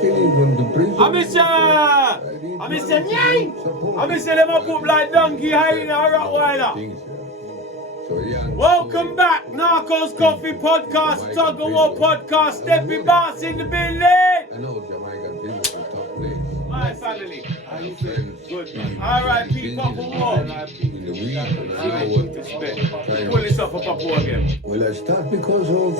I miss you, Nyai! I miss you, them up like donkey, hyena, Rottweiler. Welcome back, Narcos Coffee Podcast, Tuggawar Podcast, Steppy Bass in the building. I know Jamaican business is top place. My family. How you feeling? Good, man. R.I.P. Papa War. In the week, and I R.I.P. know to what. spend. Pull this up for Papa War again. Well, I start because of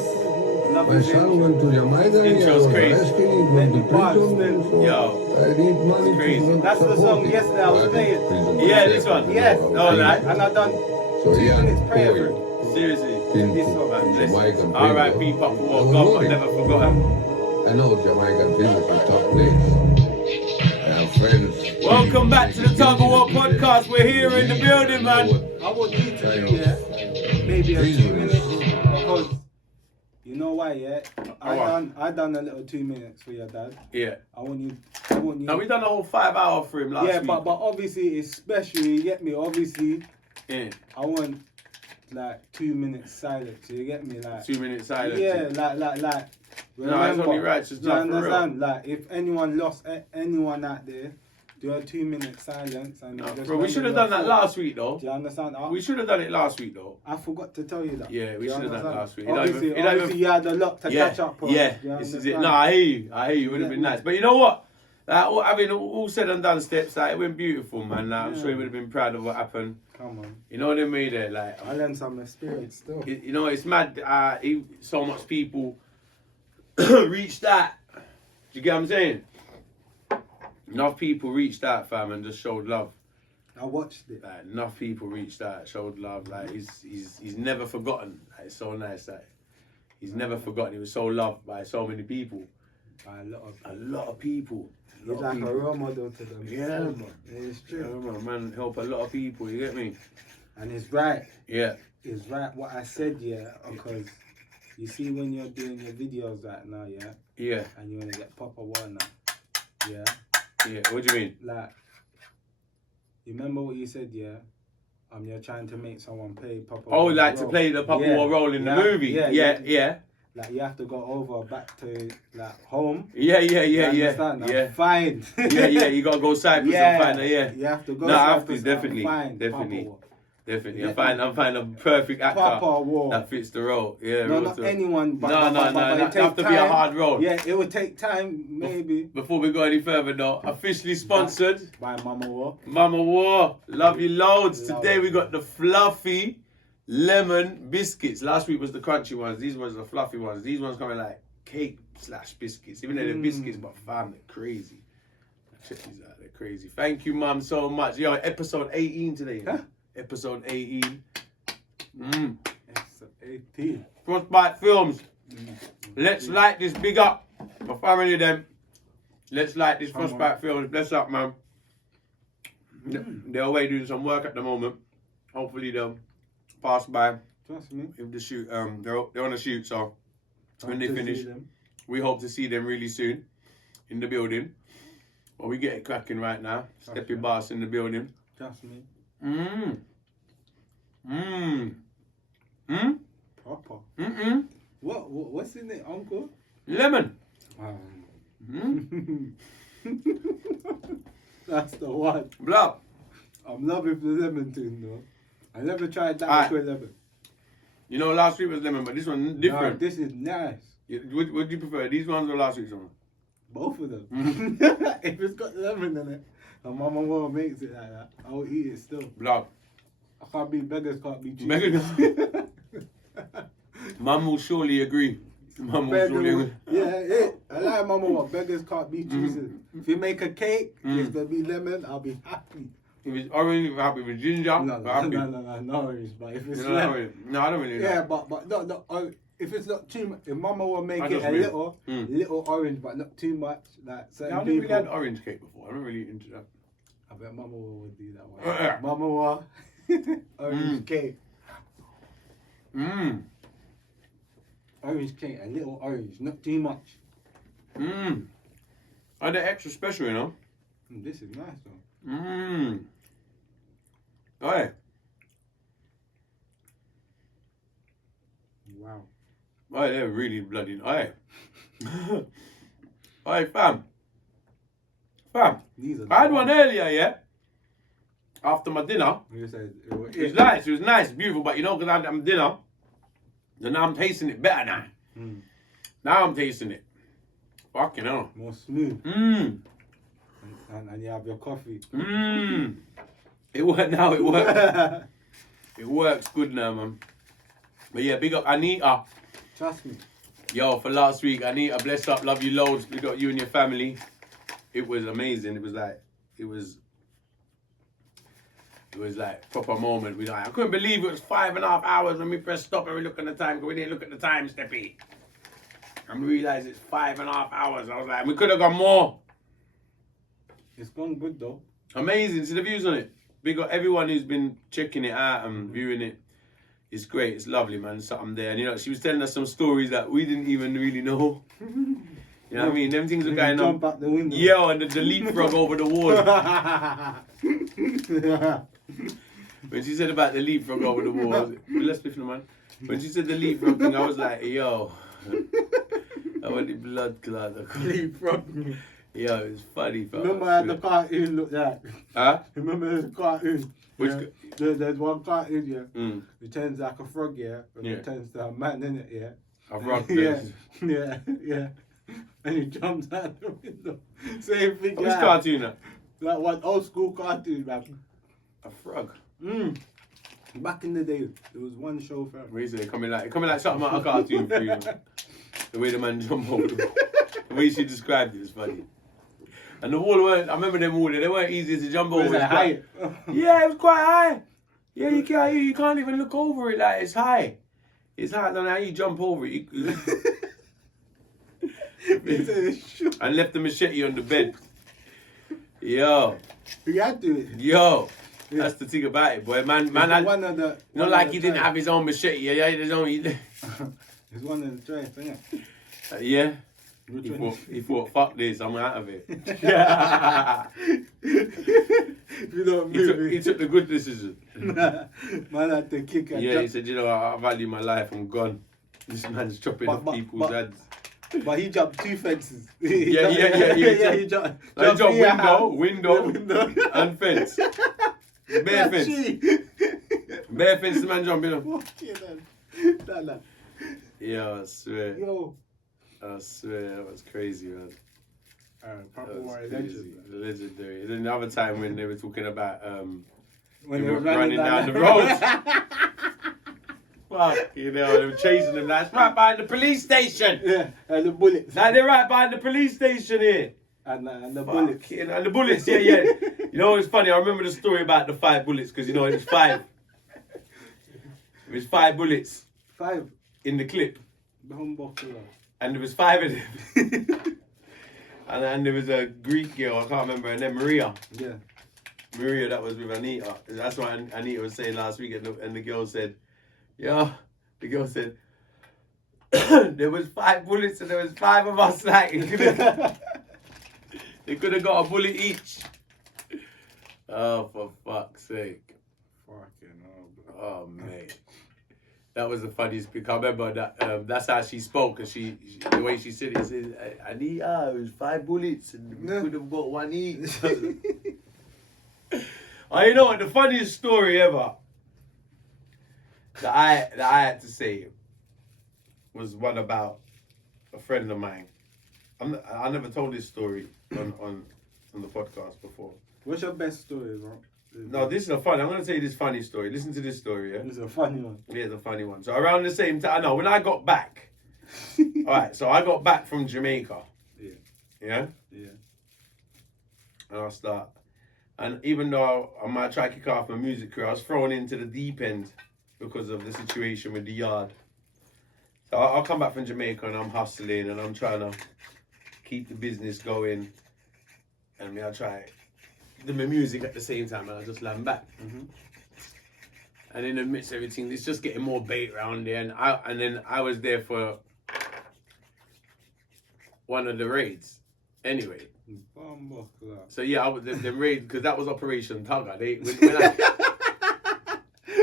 my son went to Jamaica. Intro's crazy. Went to prison. So Yo. I need money. Crazy. That's the song yesterday I was playing. Yeah, this one. Yes. No, like. And I done So 2 yeah, minutes prayer boy, through. Seriously. This one. Man, Jamaican listen. R.I.P. Papa War. God, but never forgotten. I know Jamaican business is top place. I have friends. Welcome back to the Tuggawar Podcast. We're here in the building, man. I want you to do maybe a 2 minutes because you know why, yeah? I done a little 2 minutes for your dad. Yeah. I want you. Now we done a whole 5 hour for him last week. Yeah, but obviously it's special. You get me? Obviously, Yeah. I want like 2 minutes silence. You get me? Like 2 minutes silence. yeah, like. No, it's only righteous Do you love, for real. understand? Like if anyone lost anyone out there, do a 2 minute silence and No, just bro, we remember should have your done that thoughts. last week though. Do you understand? We should have done it last week though. I forgot to tell you that. Yeah, we Do you should have done understand? last week. Obviously, you had a lot to catch up on. Yeah, Do you this is it. understand? No, I hear you. It would have been nice. But you know what? Having all said and done steps, like, it went beautiful, man. Like, I'm sure you would have been proud of what happened. Come on. You know what I mean? There, like, I learned some experience still. you know, it's mad. So much people reached out. Do you get what I'm saying? Enough people reached out, fam, and just showed love. I watched it. Like, enough people reached out, showed love. Like, he's never forgotten. Like, it's so nice. Like, he's never forgotten. He was so loved by so many people. By a lot of people. He's like a role model to them. Yeah, man. It's Yeah, true. man, help a lot of people. You get me? And it's right. Yeah. It's right what I said, yeah, because you see when you're doing your videos right now, yeah, Yeah. and you want to get proper one now, yeah, Yeah. What do you mean? like, you remember what you said, yeah? You're trying to make someone play Papa. Oh, War's like to role. play the Papa Yeah. War role in the Yeah. movie? Yeah, Yeah. yeah. Like you have to go over back to like home. Yeah. You understand? Yeah. I'm fine. Yeah. You gotta go Cyprus and find her. Yeah. You have to go. No, I have Cyprus to, and definitely, find definitely. Papa War. Definitely. Yeah. I'm finding a perfect actor Papa War. that fits the role. Yeah. No, real not talk. anyone. But, No. but That it have takes to time. be a hard role. Yeah, it would take time, maybe. Before we go any further, though, officially sponsored By Mama War. Mama War. Love you loads. Love Today you. we got the fluffy lemon biscuits. Last week was the crunchy ones. These ones are the fluffy ones. These ones coming like cake/biscuits. Even though they're biscuits, but fam, they're crazy. Check these out. They're crazy. Thank you, Mum, so much. Yo, episode 18 today. Huh? Episode 18. It's 18. Frostbite Films. Let's light this big up. My family them. Let's light this Come on. Frostbite Films. Bless up, man. They're away doing some work at the moment. Hopefully they'll pass by Trust me. with the shoot. They're on a shoot, so when they To see finish, them. we hope to see them really soon in the building. Well, we get it cracking right now. Steppy Okay. Bass in the building. Trust me. Proper. What's in it, Uncle? Lemon. That's the one. Blood. I'm loving the lemon thing though. I never tried that Alright. with lemon. You know, last week was lemon, but this one different. No, this is nice. What do you prefer? These ones or last week's one? Both of them. If it's got lemon in it, and Mama War makes it like that, I'll eat it still. Blood. I can't be beggars, can't be choosers. Beggars. Mum will surely agree. Mum will surely agree. Yeah. I like Mama War. Beggars can't be choosers. If you make a cake, if there be lemon, I'll be happy. If it's orange, we're happy. If it's ginger, No, we're happy. no orange. But if it's You know, lemon, no, I don't really yeah, like. but no. If it's not too much, if Mama will make I it just a mean- little orange, but not too much, like certain I've never really people. had orange cake before. I'm not really into that. I bet Mama would do that one. Yeah. Mama will orange cake, orange cake, a little orange, not too much. Oh, they're extra special, you know. This is nice though. Oh, yeah. Wow. Oh, they're really bloody. Oh, yeah. Oi, fam. These are I had one earlier, yeah? After my dinner. You said It was nice. It was nice, beautiful. But you know, because I'm dinner, then now I'm tasting it better now. Mm. Now I'm tasting it. Fucking hell. More smooth. Mmm. And you have your coffee. Mmm. It worked now. It works. It works good now, man. But yeah, big up Anita. Trust me. Yo, for last week, Anita, bless up, love you loads. Big up you and your family. It was amazing. It was like proper moment. I couldn't believe it was 5.5 hours when we pressed stop and we looked at the time, because we didn't look at the time, Steppy. And we realised it's 5.5 hours. I was like, we could have gone more. It's gone good though. Amazing. See the views on it. Big up everyone who's been checking it out and viewing it. It's great. It's lovely, man. Something there. And you know, she was telling us some stories that we didn't even really know. You know what I mean? Them things are going on. Jump out the window. Yeah, and the leapfrog over the wall. When she said about the leapfrog over the wall, let's spiff the man. When she said the leapfrog thing, I was like, yo, I want the blood clot. Leapfrog. Yo, it's funny, fam. Remember how the cartoon looked like? Huh? Remember the cartoon? Which Yeah. There's one cartoon, yeah. Mm. It turns like a frog, yeah. And Yeah. it turns to a man, innit, yeah. A frog. Yeah. And he jumps out the window. Same thing. Which yeah. cartoon that? Like one old school cartoon, man. A frog. Back in the day, there was one show, fam. What is it? Coming like something out of a cartoon for you. The way the man jumped over the wall. The way she described it is funny. And the wall weren't, I remember them all, they weren't easy to jump over. Was it high? Yeah, it was quite high. Yeah, you can't even look over it, like it's high. It's high, I don't know how you jump over it. And left the machete on the bed. Yo. You had to. Yo. Yeah. That's the thing about it, boy. Man, It's one of the. not like he didn't have his own machete. Yeah, his own. It's one of the joints, isn't it? Yeah. Which He one? thought, fuck this, I'm out of it. You don't move. He took the good decision. Man had to kick and Yeah, jump. he said, you know, I value my life, I'm gone. This man's chopping off people's heads. But he jumped 2 fences. Yeah. He jumped. Like, jump here. window, and fence. Bare fence. Bare fence, the man jumping on. That. Yeah, I swear. Yo. I swear, that was crazy, man. Proper That was warrior crazy. legend. Legendary. Then the other time when they were talking about When they they were were running down the road. Fuck, you know, they were chasing them. That's right behind the police station. Yeah, and the bullets. Now they're right behind the police station here. And the Fuck, bullets. and the bullets, yeah. You know, it's funny. I remember the story about the 5 bullets because, you know, it was 5. It was 5 bullets 5. in the clip. Humbucker. And there was 5 of them. and there was a Greek girl, I can't remember her name, Maria. Yeah. Maria that was with Anita. That's what Anita was saying last week. And the girl said, yeah, the girl said, there was 5 bullets and there was 5 of us. Like, they could have got a bullet each. Oh, for fuck's sake. Fucking hell, bro. Oh, mate. That was the funniest pic. I remember that. That's how she spoke, and she the way she said it, said, Anita, it was 5 bullets, and we could have got 1 each. Oh, you know what? The funniest story ever that I had to say was one about a friend of mine. I never told this story on the podcast before. What's your best story, bro? No, this is a funny. I'm gonna tell you this funny story. Listen to this story, yeah. This is a funny one. Yeah, it's a funny one. So around the same time, when I got back. All right, so I got back from Jamaica. Yeah. Yeah. Yeah. And I start, and even though I might try to kick off my music career, I was thrown into the deep end because of the situation with the yard. So I'll come back from Jamaica and I'm hustling and I'm trying to keep the business going, and I try do my music at the same time, and I just land back. Mm-hmm. And in the midst of everything, it's just getting more bait around there, and then I was there for one of the raids. Anyway, so yeah, I was the raid because that was Operation Tugger.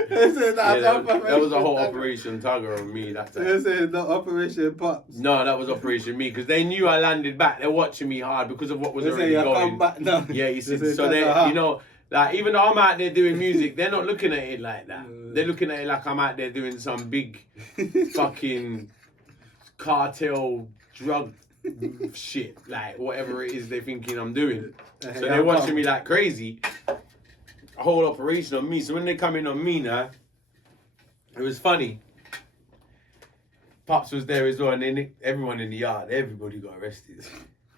They said Yeah, that, that was a whole Operation Tugger on me that time. They said the Operation Pops. No, that was Operation Me because they knew I landed back. They're watching me hard because of what was They already say you going. come back now. Yeah, you see. They say So they, that's a you know, like even though I'm out there doing music, they're not looking at it like that. They're looking at it like I'm out there doing some big fucking cartel drug shit, like whatever it is they're thinking I'm doing. So they're watching me like crazy. A whole operation on me. So when they come in on me now, it was funny. Pops was there as well, and then everyone in the yard, everybody got arrested.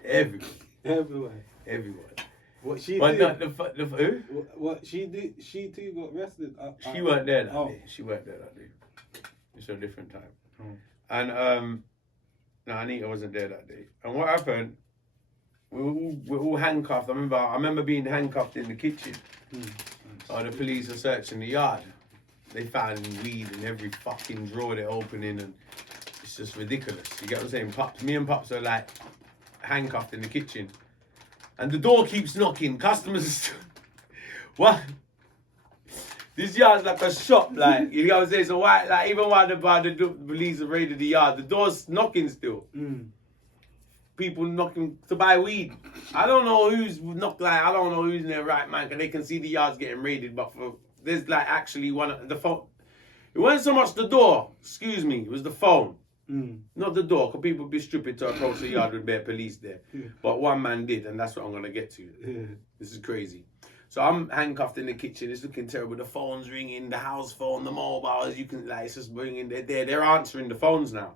Everyone. What she But do? not the who? What she do? She too got arrested. She weren't there that oh. day. She weren't there that day. It's a different time. Oh. And no, Anita wasn't there that day. And what happened? We're all handcuffed. I remember being handcuffed in the kitchen. The police are searching the yard. They found weed in every fucking drawer they're opening, and it's just ridiculous. You get what I'm saying? Me and Pops are like handcuffed in the kitchen, and the door keeps knocking. Customers are still... What? This yard's like a shop, like, you know what I'm saying? So why, like, even while the police have raided the yard, the door's knocking still. People knocking to buy weed. I don't know who's I don't know who's in their right mind, because they can see the yards getting raided, but there's like actually the phone. It wasn't so much the door, excuse me, it was the phone. Not the door, because people be stupid to approach the yard with bare police there. But one man did, and that's what I'm going to get to. This is crazy. So I'm handcuffed in the kitchen, it's looking terrible. The phone's ringing, the house phone, the mobiles, you can, like, it's just ringing. They're answering the phones now.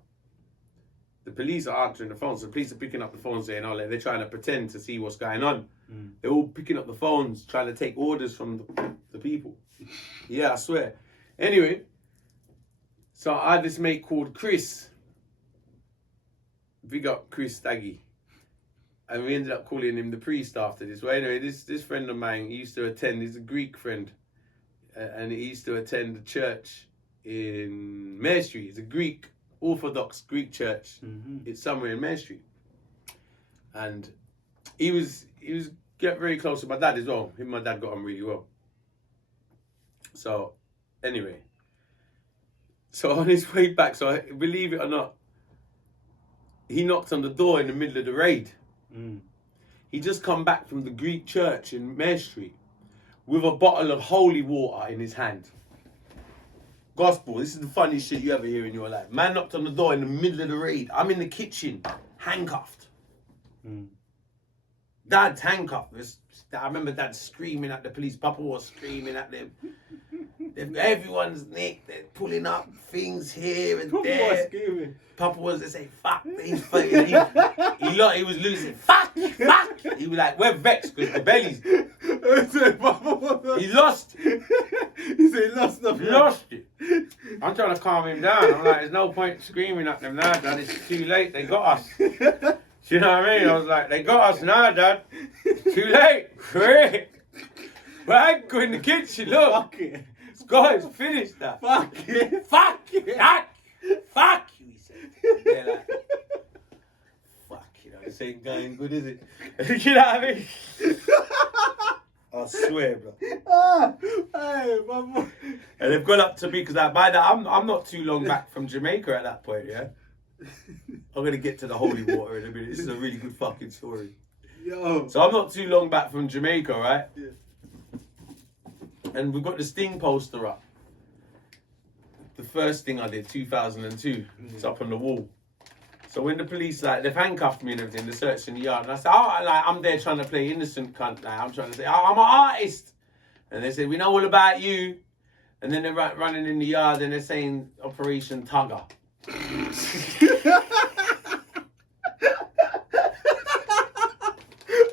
The police are answering the phones. So the police are picking up the phone saying, oh, they're trying to pretend to see what's going on. They're all picking up the phones, trying to take orders from the people. Yeah, I swear. Anyway, so I had this mate called Chris. Big up Chris Staggy. And we ended up calling him the priest after this. Well, anyway, this friend of mine, he used to attend, he's a Greek friend. And he used to attend a church in Mare Street. It's a Greek, Orthodox Greek church. It's somewhere in Mare Street. And he was get very close to my dad as well. Him and my dad got on really well. So, anyway. So on his way back, so believe it or not, he knocked on the door in the middle of the raid. He just come back from the Greek church in Mare Street with a bottle of holy water in his hand. Gospel, this is the funniest shit you ever hear in your life. Man knocked on the door in the middle of the raid. I'm in the kitchen, handcuffed. Dad's handcuffed. I remember Dad screaming at the police. Papa was screaming at them. Everyone's nicked. They're pulling up things here and there. Papa was, they say, fuck. He's funny. He was losing. Fuck. He was like, we're vexed because the bellies. He lost. He said he lost the He lost it. I'm trying to calm him down. I'm like, there's no point screaming at them now, Dad. It's too late. They got us. Do you know what I mean? I was like, they got us now, Dad. Too late. Quick. But I go in the kitchen, look. Fuck it. Guys, finish that. Fuck it. Fuck you. Fuck you, he said. They're like, fuck, you know, this ain't going good, is it? You know what I mean? I swear, bro. Hey, my boy. And they've gone up to me, because by that, I'm not too long back from Jamaica at that point, yeah? I'm going to get to the holy water in a minute. This is a really good fucking story. Yo. So I'm not too long back from Jamaica, right? Yeah. And we've got the Sting poster up. The first thing I did, 2002. It's up on the wall. So when the police, like, they've handcuffed me and everything, they're searching the yard. And I said, I'm there trying to play innocent cunt. Like, I'm trying to say, I'm an artist. And they said, we know all about you. And then they're running in the yard and they're saying, Operation Tugger.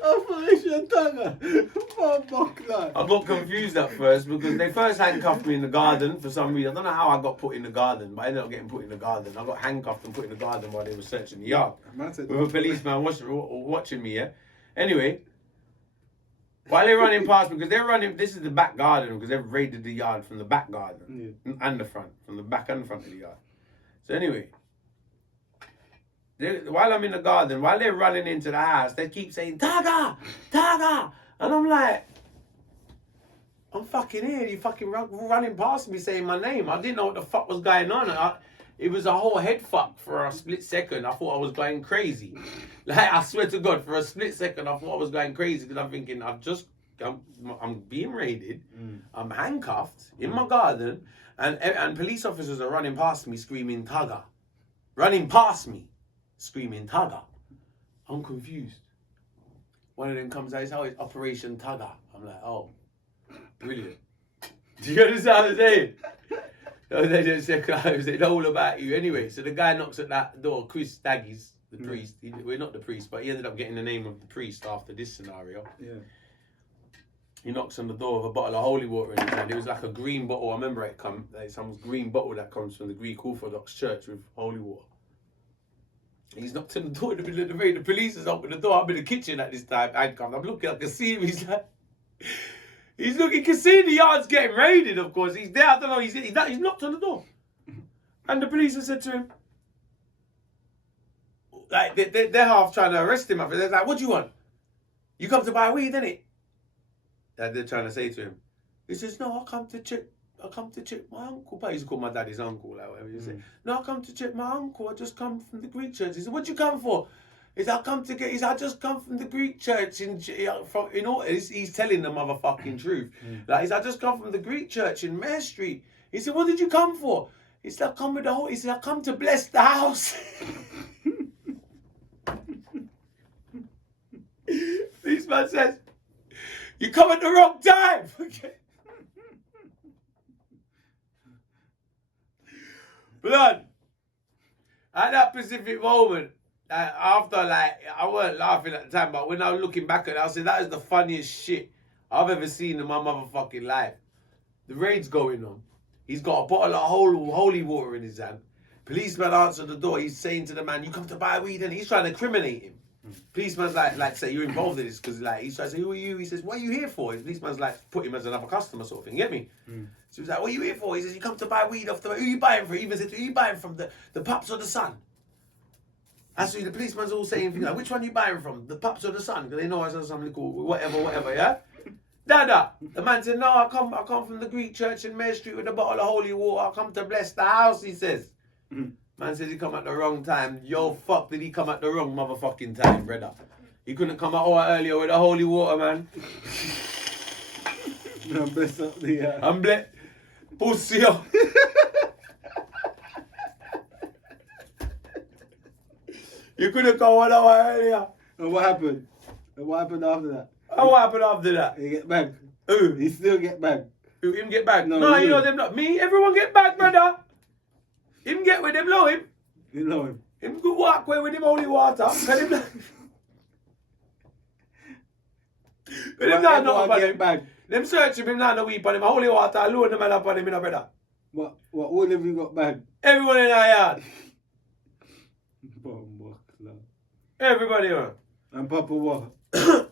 Operation Tugger. I got confused at first because they first handcuffed me in the garden for some reason. I don't know how I got put in the garden, but I ended up getting put in the garden. I got handcuffed and put in the garden while they were searching the yard. With a policeman watching me, yeah? Anyway, while they're running past me, because they're running, this is the back garden, because they've raided the yard from the back garden and the front, from the back and the front of the yard. So anyway, while I'm in the garden, while they're running into the house, they keep saying, Tugger! Tugger! And I'm like, I'm fucking here. You fucking running past me saying my name. I didn't know what the fuck was going on. It was a whole head fuck for a split second. I thought I was going crazy. Like, I swear to God, for a split second, I thought I was going crazy because I'm thinking, I'm being raided. I'm handcuffed in my garden, and police officers are running past me screaming Tugger. Running past me screaming Tugger. I'm confused. One of them comes out, it's Operation Tugger. I'm like, oh, brilliant. Do you understand what I'm saying? So they just said, they know all about you anyway. So the guy knocks at that door, Chris Staggies, the priest. We're not the priest, but he ended up getting the name of the priest after this scenario. Yeah. He knocks on the door with a bottle of holy water in his hand. It was like a green bottle. I remember it like some green bottle that comes from the Greek Orthodox Church with holy water. He's knocked on the door in the middle of the rain. The police has opened the door. I'm in the kitchen at this time. I'm looking, I can see him. He's like, he's looking, you can see the yard's getting raided, of course. He's there, I don't know, he's knocked on the door. And the police have said to him, like, they're half trying to arrest him. They're like, what do you want? You come to buy weed, innit? That they're trying to say to him. He says, no, I come to check my uncle. But he used to call my dad his uncle, like whatever you say. No, I come to check my uncle. I just come from the Greek church. He said, what you come for? He said, I just come from the Greek church he's telling the motherfucking truth. Like, he said, I just come from the Greek church in Mare Street. He said, what did you come for? He said, he said, I come to bless the house. This man says, you come at the wrong time. Blood. At that specific moment, after, like, I weren't laughing at the time, but when I was looking back at it, I said, that is the funniest shit I've ever seen in my motherfucking life. The raid's going on. He's got a bottle of holy water in his hand. Policeman answered the door. He's saying to the man, you come to buy weed, and he's trying to incriminate him. Policeman's like say, you're involved in this, because like, he's trying to say, who are you? He says, what are you here for? The policeman's like, put him as another customer sort of thing, get me? So he's like, what are you here for? He says, you come to buy weed off the, who are you buying from? He even said, who are you buying from? The pups or the son? Actually, the policeman's all saying things like, which one are you buying from? The pups or the son? Because they know I said something called whatever, yeah? Dada. The man said, no, I come from the Greek church in Mare Street with a bottle of holy water. I come to bless the house, he says. Man says he come at the wrong time. Yo, fuck, did he come at the wrong motherfucking time, brother? He couldn't come an hour earlier with the holy water, man. I'm blessed up the... I'm blessed. Pussy up. You couldn't come 1 hour earlier. And what happened? And what happened after that? And what happened after that? He get back. Who? He still get back. Who? Him get back? No, you know them not. Me? Everyone get back, brother. Him get with them, know him. You know him. Him could walk away with him holy water. Can him but him not know about him. Back. Them search him now no weep on him. Holy water, load the man up on him, brother. What all have you got back? Everyone in our yard. Everybody, man. And Papa what? And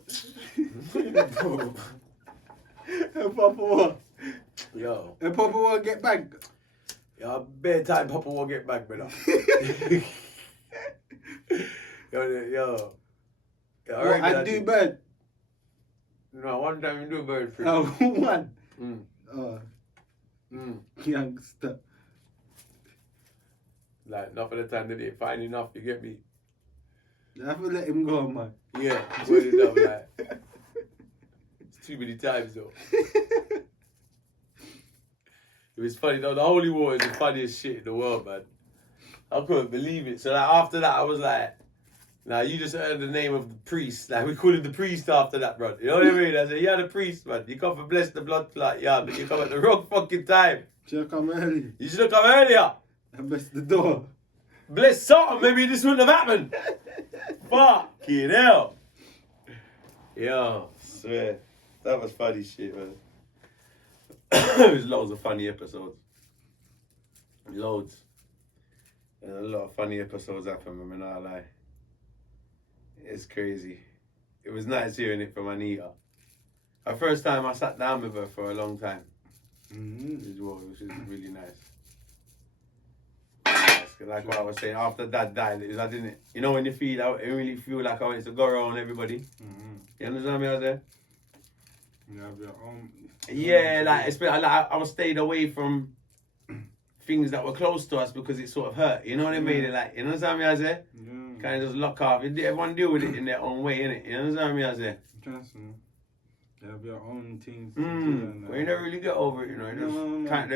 Papa what? Yo. And Papa what get back? Yo, bedtime Papa won't get back, brother. Yo. What, I do bird? No, one time you do bird free. Oh, one. Youngster. Like, not for the time that they find enough, you get me? I have to let him go, man. Yeah, word it up, like. It's too many times, though. It was funny, though. The holy water is the funniest shit in the world, man. I couldn't believe it. So, like, after that, I was like, nah, you just heard the name of the priest. Like, we call him the priest after that, bro. You know what I mean? I said, yeah, the priest, man. You come for bless the blood clot, yeah, but you come at the wrong fucking time. Should have come early. You should have come earlier. And bless the door. Bless something, maybe this wouldn't have happened. Fucking hell. Yo, swear. That was funny shit, man. There was loads of funny episodes. Loads. And a lot of funny episodes happened, man, I lie. It's crazy. It was nice hearing it from Anita. The first time I sat down with her for a long time. As well, which is really nice. Like what I was saying, after Dad died, I didn't, you know, when you feel, I really feel like I wanted to go around everybody. You understand me out there? You have your own. Yeah, like it's been, like I was stayed away from things that were close to us because it sort of hurt. You know what I mean? Like, you know what I say? Yeah. Kind of just lock off. Everyone deal with it in their own way, innit? You know what I say? Trust me. You have your own things to do. And Well, you never really get over it, you know. No. Time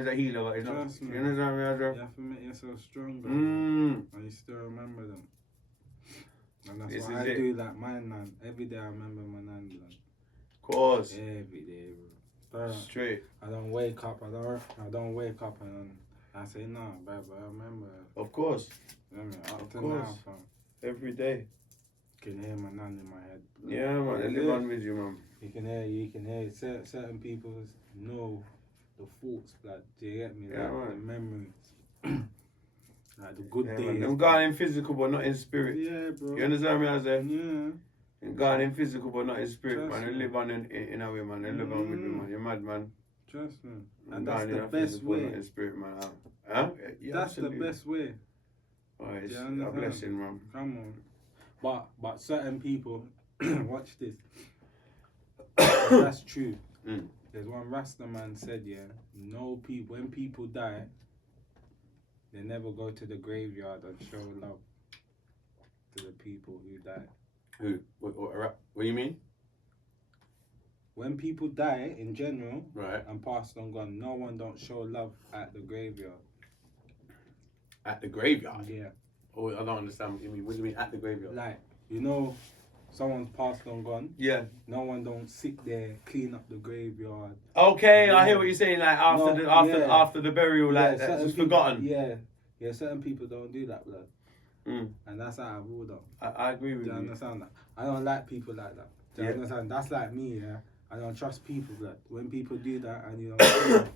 is a healer, but it's not. Trust me. You know what I You have to make yourself stronger. Mm. And you still remember them. And that's This what is I it. do, like my nan. Every day I remember my nan. Like, Of course. every day, bro. Straight. I don't wake up. I don't wake up and I say no, bro. I remember. Of course. I mean, up to course. now, fam. Every day. You can hear my nan in my head. Yeah, man. They live on with you, man. You can hear. Certain people know the thoughts, like, do you get me? Yeah, Like, the man. memories. Like the good Yeah, days. man. Them gone in physical, but not in spirit. Yeah, bro. You understand me? I say? Yeah. And gone in physical, but not in spirit, Trust man. They me. live on in a way, man. They live on with you, man. You're mad, man. Trust me. And And that's gone in the a best physical, not way. in spirit, man. Huh? Yeah, That's absolutely. the best way. Oh, it's Yeah, I a understand. blessing, man. Come on. But certain people, watch this. That's true. Mm. There's one Rasta man said, yeah, no people, when people die, they never go to the graveyard and show love to the people who died. Who? What do you mean? When people die in general Right. and passed on gone, no one don't show love at the graveyard. At the graveyard? Yeah. Oh, I don't understand what you mean. What do you mean at the graveyard? Like, you know, someone's passed on gone, Yeah. no one don't sit there, clean up the graveyard. Okay, I hear Yeah. what you're saying. Like No, after the burial, like that's certain just people- forgotten. Yeah, certain people don't do that, blood. Mm. And that's out of order. I agree with Do you you. understand that? I don't like people like that. Do you Yeah. understand? That's like me, yeah. I don't trust people, blood. When people do that and you don't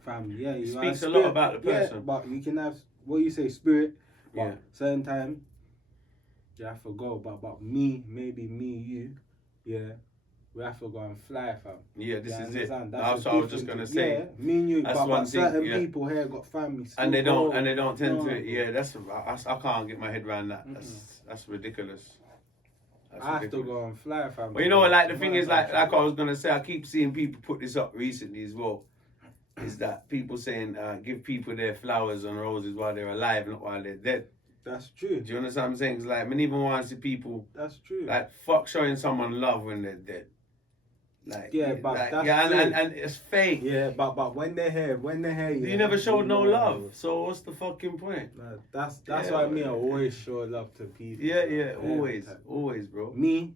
family, yeah, you It have speaks a lot spirit. about the person. Yeah, but you can have what you say, spirit. But Yeah. certain time, you have to go. But me, maybe me, you, yeah, we have to go and fly, fam. Yeah, this You is it. understand? That's a what I was just different gonna thing. say. Yeah, me and you, That's but one thing, certain yeah. people here got families. And they don't tend No. to. Yeah, I can't get my head around that. That's ridiculous. That's I have to ridiculous. go and fly, fam. Well, you know what? Like the thing is, like I was gonna say, I keep seeing people put this up recently as well. Is that people saying give people their flowers and roses while they're alive, not while they're dead? That's true. Do you understand what I'm saying? 'Cause like, I mean, even when I see people That's true. like fuck showing someone love when they're dead. Like Yeah, but like, that's yeah, true. and it's fake. Yeah, but when they're here, You never showed no love, so what's the fucking point? That's Yeah, why me, I always show love to people. Yeah, Every time. always, bro. Me,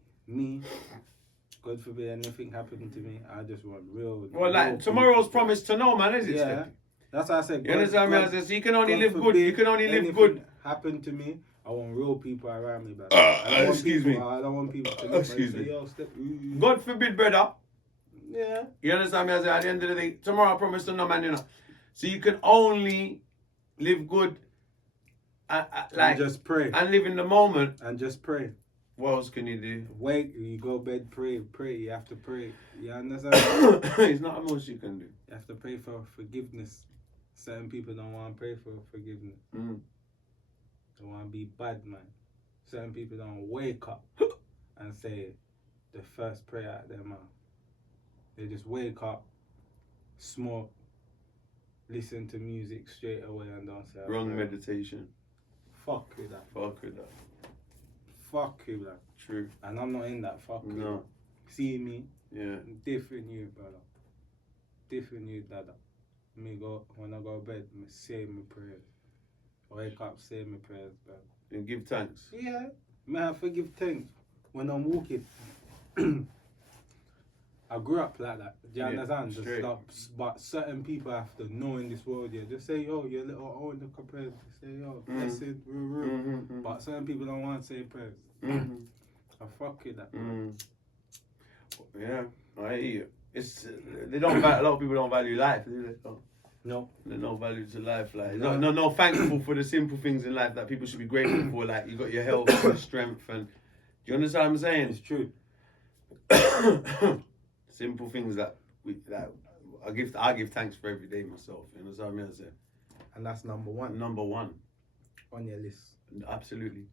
God forbid anything happened to me, I just want real. Well, real like tomorrow's people. promised to no man, is it? Yeah, Steph? that's why I said. You understand me? I said, so you can only God live good. forbid You can only live anything good. Happen to me, I want real people around me, but I don't want excuse people, me. I don't want people to look Excuse and say, me. yo, step. God forbid, brother. Yeah. You understand me? I said, at the end of the day, tomorrow I promise to no man, you know. So you can only live good, like And just pray. and live in the moment. And just pray. What else can you do? Wake, you go bed, pray. You have to pray. You understand? It's not much you can do. You have to pray for forgiveness. Certain people don't want to pray for forgiveness. Mm. They want to be bad, man. Certain people don't wake up and say the first prayer out their mouth. They just wake up, smoke, listen to music straight away and don't say a Wrong prayer. meditation. Fuck with that. Fuck with that. Fuck with that. True. And I'm not in that. Fuck with No. that. See me? Yeah. Different you, brother. Different you, dada. Me go when I go to bed, me say my prayers. Wake up, say my prayers, brother. And give thanks. Yeah, me have to give thanks when I'm walking. I grew up like that. Do you Yeah, understand? Just straight. like, but certain people have to know in this world, yeah. Just say, yo, you're little old, look at prayers. Say, yo, blessed, Mm-hmm. But certain people don't want to say prayers. Mm-hmm. I fuck with that. Mm. Yeah, I hear you. It's they don't. A lot of people don't value life. Do they? No. There's no value to life. Like No. no thankful for the simple things in life that people should be grateful for. Like you got your health, and your strength, and do you understand what I'm saying? It's true. Simple things that I give thanks for every day myself. You know what I mean? I say And that's number one number one. on your list. Absolutely,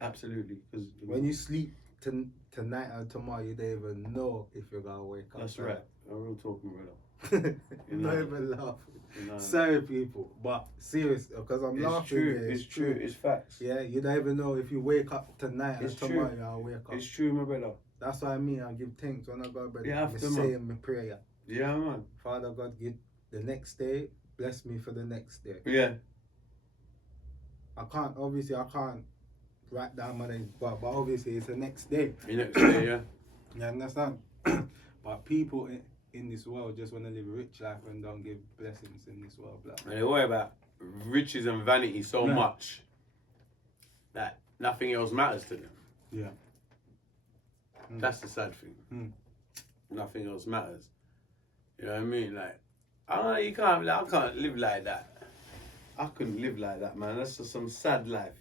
absolutely. Because When you sleep, tonight or tomorrow, you don't even know if you're gonna wake up. That's right. I'm real talking, brother. Not even laughing. You know. Sorry, people, but serious, because I'm laughing. True. Yeah, It's true. It's facts. Yeah, you don't even know if you wake up tonight It's or tomorrow, true. you're gonna wake up. It's true, my brother. That's what I mean. I give thanks when I go to bed. Yeah, I'm after, saying my prayer. Yeah, man. Father God, give the next day, bless me for the next day. Yeah. I can't write down my name, but obviously it's the next day. The next day, yeah. You understand? But people in this world just want to live a rich life and don't give blessings in this world. Blah. And they worry about riches and vanity so Yeah. much that nothing else matters to them. Yeah. That's the sad thing. Mm. Nothing else matters. You know what I mean? Like, I can't live like that. I couldn't live like that, man. That's just some sad life.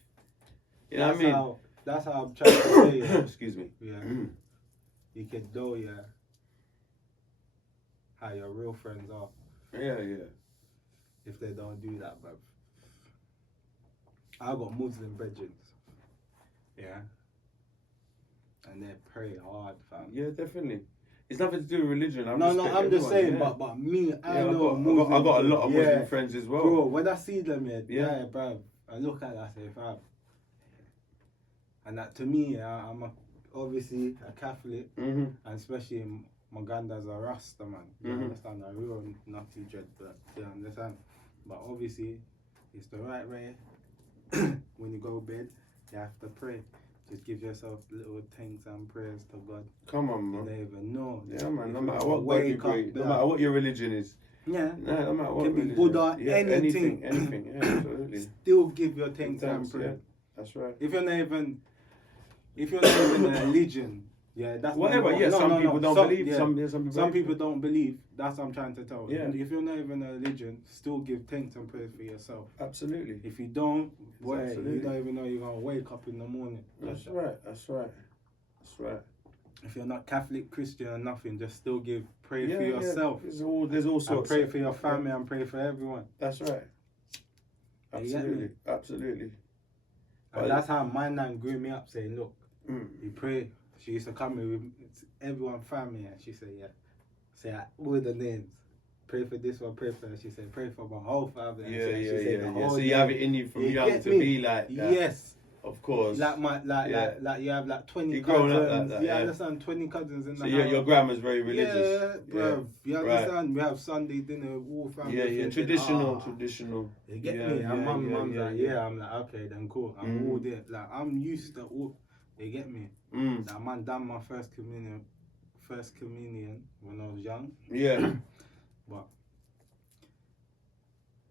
You know what I mean? That's how I'm trying to say. Yeah. Excuse me. Yeah. Mm. You can know, yeah, how your real friends are Yeah. if they don't do that, bruv. I got Muslim brethren. Yeah. And they pray hard, fam. Yeah, definitely. It's nothing to do with religion. I'm just everyone, saying, yeah. but me, I Yeah, know Muslim. I got a lot of yeah. Muslim friends as well. Bro, when I see them, Yeah. yeah, bruv, I look at it, I say, fam. And that to me, I'm obviously a Catholic, Mm-hmm. and especially my granddad's a Rasta man. You Mhm. understand? A real nutty dread, but you understand? But obviously, it's the right way. When you go to bed, you have to pray. Just give yourself little thanks and prayers to God. Come on, You man. don't even know. Yeah, man. No If matter you what God you wake pray, up, no matter what your religion is. Yeah. No matter what Can be religion. Buddha, Yeah, anything. anything. Yeah, absolutely. Still give your thanks and Thanks, pray. yeah. That's right. If you're not even a religion, yeah, that's Whatever, not, yeah, no, some no, people no. don't believe. Yeah. Some people Some believe. people don't believe. That's what I'm trying to tell. Yeah. If you're not even a religion, still give thanks and praise for yourself. Absolutely. If you don't, boy, Absolutely. you don't even know you're gonna wake up in the morning. That's right. That's right. That's right. If you're not Catholic, Christian, or nothing, just still pray Yeah, for yourself. There's all And sorts. pray for your family and pray for everyone. That's right. You get me? Absolutely. Absolutely. But- And that's how my nan grew me up, saying, look, Mm. you pray. She used to come here with everyone family, and she said, yeah, say all the names. Pray for this one, pray for that. She said, pray for my whole family. And Yeah. she said, the whole So you have it in you from You young get to me? be like that. Yes. Of course. Like Yeah. you have like 20 You're growing cousins. up like that, you yeah. understand? 20 cousins in the So house. your grandma's very religious. Yeah, bruv. You Right. understand? We have Sunday dinner, all family. Yeah. thinking, Traditional. "Ah." Traditional. You get Yeah, me? yeah, And mum's yeah, like, yeah. yeah. I'm like, okay, then cool. I'm Mm. all there. Like, I'm used to all. You get me? Mm. That man done my first communion when I was young. Yeah. But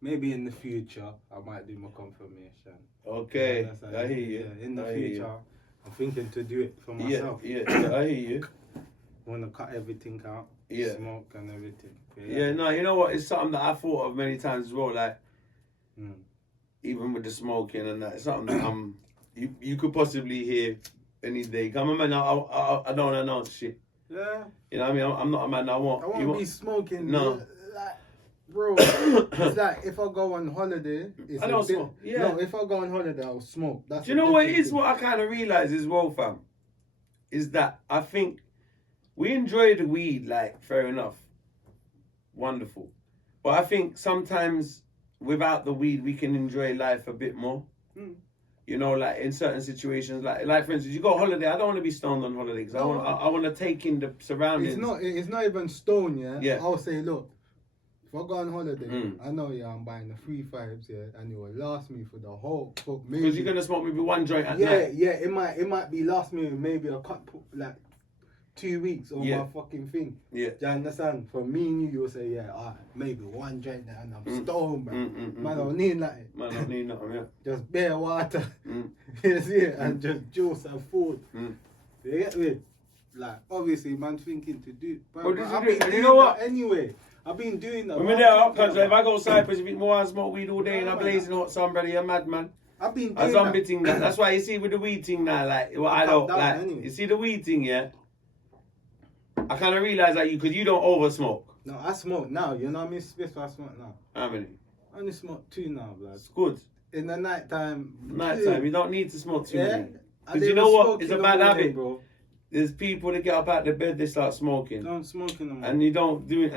maybe in the future, I might do my confirmation. Okay. You understand? I hear you. Yeah, in the I hear you. future, I'm thinking to do it for Yeah. myself. Yeah. I hear you. Want to cut everything out, Yeah. smoke and everything. Yeah. No. You know what? It's something that I thought of many times as well. Like Mm. even with the smoking and that, it's something that you could possibly hear any day. Come on, man. I don't announce shit. Yeah. You know what I mean? I'm not a man. I I want. won't be smoking. No. Like, bro, it's like if I go on holiday, it's I don't a bit, smoke, yeah. No, if I go on holiday, I'll smoke. That's Do you know what it is? What? What I kind of realize as well, fam, is that I think we enjoy the weed, like, fair enough. Wonderful. But I think sometimes without the weed, we can enjoy life a bit more. Mm. You know, like in certain situations, like for instance, you go on holiday. I don't want to be stoned on holiday because No. I want to take in the surroundings. It's not even stone, yeah. Yeah. I'll say, look, if I go on holiday, Mm. I know, yeah, I'm buying the 3-5s, yeah, and it will last me for the whole maybe. Because you're gonna smoke maybe one joint at yeah, night. yeah, it might be last me maybe a couple, like 2 weeks on Yeah. my fucking thing. Yeah. Do you understand? For me and you'll say, yeah, alright, maybe one joint there and I'm stoned, man. Man, I don't need nothing. Man, I don't need nothing. Yeah. Just bare water. Mm. You see it? And just juice and food. Mm. You get me? Like, obviously, man thinking to do. But Oh, this is I've it. been And you doing know what? that anyway. I've been doing that. When What we're there, I'm talking because if about. I go Cyprus, if you more and smoke weed all day and I'm man. blazing hot sun, brother, you're mad, man. I've been A doing zombie that. thing. That's why you see with the weed thing now, like what I cut don't down like. anyway. You see the weed thing, yeah. I kind of realize that because you don't over smoke. No, I smoke now. You know what I mean? Smith, I smoke now. How many? I only smoke 2 now, blood. It's good. In the night time. Nighttime, you don't need to smoke too Yeah. many. I Because you didn't know what? smoke It's in a the bad morning, habit. bro. There's people that get up out of bed, they start smoking. Don't smoke in the morning. And you don't do it,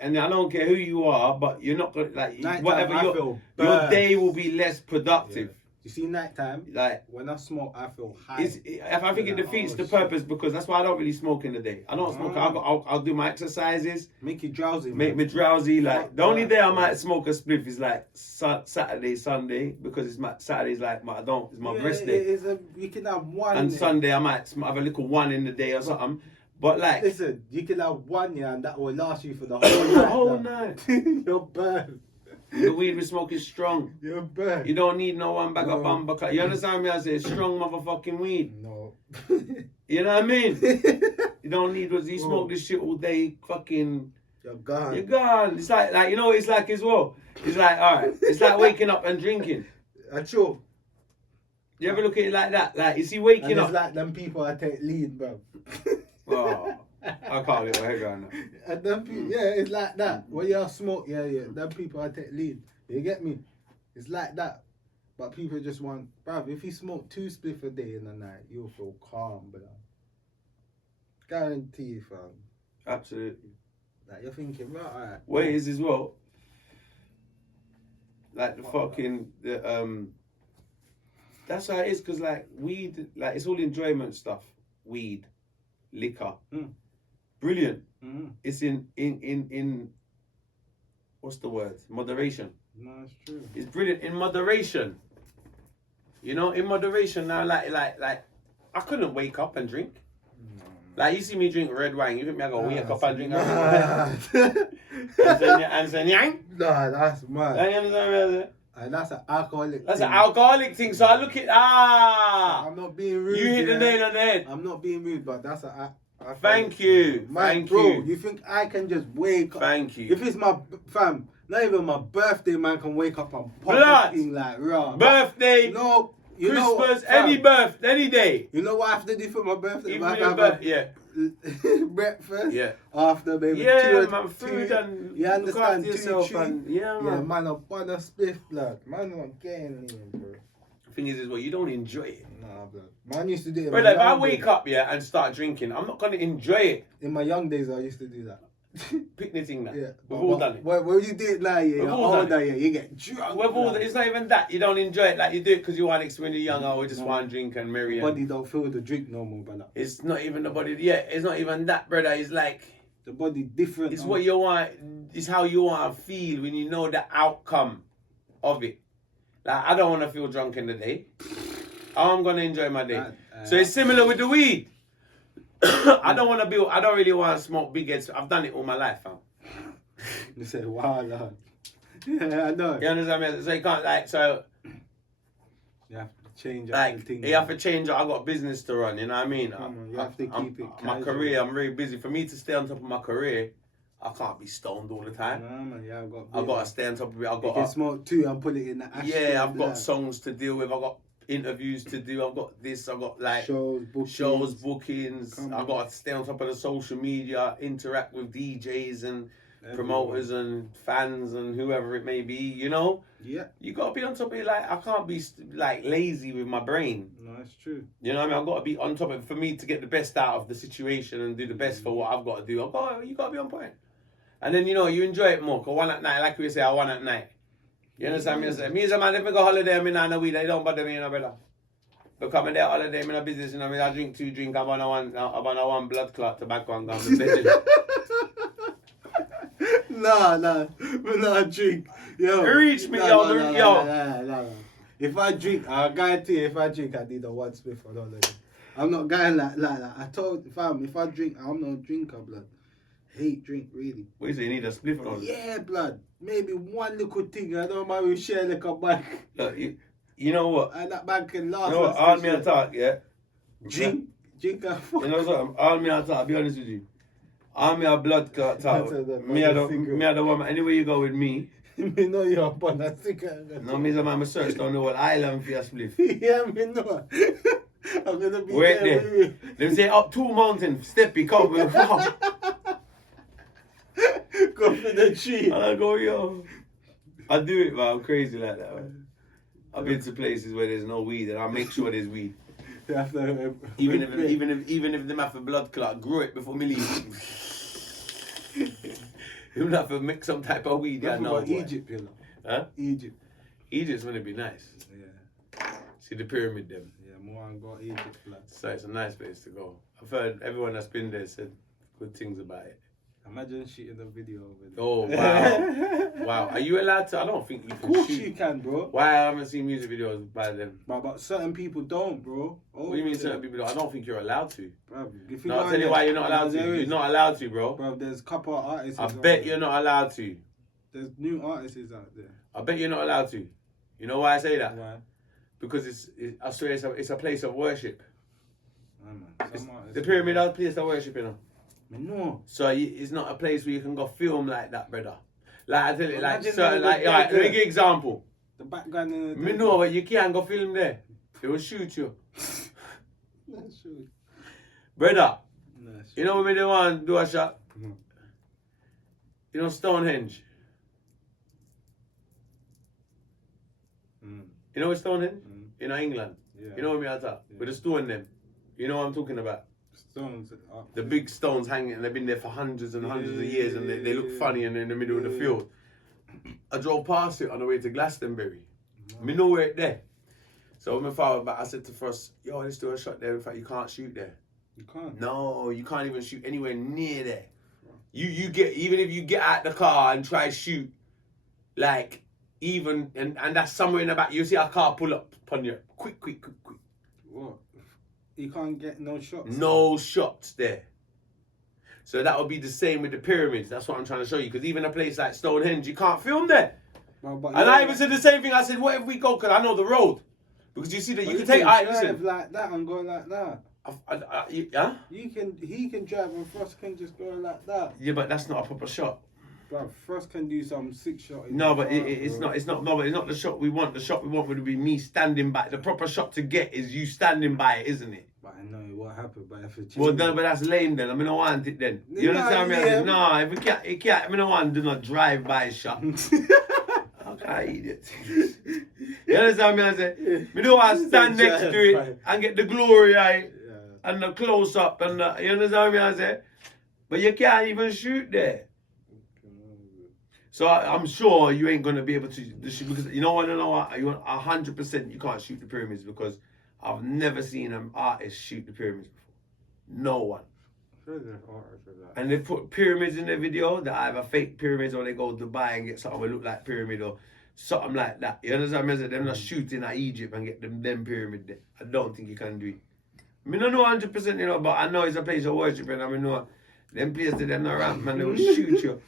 and I don't care who you are, but you're not gonna Nighttime, whatever I your feel day will be less productive. Yeah. You see, nighttime, Like when I smoke, I feel high. I think it defeats the purpose because that's why I don't really smoke in the day. I don't smoke. I'll do my exercises. Make you drowsy. Make me drowsy. Like the only day I might smoke a spliff is like Saturday, Sunday because it's my Saturday's like it's my rest day. You can have one. And Sunday I might have a little one in the day or something. But like, listen, you can have one, yeah, and that will last you for the whole night. the whole night. You're burned. The weed we smoke is strong. You're burned. You don't need no one bag of bamba. You understand me? I say strong motherfucking weed. No. You know what I mean? You don't need what you smoke this shit all day. Fucking. You're gone. You're gone. It's like you know what it's like as well. It's like alright. It's like waking up and drinking. True. You ever look at it like that? Like is he waking and up? It's like them people I take lead, bro. Oh, I can't get my head around that. And them people, yeah, it's like that. When you smoke, yeah, them people I take lead. You get me? It's like that. But people just want, bruv, if you smoke 2 spliff a day in the night, you'll feel calm, bro. Guarantee you, fam. Absolutely. Like you're thinking, right, alright. What it is as well. Like that's how it is because like weed, like it's all enjoyment stuff. Weed, liquor, brilliant. Mm-hmm. It's in what's the word? Moderation. No, it's true. It's brilliant in moderation. You know, in moderation now. Like I couldn't wake up and drink. Like you see me drink red wine, you think me I go wake up and drink and say nyang? Nah, that's mad. And that's an alcoholic. That's thing. an alcoholic thing. So I look at I'm not being rude. You hit the nail on the head. I'm not being rude, but that's a. Thank you. Thank bro, you. You think I can just wake up? Thank you. If it's my fam, not even my birthday, man can wake up and pop Blood. thing like raw. Birthday. No, you know Christmas, what, fam, any birthday, any day. You know what I have to do for my birthday? Even your birthday, yeah. Breakfast. Yeah. After maybe man, food and you understand? yourself Two, and yeah, man. man, I'm on a spliff, blood. Man, I'm getting in, bro. Thing is well, you don't enjoy it. Nah, blood. Man used to do it. Bro, like, if I wake up, and start drinking, I'm not gonna enjoy it. In my young days, I used to do that. Picnicking that. Yeah. We've all done it. When you do it now, We've all done older, you get drunk. We've all, it's not even that. You don't enjoy it. Like you do it because you want to when you're young or just want to drink and merry. Body don't feel the drink no more, brother. It's not even the body. Yeah, it's not even that, brother. It's like the body different. It's what you want. It's how you want to feel when you know the outcome of it. Like I don't want to feel drunk in the day. I'm gonna enjoy my day. So it's similar with the weed. I don't really want to smoke big heads. I've done it all my life, fam. You say, wow, Lord. Yeah, I know. You understand me? So you can't you have to change things. You have to change. I got business to run. You know what I mean? You have to keep it. My career. I'm very busy. For me to stay on top of my career, I can't be stoned all the time. No, man, yeah, I've got to stay on top of it. You can smoke too and put it in the ash. Yeah, I've got songs to deal with. I've got interviews to do. I've got this. I've got like shows, bookings. I've got to stay on top of the social media, interact with DJs and promoters and fans and whoever it may be. You know. Yeah. You got to be on top of it. Like I can't be like lazy with my brain. No, that's true. You know what I mean? I've got to be on top of it for me to get the best out of the situation and do the best for what I've got to do. You got to be on point. And then you enjoy it more. Cause one at night, like we say, I one at night. You understand me? Me as a man, if I go holiday, I'm in weed, they don't bother me, brother. Because I'm there holiday, I'm in a business, I drink 2 drinks, I'm on one blood clot tobacco and gone to bed. Nah, we're not drink. Yo. Reach me, yo. If I drink, I guarantee you, if I drink, I need a 1 spliff on holiday. I'm not going like that. I told fam, if I drink, I'm not a drinker, blood. Hate drink, really. What you say, you need a spliff on holiday? Yeah, blood. Maybe one little thing. I don't mind we share like a bag. Look, you know what? And that bag can last. You know what? All me attack, yeah? Drink and fuck. You know what? All me attack, I'll be honest with you. All me a blood clot talk. Me are the one. Anywhere you go with me. Me know you're upon that cigarette. No, me man, I search down the whole island for your spliff. Yeah, me know. I'm gonna be wait there with you. Them say up 2 mountains, steppy, come with Go for the tree. And I go, yo. I do it, man. I'm crazy like that, man. I've been to places where there's no weed and I make sure there's weed. They have to, Even if them have a blood clot, grow it before me leave. You have to make some type of weed. Yeah, no, boy. Egypt, you know. Huh? Egypt. Egypt's gonna be nice. Yeah. See the pyramid them. Yeah, more and go Egypt, lad. So it's a nice place to go. I've heard everyone that's been there said good things about it. Imagine shooting a video over there. Oh wow. Wow. Are you allowed to? I don't think you Of can course shoot. you can, bro. Why I haven't seen music videos by them? But certain people don't, bro. What do you mean certain people don't? I don't think you're allowed to. Bro, if you No, go I'll on tell you there- why you're not allowed to. There You're is. not allowed to, bro. Bro, there's a couple of artists. I out bet there. you're not allowed to. There's new artists out there. I bet you're not allowed to. You know why I say that? Why? Because I swear it's a place of worship. Nah, man. Some artists- The pyramid is a place of worship, you know. No. So it's not a place where you can go film like that, brother. Like I tell you, like Imagine certain, the like guy alright, let me there. give you an example. The background in the. Me know, but you can't go film there. They will shoot you, That's true. brother. That's You know when they want to do a shot. Mhm. You know Stonehenge. Mm. You know Stonehenge? Mm. You know England. Yeah. You know what I talk? Yeah. With the stone them. You know what I'm talking about? Stones. The big stones hanging, and they've been there for hundreds and hundreds of years, and they look Yeah. funny and they're in the middle of the field. I drove past it on the way to Glastonbury. Mm. Me know where it there. So when my father back, I said to Frost, yo, let's do a shot there. In fact, you can't shoot there. You can't. No, you can't even shoot anywhere near there. You get, even if you get out the car and try shoot, like, even, and that's somewhere in the back, you see a car pull up upon you. Quick. What? You can't get no shots. No shots there. So that would be the same with the pyramids. That's what I'm trying to show you. Because even a place like Stonehenge, you can't film there. But And I even said the same thing. I said, what if we go? Because I know the road. Because you see that you can take. drive Listen. like that and go like that. Yeah? He can drive and Frost can just go like that. Yeah, but that's not a proper shot. But Frost can do some 6 shot. in No, the but front, it's bro. not. It's not. No, but it's not the shot we want. The shot we want would be me standing by. The proper shot to get is you standing by it, isn't it? But I know what happened. But if it's Well, then, but that's lame. Then I mean, I want it. Then you Nah, understand me? I yeah. said, no, if it can't. I mean, I want to do not drive by shot. Okay, idiot. You understand me? I say, me don't want to stand next to it and get the glory eye Yeah. and the close up and the, you understand me? I say, but you can't even shoot there. So I'm sure you ain't gonna be able to shoot because you know what? You know what? You 100% you can't shoot the pyramids because I've never seen an artist shoot the pyramids before. No one. And they put pyramids in their video. They either fake pyramids or they go to Dubai and get something that look like pyramid or something like that. You understand me? They're not shooting at Egypt and get them pyramid there. I don't think you can do it. I mean, I know 100%, you know, but I know it's a place of worship and I mean, no, them places they're not around, man, they will shoot you.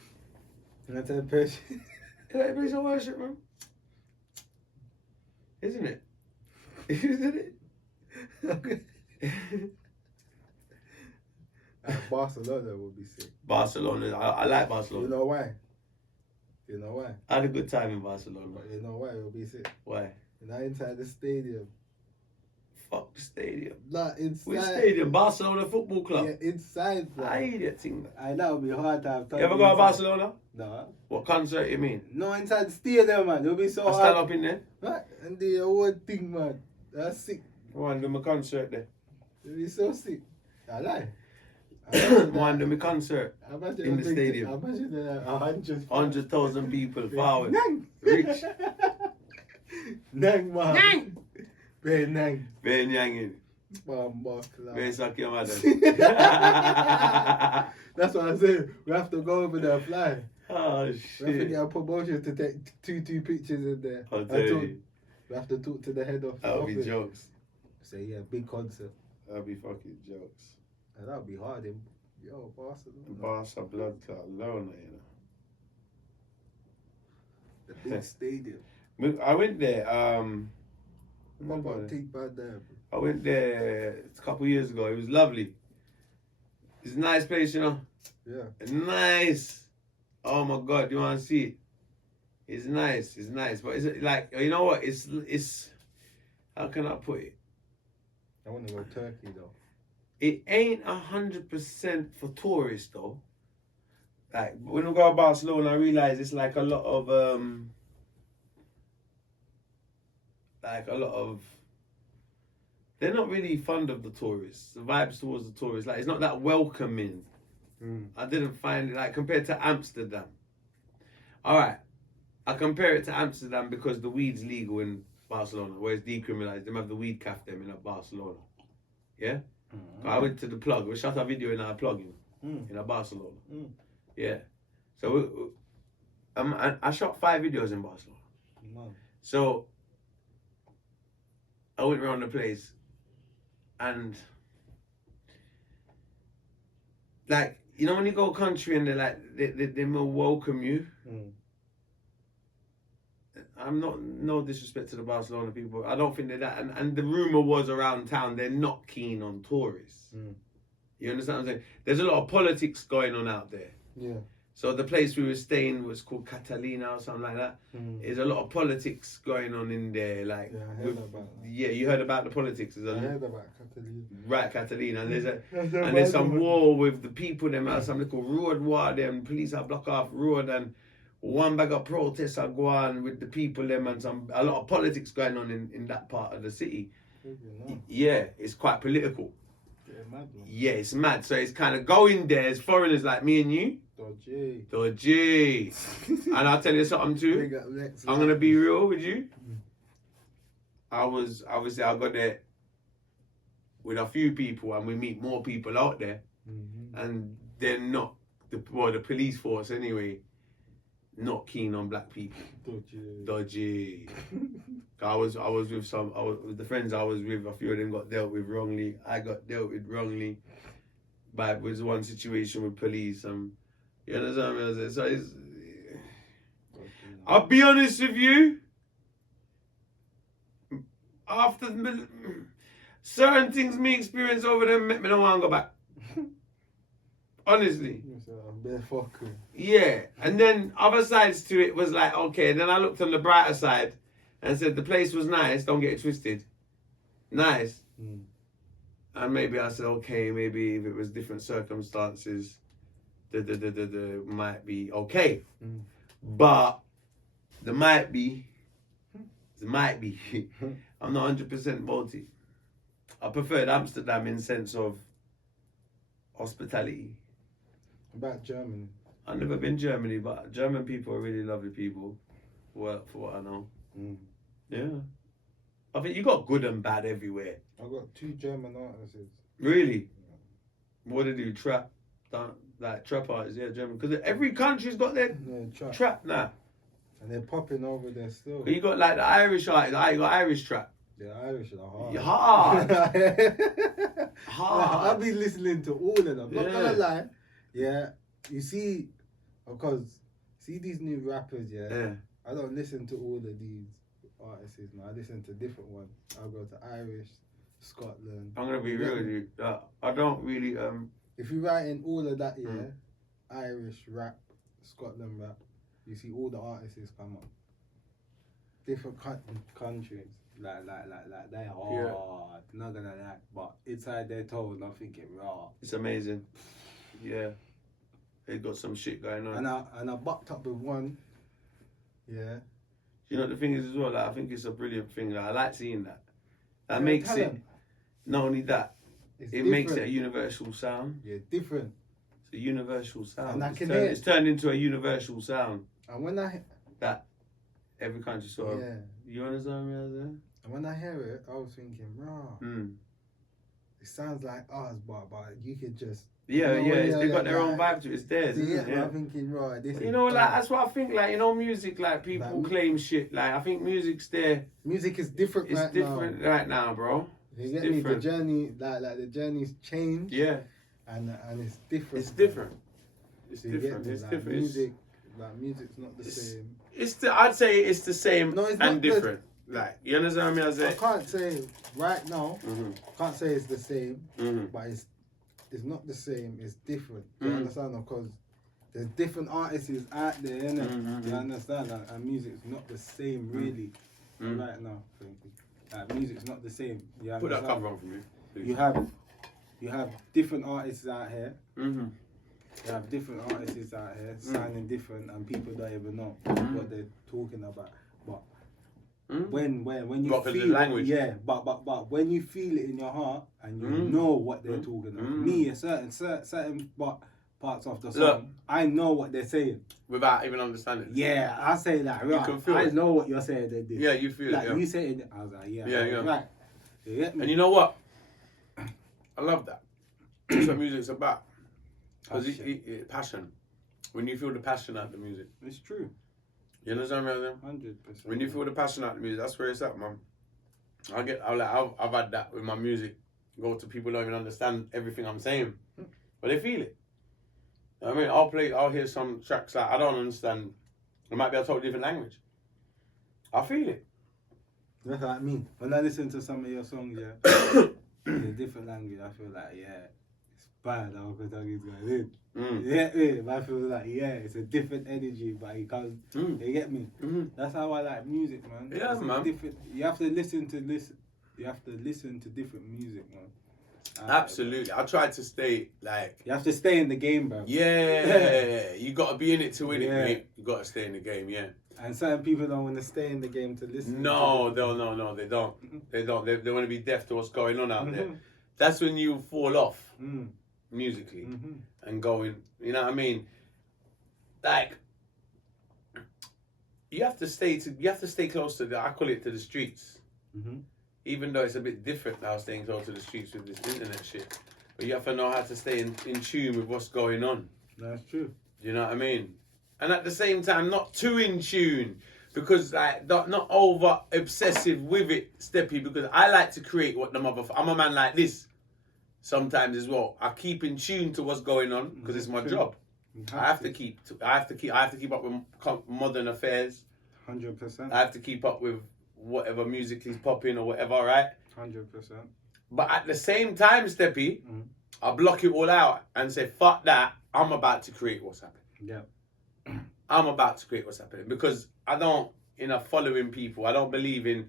That's a person. It's like a place of worship, man. Isn't it? Isn't it? Okay. Barcelona would be sick. Barcelona, I like You Barcelona. know why? You know why? I had a good time in Barcelona. But you know why it would be sick? Why? You're not inside the stadium. Fuck the stadium. Not inside. Which stadium? Barcelona Football Club. Yeah, inside. I Like. hate that thing. I know it would be hard to have time. You ever go to inside. Barcelona? No. What concert you mean? No, inside the stadium, man. It would be so I hard. stand up in there. Right? And the whole thing, man. That's sick. Come on, do my concert there. It would be so sick. I lie. Come on, do my concert. Imagine in a the big- stadium. Imagine 100. 100,000 people forward. Nang! Rich. Nang, man. Nang! Very nang. Ben Yangin. Bamba Ben club. suck your mother. That's what I said. We have to go over there and fly. Oh We have to shit. get a promotion to take two pictures in there. I'll And tell talk- you. We have to talk to the head of the That'll be office. jokes. Say, yeah, big concert. That'll be fucking jokes. And that'll be hard. Yo, Barcelona. Barca blood clot alone, you know. The big stadium. I went there. What about take back there? I went there a couple of years ago. It was lovely. It's a nice place, you know. Yeah. Nice. Oh my God, you want to see it? It's nice. It's nice, but it's like you know what? It's how can I put it? I want to go Turkey though. It ain't 100% for tourists though. Like when we go to Barcelona, I realize it's like a lot of they're not really fond of the tourists. The vibes towards the tourists, like it's not that welcoming. I didn't find it like compared to Amsterdam. All right, I compare it to Amsterdam because the weed's legal in Barcelona, where it's decriminalized. They have the weed cafe them in Barcelona. Yeah, I went to the plug. We shot a video in our plugging in Barcelona. Yeah, so I shot 5 videos in Barcelona. So I went around the place, and like you know when you go country and they're like they will welcome you. I'm not no disrespect to the Barcelona people. I don't think they're that. And the rumor was around town they're not keen on tourists. You understand what I'm saying? There's a lot of politics going on out there. Yeah. So the place we were staying was called Catalina or something like that. There's a lot of politics going on in there. Like Yeah, I heard about that. Yeah, you heard about the politics. I heard about Catalina. Right, Catalina. And there's some war with the people. Them have some little road war. Them police are block off road and one bag of protests are going with the people. Them and a lot of politics going on in that part of the city. Yeah, it's quite political. Yeah, it's mad. So it's kind of going there as foreigners like me and you. Dodgy. And I'll tell you something too. I'm gonna be real with you. I got there with a few people, and we meet more people out there, and they're not the police force anyway. Not keen on black people. Dodgy. I was with the friends I was with. A few of them got dealt with wrongly. I got dealt with wrongly. But it was one situation with police. You understand what I'm saying? So it's. I'll be honest with you. After certain things me experience over there, make me don't want to go back. Honestly. Yeah. And then other sides to it was like, okay, then I looked on the brighter side and said the place was nice, don't get it twisted. Nice. And maybe I said, okay, maybe if it was different circumstances, might be okay. But there might be. I'm not 100% multi. I preferred Amsterdam in sense of hospitality. About Germany. I've never been Germany, but German people are really lovely people. Well, for what I know. Yeah. I think you got good and bad everywhere. I got 2 German artists. Really? What do they do? Trap? Like trap artists, yeah, German. Because every country's got their trap now. And they're popping over there still. But you got like the Irish artists. You got Irish trap. The Irish are hard. Hard. I've been listening to all of them. Not gonna lie. Yeah. You see, because these new rappers, I don't listen to all of these artists now. I listen to different ones. I'll go to Irish, Scotland. I'm gonna be real with you. I don't really If you write in all of that, Irish rap, Scotland rap, you see all the artists come up. Different countries, like they are hard. Not gonna lie, but inside their toes, I'm thinking raw. It's amazing. Yeah, they got some shit going on. And I bucked up with one. Yeah. You know the thing is as well. Like, I think it's a brilliant thing. Like, I like seeing that. That makes it. Not only that, it makes it a universal sound. Yeah, different. It's a universal sound. And it's turned into a universal sound. And when that every country sort of. You understand me? And when I hear it, I was thinking, raw. It sounds like ours, but you could just. They got their own vibe to it. It's theirs, isn't it? I'm thinking, right, this is. You know, like that's what I think. Like, you know, music. Like people claim shit. Like I think music's there. Music is different. It's different right now, bro. You get me? The journey, like the journey's changed. Yeah. And it's different. It's different. It's so different. It's different. Music's not the same. I'd say it's the same it's and different. Like, you understand me? I can't say right now. Can't say it's the same, but it's not the same. It's different. You understand? Because there's different artists out there, innit? You understand? And music's not the same, really. Right now, music's not the same. You put that cover on for me. Please. You have different artists out here. You have different artists out here sounding different, and people don't even know what they're talking about. But when you What, 'cause feel the language? yeah, but when you feel it in your heart and you know what they're talking about. Me, a certain parts of the song, Look. I know what they're saying. Without even understanding. Yeah, I say that. Right, can feel I it. know what you're saying. They did. Yeah, you feel Like it. Yeah. you saying it, I was like, yeah, Yeah. right. You get me? And you know what? I love that. That's what music's about. Because passion. When you feel the passion out of the music. It's true. You understand what I'm saying? 100%. When you feel the passion out of the music, that's where it's at, man. I've had that with my music. Go to people who don't even understand everything I'm saying, but they feel it. I mean, I'll hear some tracks that I don't understand. It might be a totally different language. I feel it. That's what I mean. When I listen to some of your songs, yeah, in a different language, I feel like, yeah, it's bad. I was going he's going in. Yeah, but I feel like, yeah, it's a different energy, but you can't, you get me? That's how I like music, man. Yeah, it's man. You have to listen to different music, man. Absolutely. I try to stay like. You have to stay in the game, bro. Yeah, you got to be in it to win it, Yeah. mate. You got to stay in the game, yeah. And certain people don't want to stay in the game to listen. No, they don't. They don't. They want to be deaf to what's going on out there. That's when you fall off musically and going. You know what I mean? Like you have to stay close to I call it to the streets. Even though it's a bit different now, staying close to the streets with this internet shit. But you have to know how to stay in tune with what's going on. That's true. You know what I mean? And at the same time, not too in tune. Because like not over obsessive with it, Steppy, because I like to create what I'm a man like this sometimes as well. I keep in tune to what's going on because it's my job. I have to keep up with modern affairs. 100%. I have to keep up with whatever music is popping or whatever, right? 100%. But at the same time, Steppy, I block it all out and say, fuck that, I'm about to create what's happening. Yeah. I'm about to create what's happening because I don't, following people. I don't believe in,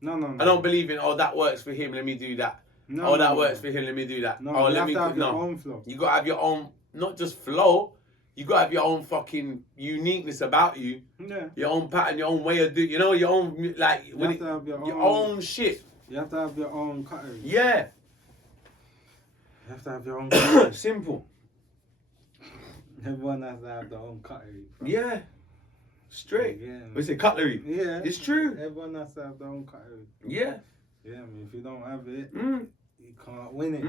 No. I don't believe in, oh, that works for him, let me do that. That works for him, let me do that. No, oh, you let have me to have no. your own flow. You gotta have your own, not just flow, you gotta have your own fucking uniqueness about you. Yeah. Your own pattern, your own way of doing, your own, like, You have to have your own shit. You have to have your own cutlery. Yeah. You have to have your own cutlery. Simple. Everyone has to have their own cutlery. Bro. Yeah. Straight. Yeah. We say cutlery. Yeah. It's true. Everyone has to have their own cutlery. Yeah. Yeah, I mean, if you don't have it, Mm. you can't win it.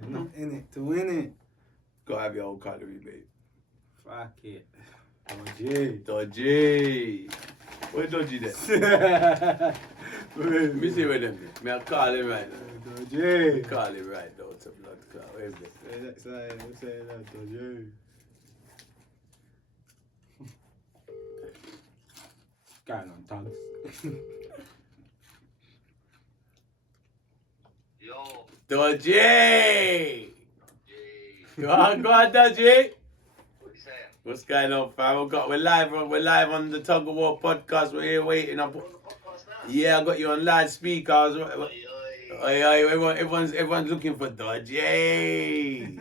You're not in it to win it. Gotta have your own cutlery, babe. Fuck it. Dodgy. Dodgy. Where Dodgy there? Let me see where them there. May I call him right now? Dodgy. Call him right now. It's a blood clot. Where's it? Say that, Dodgy. Going on tongues. Yo, Dodgy! G, Go on, Dodgy. what you saying? What's going on, fam? We're live on the Tuggawar Podcast. We're here waiting. On the podcast now? Yeah, I got you on loudspeaker. Oi. Everyone's looking for Dodgy. Oh, I'm here,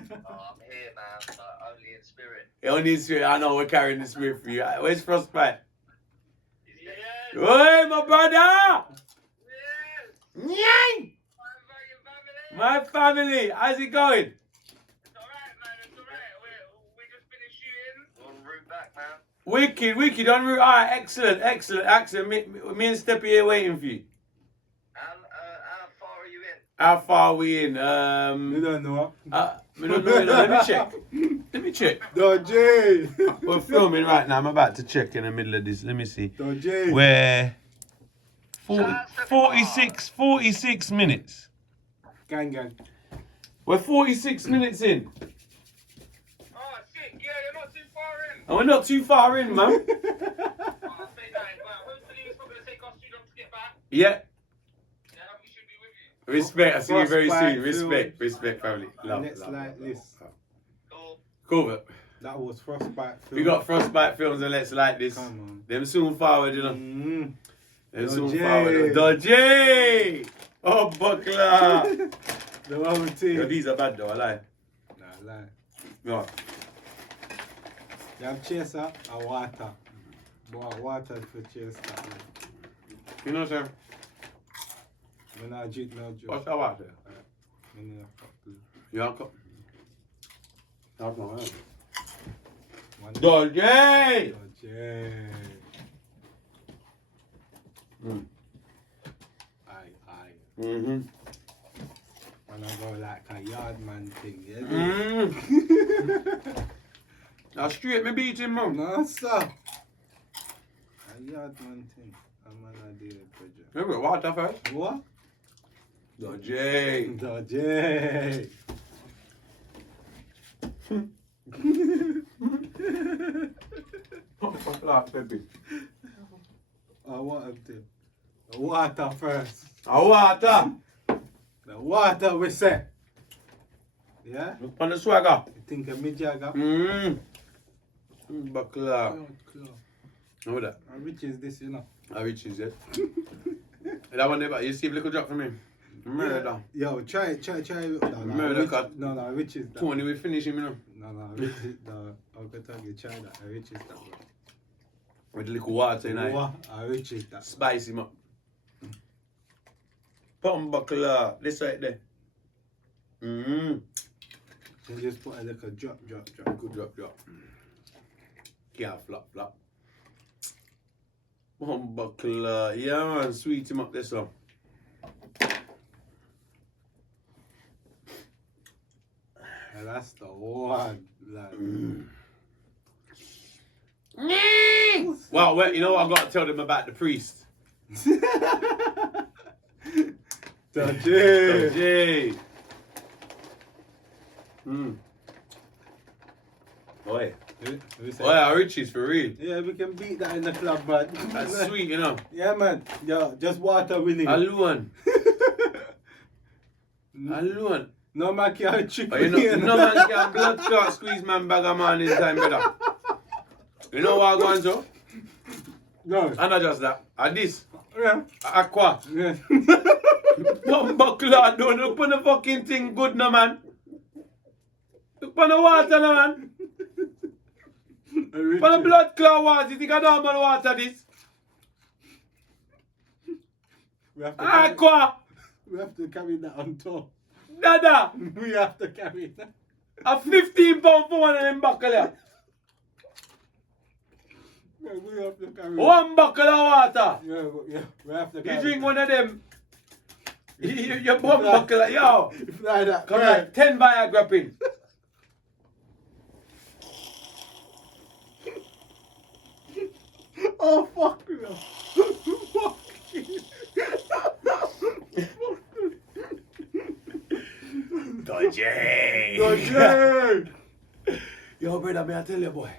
man. But only in spirit. Only spirit. I know we're carrying the spirit for you. Where's Frostbite? Is he here? Hey, my brother! Yes! Yay! My My family, how's it going? It's alright, man. It's alright. We just finished shooting. On route back, man. Wicked, en route. Alright, excellent. Me and Steppy here waiting for you. How far are you in? How far are we in? You don't know. We don't know. Let me check. Dodgy. We're filming right now. I'm about to check in the middle of this. Let me see. Dodgy. We're 46 minutes. Gang. We're 46 minutes in. Oh, shit. Yeah, you're not too far in. And we're not too far in, man. Oh, I'll say that. But hopefully it's not going to take us too long to get back. Yeah. Yeah, we should be with you. Respect. I'll see you very soon. Frostbite Respect, family. Love. Next like this. Cool, but That was Frostbite. we got Frostbite films and Let's Like This. Come on. Them soon forward, you know. Them soon Dodgy. forward. Dodgy! Oh, buckler! The one with Yo, tea. these are bad though, I lie. Nah, lie. No. You have chaser or water. Boy, water for chaser. You know what I'm saying? When I drink no juice. What's that water? When you fuck blue. You want cup? That's not right. One Dodgy! Dodgy. Aye. Mm-hmm. When I go like a yard man thing, yeah? Mm. Now straight me beat him, man. No, sir. A yard man thing. I'm an idea project. Remember, water first? What? Dodgy. Dodgy. What's that, baby? I want him to. The water first. A water. The water we say. Yeah? Look on the swagger. You think of me jagger? Buckle up. Know that? How rich is this, you know? How rich is it? That one there, you see a little drop for me. Murder. Yo, try it. Murder cut. No, rich is that. Tony, we finish him, you know. No, rich is the. I'll go tell you, try that. Rich is that, bro. With a little water in it. What? Rich is that. Spice him up. Pump buckle up. This right there. You just put a little drop. Good drop. Can't flop. Pump buckle up. Yeah, man. Sweet him up this one. And that's the one. Like. Well, wait, you know what I've got to tell them about the priest? Dodgy. Oi. We say- Oi, Richie's for real. Yeah, we can beat that in the club, man. That's sweet, you know. Yeah, man. Yo, just water winning. Alone. No man can trick Oh, you me. know, no man can blood clot squeeze man bag of man in time, brother. You know what I'm going to? No. And not just that. And this. Yeah. Aqua. Yeah. Bumbo clot, don't look on the fucking thing good, no man. Look on the water, no man. On the blood clot water, you think I don't want water this? Aqua. We have to carry that on top. Dada. We have to carry that. A 15 pound for one of them buckle here. Yeah, we have to carry One buckle of water. Yeah, we have to carry You drink that. one of them. You bum buckle like, yo. If like that. Come yeah. like 10 Viagra pin. Oh, fuck you. Fuck you. Dodgy. Yo, brother, may I tell you, boy.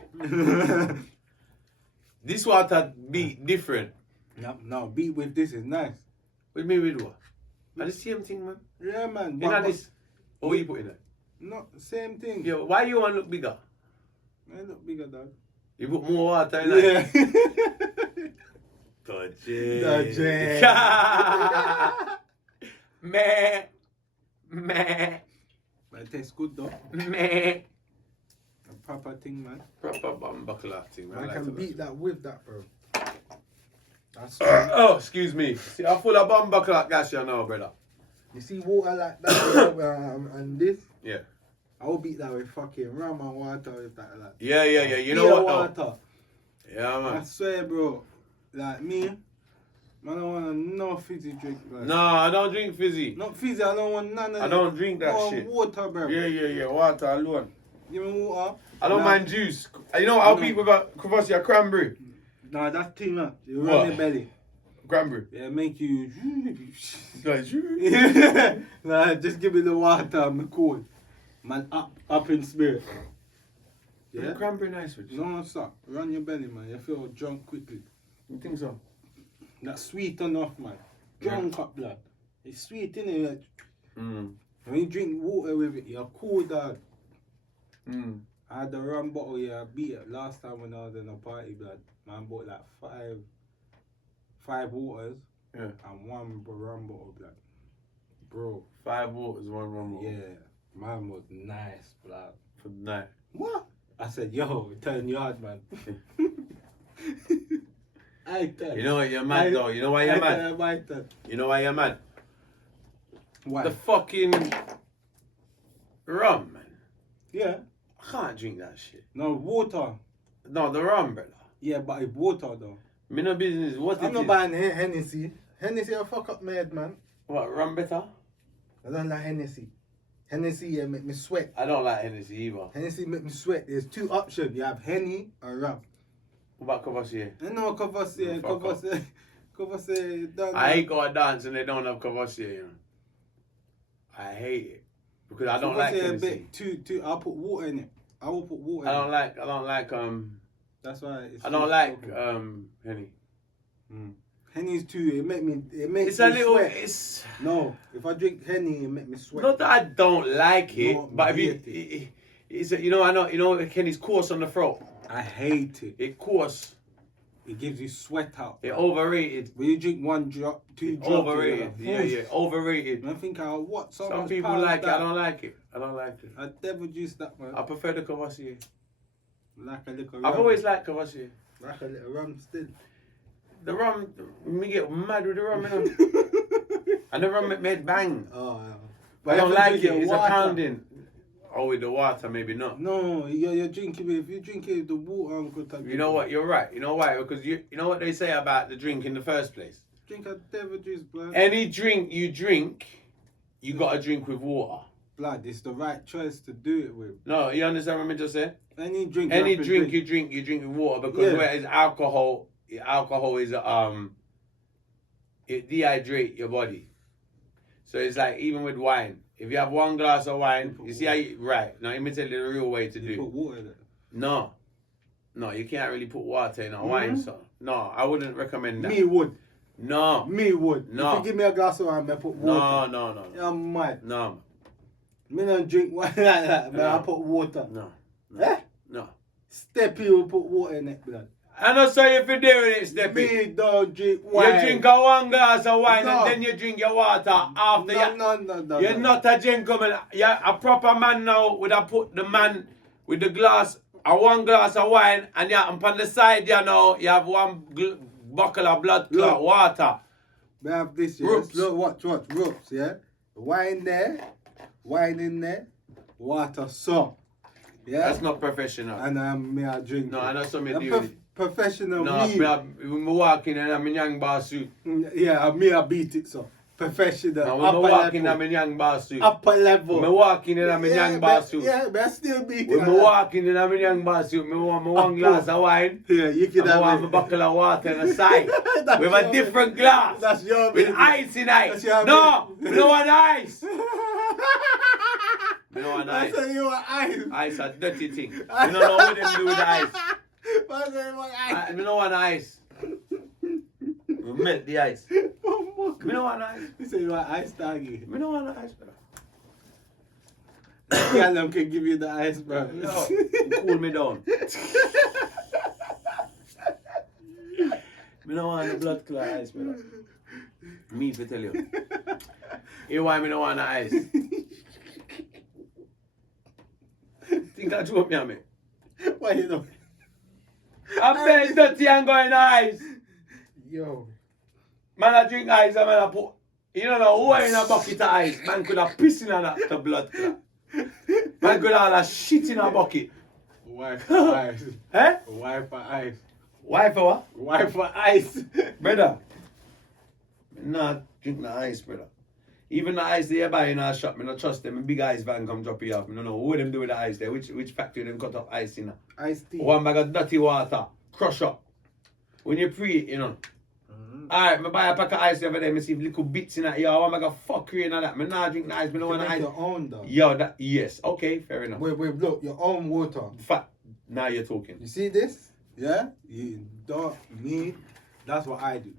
This water be different. No, beat with this is nice. What do you mean with what? Are the same thing, man? Yeah, man. You know this? What you put in it? No, same thing. Yo, why you want to look bigger? I look bigger, dog. You put more water in it? Yeah. Dodgy. Dodgy. Meh. But it tastes good, though. Meh. A proper thing, man. Proper bum buckle thing, man. I like can to beat that with that, bro. That's Oh, excuse me. See, I'm full of bum buckle gas, you know, brother. you see water like that and this. Yeah. I will beat that with fucking rum and water with that. Like. Yeah. You know Pure what, though? water. Yeah, I man. swear, bro. Like me, man, I don't want no fizzy drink, man. No, I don't drink fizzy. Not fizzy, I don't want none of I don't drink that I want shit. water, bro. Yeah. Water alone. Give me water. I don't Nah. mind juice. You know, I'll No. beat with a Cravasia cranberry. Nah, that's thing, man. You What? run your belly. Cranberry. Yeah, make you. Guys, Nah, just give me the water. I'm cool. Man, up in spirit. Yeah? Cranberry nice with you. No, stop. Run your belly, man. You feel drunk quickly. You think so? That's sweet enough, man. Drunk up, blood. It's sweet, innit? Like, Mm. when you drink water with it, you're cool, dog. Mm. I had the rum bottle, yeah, I beat it last time when I was in a party, blood. Man bought like five waters Yeah. and one rum bottle, blood. Bro, 5 waters, 1 rum. yeah, man was nice, blood. For the night. What? I said, yo, turn yard, man. I tell. You know what, you're mad though. You know why you're mad? I tell. You know why you're mad? Why? The fucking rum, man. Yeah. I can't drink that shit. No, water. No, the rum, brother. Yeah, but it's water though. Me no business. What I'm it not is? buying Hennessy. Hennessy a fuck up mad, man. What, rum better? I don't like Hennessy. Hennessy yeah, make me sweat. I don't like Hennessy either. Hennessy make me sweat. There's two options. You have Henny or rum. What about Courvoisier? I know Courvoisier. Fuck off. Courvoisier. Don't I hate going dance and they don't have Courvoisier, you know. I hate it. Because I don't like Courvoisier a Hennessy. bit too. I'll put water in it. I will put water in I it. don't like That's why it's I don't like Henny. Henny's too. It makes It's me a little sweat. it's No, if I drink Henny, it make me sweat. not that I don't like it, No, but I if you hate it. it's you know Henny's coarse on the throat. I hate it. It coarse. It gives you sweat out. It overrated. When you drink one drop, two drops, Overrated. you're like, Yeah. Overrated. I think I what Some people like it. I don't like it. I don't like it. I devil juice that man. I prefer the Courvoisier. Like a little rum. I've always liked Courvoisier. like a little rum still. The rum, me get mad with the rum, you know. And the rum make me bang. Oh, I don't if you like drink it. It's water- a pounding. Oh, with the water, maybe not. No, you're drinking it. If you drink it, the water, I'm good. You know what? You're right. You know why? Because you know what they say about the drink in the first place. Drink a devil juice, blood. Any drink you drink, you gotta drink with water. Blood, it's the right choice to do it with. No, you understand what I just said? Any drink. Any you have to drink you drink with water because Yeah. whereas alcohol is it dehydrate your body. So it's like even with wine. If you have one glass of wine, you see how you right. Now let me tell you the real way to You do put it. water in it. No, you can't really put water in a wine. So no, I wouldn't recommend that. Me would. No, Me would. No. If you give me a glass of wine, I put water. no, I'm mad. no, Me don't drink wine like that, man. No. I put water. no, Eh? no. Steppy will put water in it, blood. I know so if you're doing it, Steppy. Me don't drink wine. You drink a one glass of wine No. and then you drink your water after you. No. You're not a gentleman. You're a proper man now. Would I put the man with the glass, one glass of wine, and yeah, and on the side, you know, you have one buckle of blood clot Look. water. We have this, yeah. Ropes. Look, watch. Ropes, yeah. Wine there, wine in there, water some. Yeah. That's not professional. And me I drink. No, it. I know something A do with it. professional No, me. me walking in a young bar suit. Yeah, me I beat it so. Professional. Now, when upper me walking in level. a young bar suit. Upper level. Me walking in a young bar suit. Yeah, but I still beat it. When me walking in a young bar suit, me want one glass of wine. Yeah, you can And I want have a it. buckle of water on the side. That's With a your different business. glass. That's your With business. ice in That's it. your No, business. we don't want ice. We don't want I ice. said you want ice. Ice a dirty thing. We don't know what them do with the ice. I said you want ice. We don't want ice. We melt the ice. We don't want ice. You say you want ice, doggy. We don't want ice, bro. Yeah, them can give you the ice, bro. No, cool me down. Me don't want the blood clot ice, bro. Me to tell you. Here's why me don't want the ice. Think I joke me on me. Why you know? I bet dirty and going ice. Yo. Man, I drink ice and man, I put. You don't know who in a bucket of ice. Man could have pissed in that the blood clot. Man could have shit in a bucket. Why for ice? Eh? Why for ice? Why for what? Why for ice? Brother. Nah, drink the ice, brother. Even the ice they buy in our shop, I don't trust them. A big ice van come drop it off. I don't know who them do with the ice there. Which factory them cut up ice in? Ice tea. One bag of dirty water, crush up. When you pre it, you know. Alright, I buy a pack of ice over there, I see little bits in that. Yo, one bag of fuckery and all that. I nah drink the ice, I don't You want the make ice. your own though. Yo, that, yes, okay, fair enough. Wait, look, your own water. Fact, now you're talking. You see this? Yeah? You don't me. That's what I do.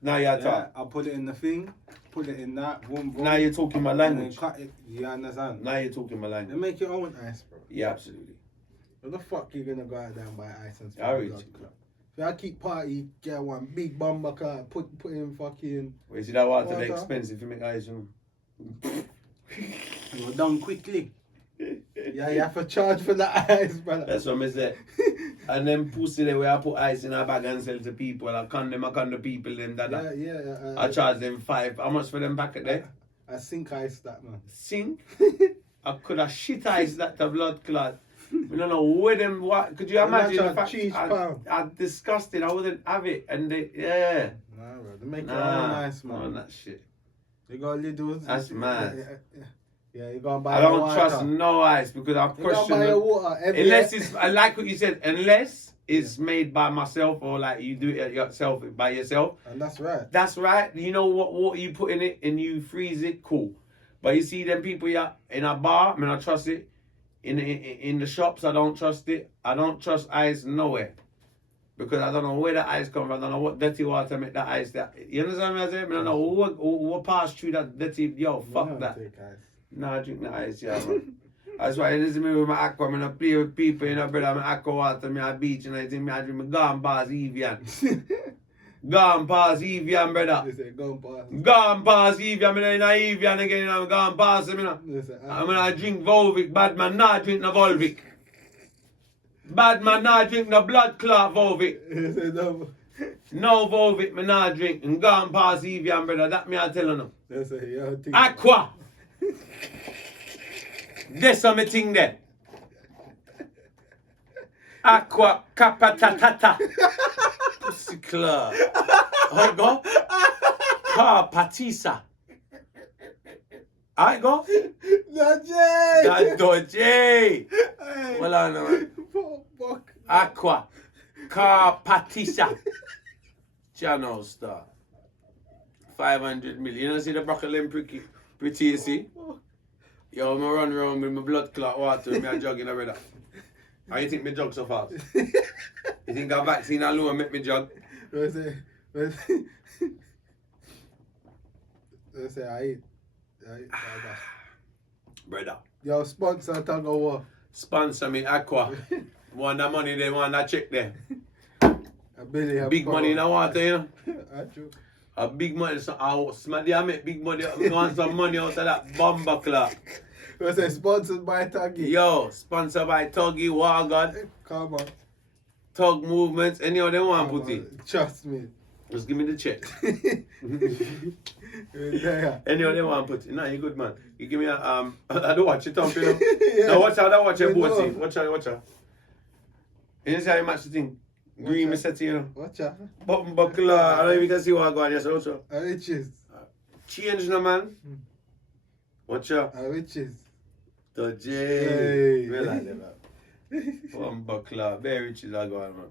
Now you're Yeah, talking. I put it in the thing, put it in that, boom, boom. Now you're talking my and then language. cut it. You understand? Now you're talking my You language. make your own ice, bro. Yeah, absolutely. What the fuck you gonna go out there and buy ice and I read blood you. clot? If I keep party, get one big bomber car, put in fucking. Well, you see that water, Water. they expensive to make ice. You're done quickly. Yeah, you have to charge for the ice, brother. That's what I said. And then pussy there where I put ice in a bag and sell to people. I condemn people them that. Yeah. I charge them $5. How much for them packet there? I sink ice that, man. Sink? I could have shit ice that to blood clot. We don't know where them, what, could you imagine the fact I disgusted, I wouldn't have it. And they, yeah. Nah, bro, they make it all nice, man. On that shit. You got little. That's mad. Yeah, you gotta buy I don't water. trust no ice because I've You gotta questioned buy your it. water every Unless it's, I like what you said, unless it's made by myself or like you do it yourself by yourself. And that's right. That's right. You know what water you put in it and you freeze it, cool. But you see them people here in a bar, I mean, I trust it. In the shops, I don't trust it. I don't trust ice nowhere. Because I don't know where the ice comes from. I don't know what dirty water make that ice that. You understand what I'm saying? I don't know what passed through that dirty. Yo, fuck that. Nah, I drink the ice, yeah, man. That's why this is me with my aqua. I'm play with people, you know, brother. I'm aqua water, me at beach, and I think me I drink my Gone Past Evian. Gone Past Evian, brother. They say Gone Past. Gone Past Evian. I'm in Evian again, you know. I'm Gone Past them, you know. I'm gonna drink Volvic. Bad man, nah drink no Volvic. Bad man, nah drink no blood clot Volvic. They say no. No Volvic, me nah drink. And Gone Past Evian, brother. That me I telling them. They say, yo, think Aqua. That's some thing there. Aqua capatatata. Pussy club. I go. Car patisa. I go. Dodgy! That dodgy. Well, I know. Fuck. Aqua. Car patisa. Channel star. 500 million. You know, see the broccoli pretty, you see? Yo, I'm run around with my blood clot water and me jug in a brother. How you think me jug so fast? You think a vaccine alone make me jug? They say, I eat. Brother. Yo, sponsor Tuggawar. Sponsor me, Aqua. Want that money there, want that check there. A billion. Big money in the water, you know? True. A big money, so I make big money. I want some money out of that bomber clock. They say, sponsored by Tuggy. Yo, sponsored by Tuggawar Gaad, Come on. Tug Movements, any of them want Come put it. on. Trust me. Just give me the check. There. Any of them want put it. Nah, you good man. You give me a I don't watch it, Tom, you know. Yeah. Now watch out, I watch your You boat. know. Watch out. You see how you match the thing? Green, me set you know. Watch out. Button buckler. I don't even can see what I go on. Yes, also. Riches. Change no man. Watch out. Riches. The J. Hey. We like them, man. Button buckler. Very riches I go on, man.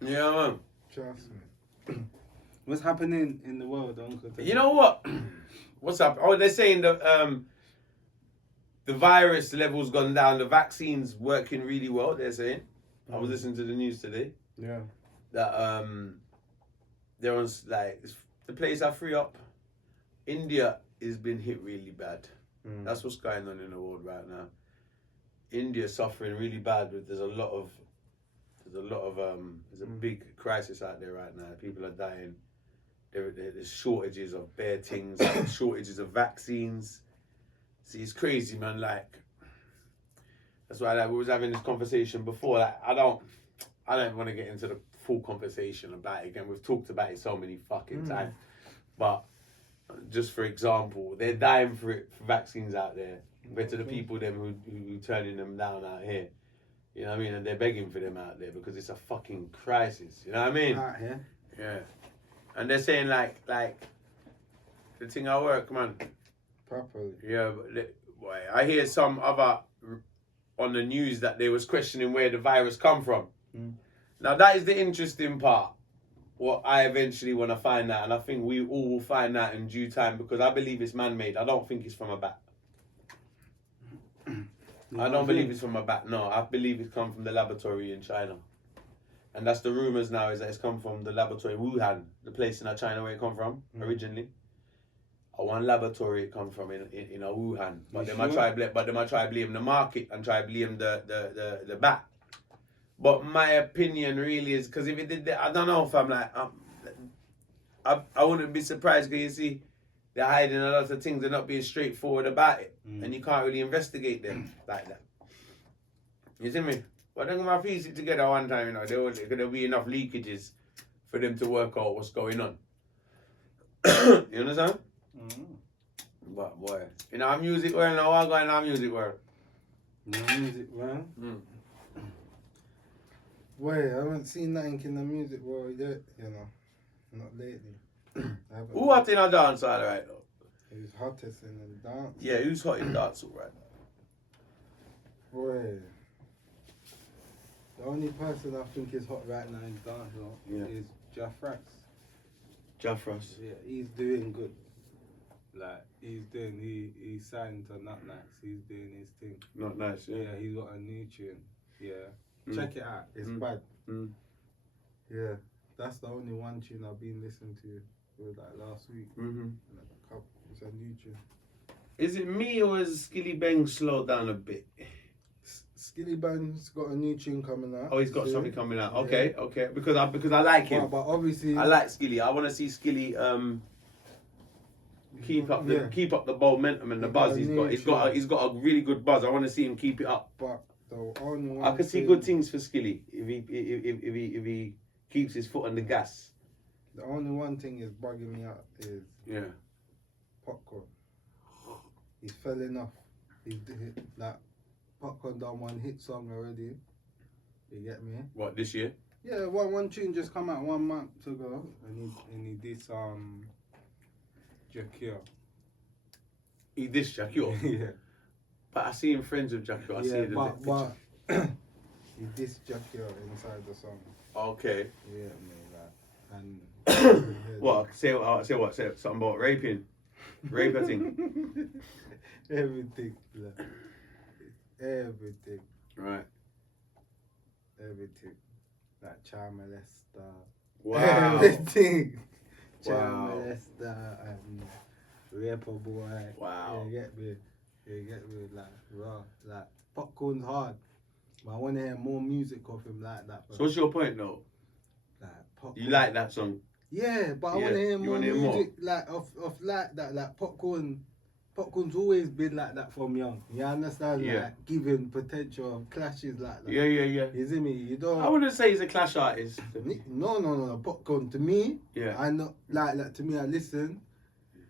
Yeah, man. Trust me. What's happening in the world, Uncle? You know what? What's up? Oh, they're saying the virus level's gone down. The vaccine's working really well. They're saying. I was listening to the news today Yeah. that they're on like the place are free up. India has been hit really bad. That's what's going on in the world right now. India's suffering really bad. There's a big crisis out there right now. People are dying. There's shortages of bare things, shortages of vaccines. See, it's crazy, man. Like, that's why we was having this conversation before. Like, I don't want to get into the full conversation about it again. We've talked about it so many fucking times. But just for example, they're dying for vaccines out there. Compared to the people them who turning them down out here. You know what I mean? And they're begging for them out there because it's a fucking crisis. You know what I mean? Out here. Yeah. And they're saying like the thing I work, man. Properly. Yeah, but boy, I hear some other on the news that they was questioning where the virus come from. Now that is the interesting part. What I eventually want to find out, and I think we all will find out in due time because I believe it's man-made. I don't think it's from a bat. I don't believe it's from a bat. No, I believe it's come from the laboratory in China. And that's the rumours now, is that it's come from the laboratory Wuhan, the place in China where it come from originally. One laboratory it come from in Wuhan. But they might try blame the market and try blame the bat. But my opinion really is, because if it did that, I don't know if I'm like, I wouldn't be surprised because you see, they're hiding a lot of things, they're not being straightforward about it. And you can't really investigate them like that. You see me? But they're gonna piece it together one time, you know. There'll be enough leakages for them to work out what's going on. You understand? But boy, in our music world now, what going in our music world? The music, man. Boy, I haven't seen nothing in the music world yet, you know. Not lately. Who hot in a dance all right now? Who's hottest in the dance? Yeah, who's hot in dance all right now? Boy. The only person I think is hot right now in dance is Jaffrax. Jaffras. Yeah, he's doing good. Like, he signed to Not Nice. He's doing his thing. Not nice, yeah. Yeah, he's got a new tune. Yeah. Mm. Check it out. It's bad. Mm. Yeah. That's the only one tune I've been listening to for like last week. Mm-hmm. It's a new tune. Is it me or is Skilly Bang slowed down a bit? Skilly Band's got a new tune coming out. Oh, he's got soon. something coming out. Yeah. Okay. Because I like him. But obviously, I like Skilly. I want to see Skilly keep up the momentum and the He buzz. got a He's got a really good buzz. I want to see him keep it up. But the only one I could see good things for Skilly if he keeps his foot on the gas. The only one thing is bugging me out is Popcorn. He fell enough. Like Popcorn done one hit song already. You get me? What, this year? Yeah, one tune just come out 1 month ago, and he did Jakir. He dissed Jakir. Yeah. But I see him friends with Jakir. I see the but he dissed Jakir inside the song. Okay. Yeah, man, like, and What? Say what? Say something about raping. Rape a thing. Everything, like, everything, Right. everything. Like child molester. Wow. Everything. Child Wow. molester and rapper boy. Wow. You get me? Like, raw. Like, Popcorn's hard. But I want to hear more music of him like that. So what's your point though? Like, Popcorn. You like that song? Yeah, but I Yeah, want to hear you more wanna hear music like of like that. Like Popcorn's always been like that from young. You understand? Yeah. Like giving potential of clashes like that. Yeah. You see me? You don't. I wouldn't say he's a Clash artist. No. Popcorn to me. Yeah. I know. Like to me, I listen.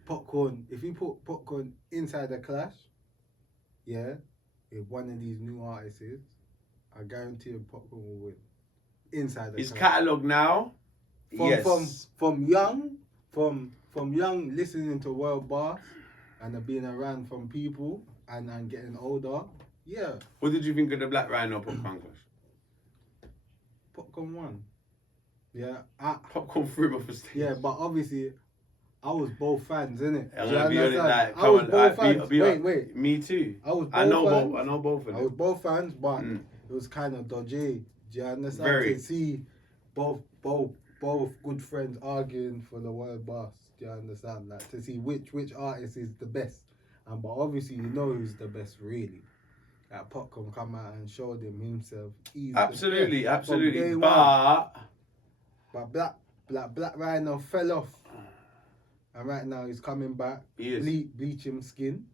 Popcorn. If you put Popcorn inside a clash, yeah, if one of these new artists is, I guarantee you Popcorn will win. Inside the His clash. catalogue now. From young listening to world bars and being around from people and getting older. Yeah, What did you think of the Black Rhino Popcorn Clash? Popcorn won. Yeah, Popcorn threw him off the stage. yeah, but obviously I was both fans, innit? I'm Do you gonna be honest, understand? like, I come was on, both like, fans. be Wait. Me too. I was both I know fans. both of I was them. both fans, but Mm. it was kind of dodgy. Do you understand? Very. To see both good friends arguing for the world boss. Do you understand? Like to see which artist is the best. But obviously you know who's the best really. Like Popcorn come out and showed him himself. He's Absolutely. the best from day one. But But Black Rhino fell off. And right now he's coming back. he is. Bleach him skin.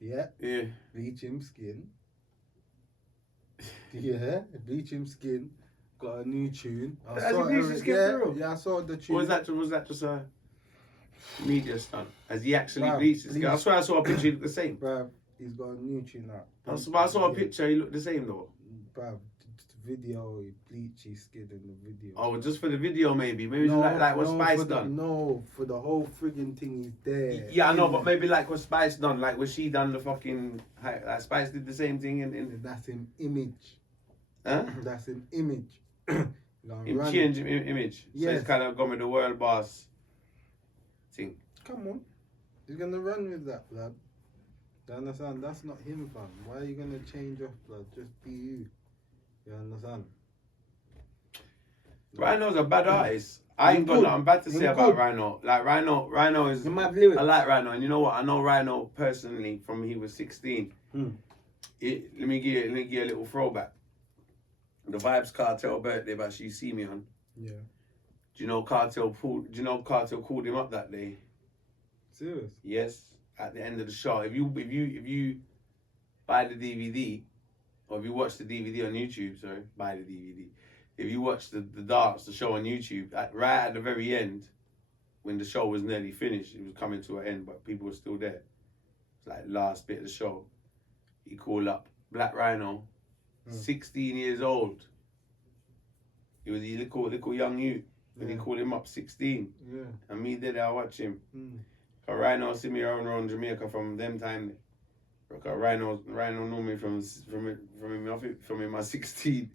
Yeah. Yeah. Bleach him skin. Yeah, bleach him skin. Got a new tune. I Has he saw bleached it, his skin for real? yeah, I saw the tune. Or was that just a media stunt? Has he actually Bruv, bleached his skin? I bleach. swear I saw a picture, he looked the same. Bruv, he's got a new tune out. I saw a picture, he looked the same though. Bruv, the video, he bleached his skin in the video. Oh, just for the video maybe. Maybe like what Spice done. No, for the whole friggin' thing, he's there. Yeah, I know, but maybe like what Spice done, like what she done the fucking, like Spice did the same thing in That's him image. huh? That's him image. In change image. So Yes. it's kind of gone with the world boss thing. Come on. He's gonna run with that, blood. You understand? That's not him, fam. Why are you gonna change off, blood? Just be you. You understand? Rhino's a bad artist. I ain't got good. nothing bad to say He's about good. Rhino. Like Rhino is. You might lyrics. I like Rhino, and you know what? I know Rhino personally from he was 16. Hmm. Let me give you a little throwback. The Vibes Cartel birthday bash you see me on. Yeah. Do you know Cartel called him up that day? Serious? Yes, at the end of the show. If you buy the DVD, or if you watch the DVD on YouTube, sorry, buy the DVD. If you watch the show on YouTube, right at the very end, when the show was nearly finished, it was coming to an end, but people were still there. It's like last bit of the show. He called up Black Rhino, 16 years old. He was a little young youth. And he called him up 16. Yeah. And me there, I watch him. Cause Rhino see me around Jamaica from them time. Because Rhino knew me from my 16.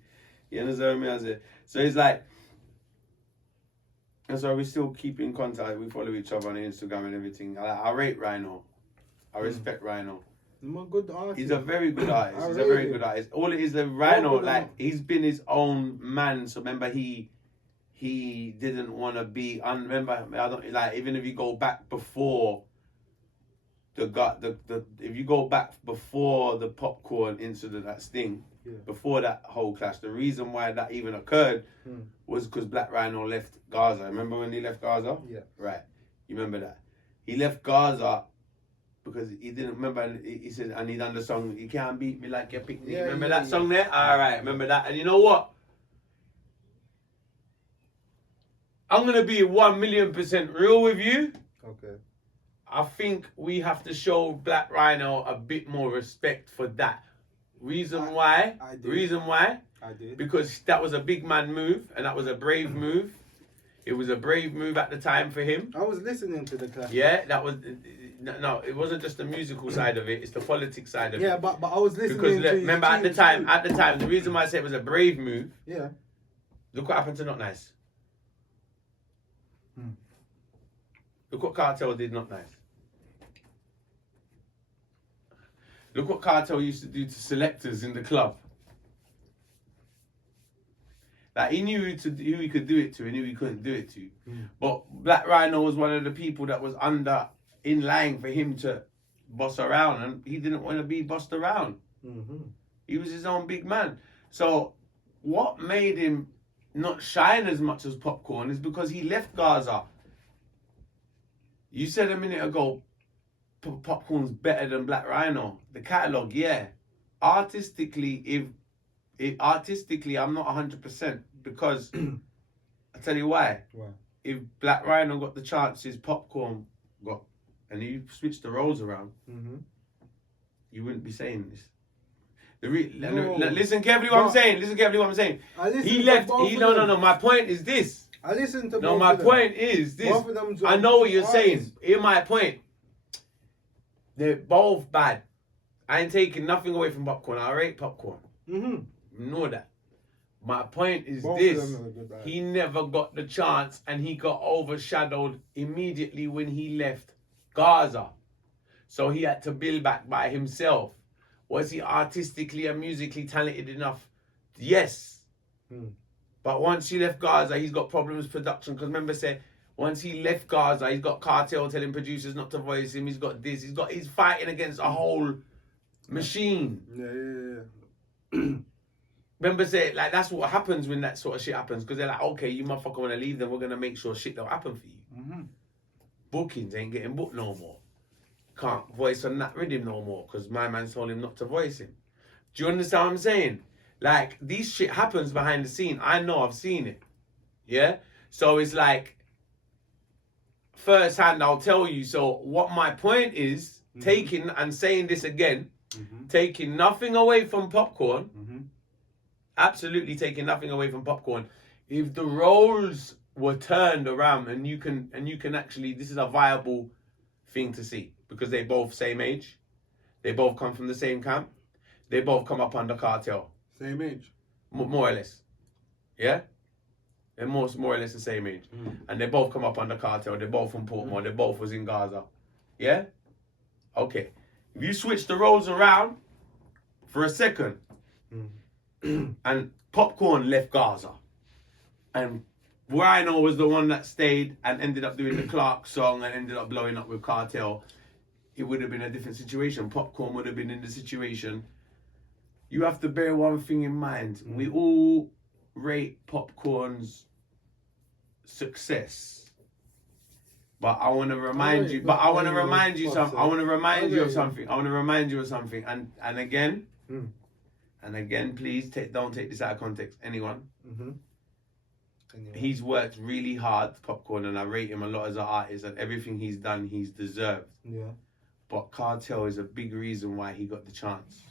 You understand me? I said, so it's like, and so we still keep in contact. We follow each other on Instagram and everything. I rate Rhino. I respect Rhino. I'm a good artist. He's a very good artist. He's a very good artist. All it is, the Rhino, like, he's been his own man. So remember, he didn't want to be. Remember, I don't like. Even if you go back before if you go back before the popcorn incident, that Sting, before that whole clash, the reason why that even occurred was because Black Rhino left Gaza. Remember when he left Gaza? Yeah. Right. You remember that? He left Gaza because he didn't remember. He said, and he done the song, "You Can't Beat Me Like Your Picnic." Yeah, remember that song there? All right. Remember that? And you know what? I'm gonna be 1,000,000% real with you. Okay. I think we have to show Black Rhino a bit more respect for that. Reason why? I did. Because that was a big man move, and that was a brave move. It was a brave move at the time for him. I was listening to the class. Yeah, that was no. It wasn't just the musical side of it; it's the politics side of it. Yeah, but I was listening Because to remember at the time, the reason why I said it was a brave move. Yeah. Look what happened to Not Nice. Look what Cartel did Not Nice. Look what Cartel used to do to selectors in the club. Like, he knew who he could do it to and who he couldn't do it to. But Black Rhino was one of the people that was in line for him to boss around, and he didn't want to be bossed around. He was his own big man. So what made him not shine as much as Popcorn is because he left Gaza. You said a minute ago, Popcorn's better than Black Rhino. The catalogue, yeah. Artistically, artistically, I'm not 100% because I tell you why. Why? If Black Rhino got the chances, Popcorn got, and you switch the roles around, you wouldn't be saying this. Listen carefully what I'm saying. Listen carefully what I'm saying. He left. No. My point is this. I listened to. No, my point is this. I know what you're saying. Hear my point. They're both bad. I ain't taking nothing away from Popcorn. I rate Popcorn. Know that. My point is this. He never got the chance and he got overshadowed immediately when he left Gaza. So he had to build back by himself. Was he artistically and musically talented enough? Yes. But once he left Gaza, he's got problems with production. Because remember, once he left Gaza, he's got Cartel telling producers not to voice him. He's got this. He's fighting against a whole machine. Yeah. Remember, like, that's what happens when that sort of shit happens. Because they're like, okay, you motherfucker want to leave, then we're going to make sure shit don't happen for you. Bookings ain't getting booked no more. Can't voice on that rhythm no more because my man told him not to voice him. Do you understand what I'm saying? Like, these shit happens behind the scene. I know, I've seen it. Yeah? So it's like, first hand, I'll tell you. So what my point is, taking and saying this again, taking nothing away from Popcorn, absolutely taking nothing away from Popcorn. If the roles were turned around and you can actually, this is a viable thing to see because they both same age, they both come from the same camp, they both come up under Cartel. Same age. More or less. Yeah? They're more or less the same age. And they both come up under Cartel. They're both from Portmore. They both was in Gaza. Yeah? Okay. If you switch the roles around for a second, and Popcorn left Gaza, and Rhino was the one that stayed and ended up doing the Clark song and ended up blowing up with Cartel, it would have been a different situation. Popcorn would have been in the situation. You have to bear one thing in mind. We all rate Popcorn's success. But I want to remind you. But I want to remind you something. I want to remind you of something. And again, and again, please don't take this out of context, anyone. Mm-hmm. Anyway. He's worked really hard, Popcorn, and I rate him a lot as an artist, and everything he's done, he's deserved. Yeah. But Cartel is a big reason why he got the chance.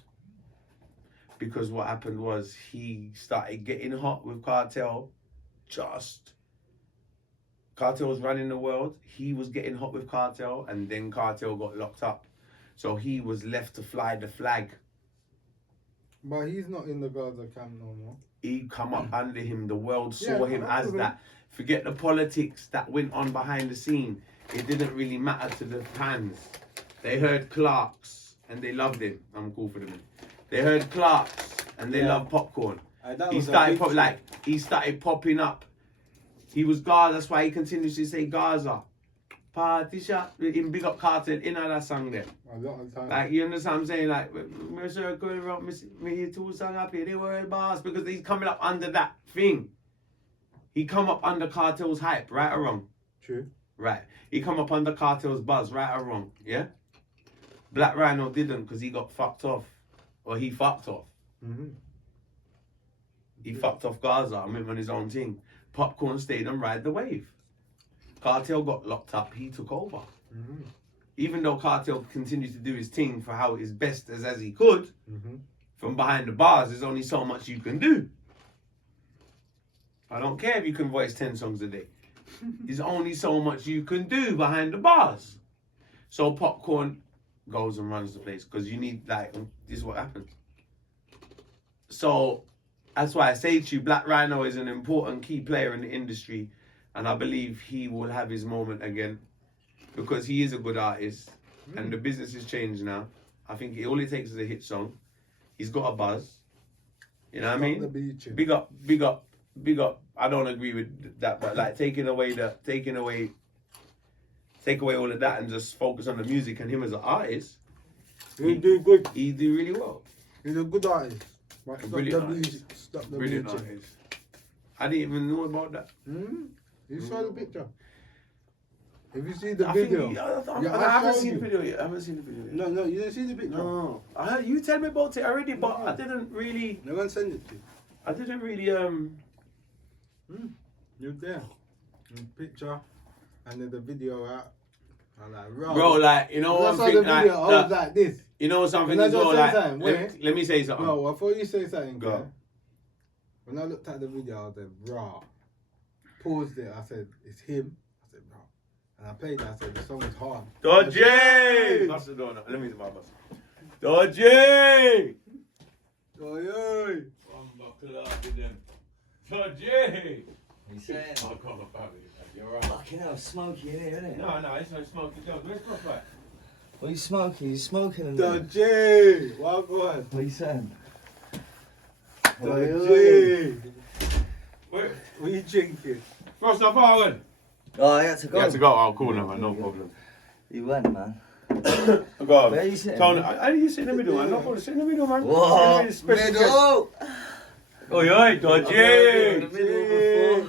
Because what happened was he started getting hot with Cartel. Cartel was running the world. He was getting hot with Cartel, and then Cartel got locked up. So he was left to fly the flag. But he's not in the Gaza camp no more. He come up under him. The world saw Yeah, him no, as no. that. Forget the politics that went on behind the scene. It didn't really matter to the fans. They heard Clark's and they loved him. I'm cool for them. They heard Clark's and they Yeah. loved Popcorn. That He was a started big he started popping up. He was Gaza. That's why he continues to say Gaza. Party shot. In Big Up Cartel in that song there. a lot of time. Like, you understand what I'm saying? Like, me sure going around, me hear two songs up here, they were boss, because he's coming up under that thing. He come up under Cartel's hype, right or wrong? True. Right. He come up under Cartel's buzz, right or wrong? Yeah? Black Rhino didn't, because he got fucked off. Or he fucked off. Mm-hmm. He fucked off Gaza, I mean, on his own thing. Popcorn stayed and ride the wave. Cartel got locked up, he took over. Mm-hmm. Even though Cartel continued to do his thing for how his best as he could, Mm-hmm. from behind the bars, there's only so much you can do. I don't care if you can voice 10 songs a day. There's only so much you can do behind the bars. So Popcorn goes and runs the place because you need, like, this is what happens. So that's why I say to you, Black Rhino is an important key player in the industry, and I believe he will have his moment again because he is a good artist and the business has changed now. I think all it takes is a hit song. He's got a buzz. You know what I mean? The beach. Big up. I don't agree with that, but like take away all of that and just focus on the music and him as an artist. He'll do good. He do really well. He's a good artist. But stop Brilliant the artist. music. Stop the Brilliant music. artist. I didn't even know about that. Mm-hmm. You saw the picture. If you see the I video. think Yeah, I haven't showed seen you. the video yet. I haven't seen the video yet. No, you didn't see the picture. No. I heard you tell me about it already, but No. I didn't really. No one sent it to you. I didn't really. You're there. The picture and then the video out. I'm like, bro. Bro, like, you know When I what saw I'm the thinking? video, I Like, was like this. you know something Can I as just well, say like, something? Wait. let me say something. No, before you say something, Go. yeah, when I looked at the video, I was like, raw. Paused it. I said, it's him. I said, bro. And I played it. I said, the song's hard. Dodgy! Bust the door now. Let me do my bus. Dodgy! Oh, yeah. Dodgy! What you saying? Oh, come on, family. You're right. Fucking hell, smoky in here, isn't it? No, it's no smoking joke. Where's Prof at? What are you smoking? You smoking in there? Dodgy. Well, go on. What are you saying? Dodgy. Where? What are you drinking? Frost, how far I went? Oh, I had to go. You have to go. Oh, cool, no, man. No problem. You went, man. Go on. Where are you sitting? Tony, man? I you sit in the middle, man. No problem. Sit in the middle, man. Whoa! Sit in the middle. Middle! Oh, yeah, Dodgy! In the middle before.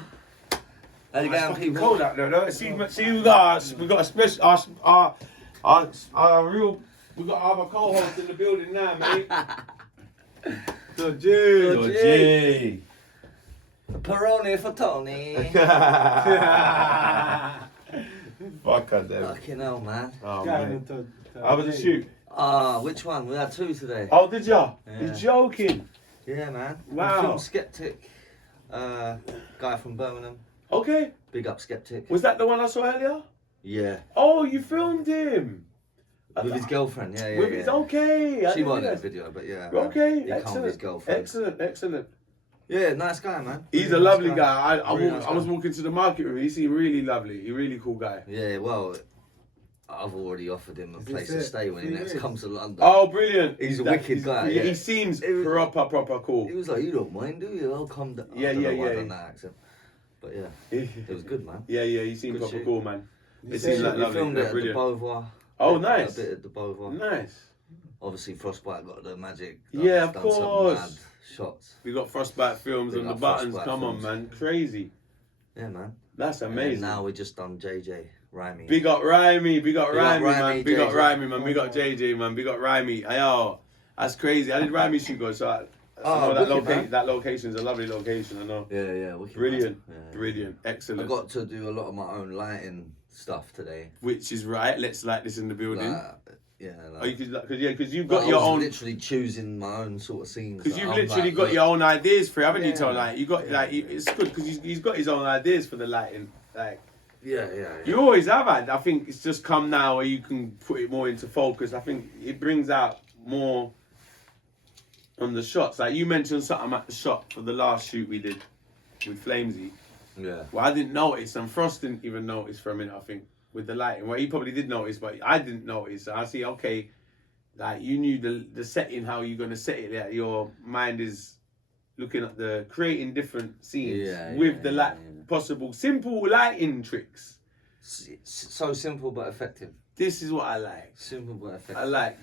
How you It's going, fucking people? cold out there, though. See, we got a special, our real, we got our co-host in the building now, mate. Dodgy. Dodgy. Peroni for Tony. Fuck her, Dave. Fucking hell, man. Oh, Going man. to How was the shoot? Which one? We had two today. Oh, did ya? Yeah. You're joking. Yeah, man. Wow. Film Skeptic. Guy from Birmingham. Okay. Big up Skeptic. Was that the one I saw earlier? Yeah. Oh, you filmed him. With his girlfriend, yeah. With his, okay. I She didn't wasn't in realise. the video, but yeah. Okay, He come with his excellent. girlfriend. Excellent. Yeah, nice guy, man. He's a Really lovely nice guy. Really nice I was walking to the market with him. He seemed really lovely. He's a really cool guy. Yeah, well, I've already offered him a Is place this to it? stay when he 3 next days? comes to London. Oh, brilliant. He's a wicked guy, Yeah, yeah. he seems It was- proper cool. He was like, you don't mind, do you? I'll come down. Yeah, I don't know why yeah. I done that accent. But yeah, it was good, man. Yeah, he seemed Good proper shit. cool, man. You It say seems like We lovely. filmed it They're at the brilliant. Beauvoir. Oh, A nice. bit at the Beauvoir. Nice. Obviously, Frostbite got the magic. Yeah, of done course. Some mad shots. We got Frostbite films Big and the up buttons. Frostbite Come on, films. man. Crazy. Yeah, man. That's And amazing. now we just done JJ, Rhyme. Big up Rhymy, big up Big up Rhymy, man. Rhymy, Big up JJ. Rhymy, man. Big up JJ, man. Big up Rhymy. Yo, that's crazy. I did Rhymy shoot, guys. So I know wicked, man. that location is a lovely location. I know. Yeah, wicked, Brilliant, man. Yeah. brilliant, I excellent. got to do a lot of my own lighting stuff today. Which is right. Let's light this in the building. Because you've got I your was own. literally choosing my own sort of scenes. Because like, you've I'm literally like, got look, your own ideas for it, haven't you, Yeah. Tom? Like you got Yeah. it's good because he's got his own ideas for the lighting. Like Yeah. you always have had. I think it's just come now where you can put it more into focus. I think it brings out more on the shots. Like you mentioned something at the shot for the last shoot we did with Flamesy. Yeah. Well, I didn't notice, and Frost didn't even notice for a minute, I think, with the lighting. Well, he probably did notice, but I didn't notice. So I see, okay, like you knew the setting, how you're going to set it. Like your mind is looking at the creating different scenes with the possible simple lighting tricks. So simple but effective. This is what I like. Simple but effective. I like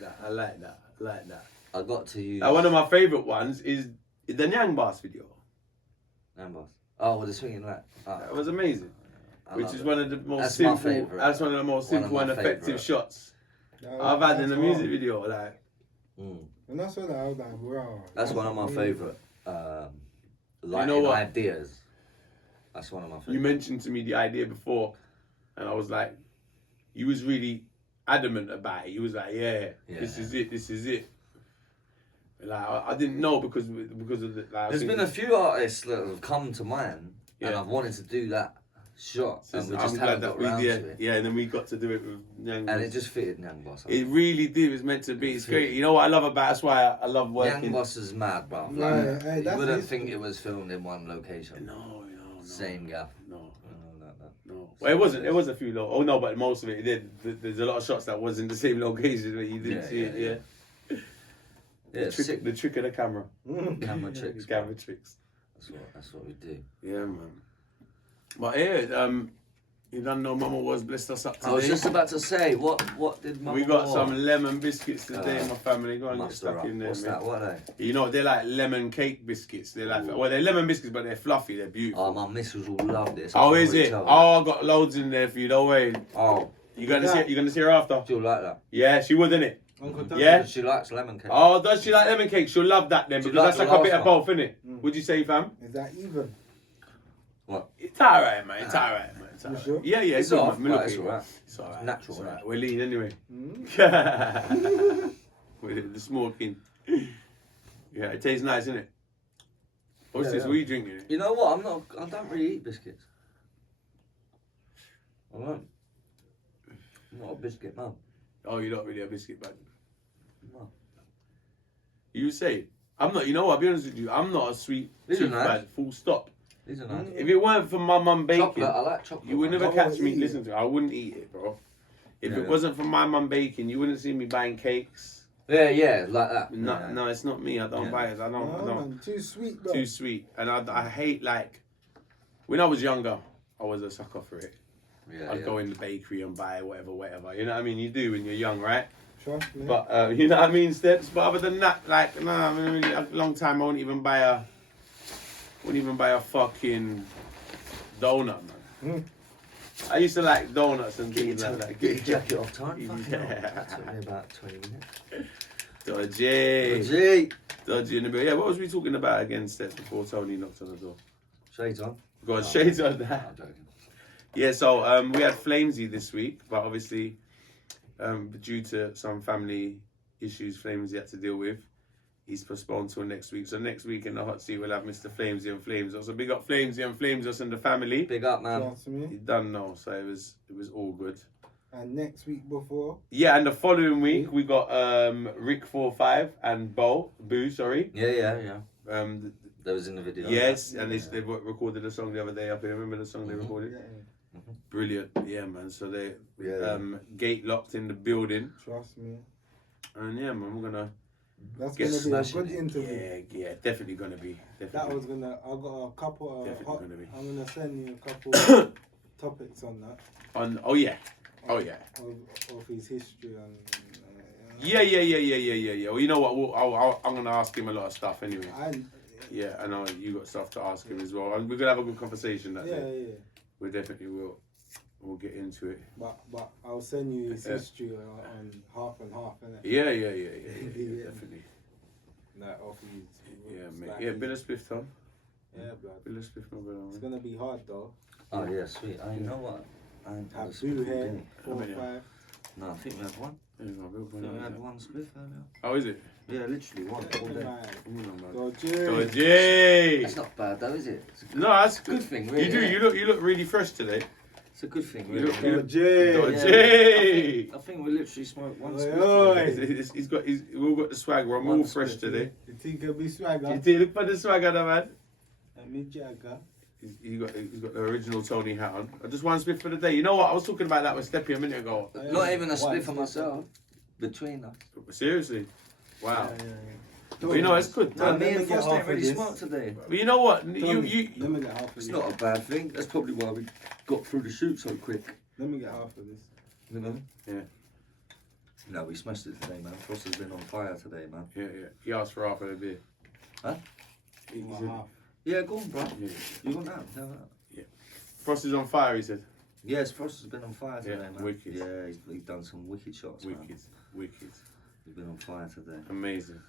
that. I got to use. One of my favourite ones is the Nyang Bass video. Numbers. Oh, with the swinging light. Oh, That was amazing. I Which love is it. one of the most That's my simple. favourite. That's one of the most One of simple my and effective favourite. shots That I've had in a that's music hard. video. Like, When I saw that, I was like, wow. That's one of my favourite lighting You know what? ideas. That's one of my favourite. you mentioned to me the idea before, and I was like, you was really adamant about it. You was like, yeah. This is it. Like I didn't know because of the. Like, There's been a few artists that have come to mind, and Yeah. I've wanted to do that shot, and we I'm just glad haven't that got we round to it. and then we got to do it with Nyang. And it just fitted Nyang Boss. It really did. It was meant to be. It's great. You know what I love about? That's why I love working. Nyang Boss is mad, bro. Yeah, Like, hey, you that's wouldn't his- think it was filmed in one location. No. Same gaff. No. No. Well, it wasn't. It was a few. Oh no, but most of it did. There's a lot of shots that was in the same location that you didn't see it. Yeah. Yeah, sick The trick of the camera. camera tricks. Camera tricks. That's what we do. Yeah, man. But yeah, you don't know Mama was blessed us up today. I was just about to say, what did Mama We got want? some lemon biscuits today in my family. Go and get Muster stuck up. in there, What's man. that? What are they? You know, they're like lemon cake biscuits. They're like, well, they're lemon biscuits, but they're fluffy. They're beautiful. Oh, my missus will love this. Oh, I can is already it? tell. Oh, I got loads in there for you. Don't worry. Oh, You gonna see her after? she'll like that. Yeah, she would, innit? Uncle Tom. Yeah. She likes lemon cake. Oh, does she like lemon cake? She'll love that then, She because liked that's the like a bit last of one. both, innit? Would you say, fam? Is that even? It's alright, man. It's alright, man. It's alright. sure? Yeah, It's good, off, man. but Look it's at it. alright. It's alright. Natural, It's alright. innit? We're lean anyway. With the smoking. Yeah, it tastes nice, innit? What's Yeah, this? yeah. What are you drinking? You know what? I don't really eat biscuits. I don't. I'm not a biscuit man. Oh, you're not really a biscuit man. No. You say, I'm not, you know what, I'll be honest with you, I'm not a sweet These are tooth nice. man, full stop. These are nice. If it weren't for my mum baking, Chocolate, I like chocolate. you would never I catch won't me, eat listen to it, I wouldn't eat it, bro. If Yeah. it wasn't for my mum baking, you wouldn't see me buying cakes. Yeah, like that. No, Yeah. no, it's not me, I don't Yeah. buy it, I No, don't. man, too sweet, bro. Too sweet. And I hate, like, when I was younger, I was a sucker for it. Yeah, I'd go in the bakery and buy whatever. You know what I mean? You do when you're young, right? Trust me. But you know what I mean, Steps. But other than that, like, no, I mean, really, a long time I wouldn't even buy a fucking donut, man. I used to like donuts and things like that. Get your jacket off time. Yeah. Fucking hell. That took me about 20 minutes. Dodgy. Gee. Dodgy in the bit. Yeah, what was we talking about again, Steps, before Tony knocked on the door? Shades on. Go on, shades on No, that. I'm joking. Yeah, so we had Flamesy this week, but obviously due to some family issues Flamesy had to deal with, he's postponed till next week. So next week in the hot seat we'll have Mr. Flamesy and Flames. So big up Flamesy and Flames us and the family. Big up, man. Trust me. He done know, so it was all good. And next week before, Yeah, and the following week we got Rick45 and Boo, sorry. Yeah. Um, That was in the video. yes, and they recorded a song the other day up here. Remember the song they recorded? Brilliant, yeah, man. So they gate locked in the building. trust me. And yeah, man, we're gonna That's Get gonna be a smashing good it. interview. yeah, definitely gonna be. That Definitely. was gonna. I got a couple of. Definitely gonna be. I'm gonna send you a couple topics on that. Oh yeah. Of his history and. Yeah. Well, you know what? I'm gonna ask him a lot of stuff anyway. I, Yeah, I know you got stuff to ask him as well, and we're gonna have a good conversation that yeah, day. yeah. We definitely will. We'll get into it. But I'll send you his Yeah. history on half and half, innit? Yeah, definitely. Like off his. Yeah, mate. like Yeah, his- Bill of Spliff, Tom. Yeah, blood. Bill of Spliff, my brother. It's man. gonna be hard though. Oh yeah, sweet. You know what? I ain't had a Have spliff blue all hair, day. 4 or many? 5. No, I think we had one. There you go, Bill, I think we had one spliff earlier. Oh, is it? Yeah, literally one all day. Go Go Jay. Jay! That's not bad though, is it? It's a good, No, that's good good. thing, You really. do. You look really fresh today. It's a good thing, You really. look. Go Jay. Go Yeah, Jay! I think we literally smoked one Oi, spliff. oi. already. We've all got the swag. We're all One fresh split, today. You think it'll be swagger? You see, look for the swagger, there, man. And me Jagger. He's got the original Tony hat on. I just one split for the day. You know what? I was talking about that with Steppy a minute ago. Not even a One spliff for myself. Between us. Seriously. Wow. Yeah. But you know, it's good. No, Let me me and get Frost half ain't of really this. smoked today. But you know what? Let You me get half of It's this. not a bad thing. That's probably why we got through the shoot so quick. Let me get half of this. You know? Yeah. No, we smashed it today, man. Frost has been on fire today, man. Yeah. He asked for half of the beer. Huh? He One said, half. Yeah, go on, bro. yeah. You want that? Have that. Frost is on fire. He said. Yes, Frost has been on fire today, Yeah, man. wicked. Yeah, he's done some wicked shots, man. Wicked. He's been on fire today. Amazing.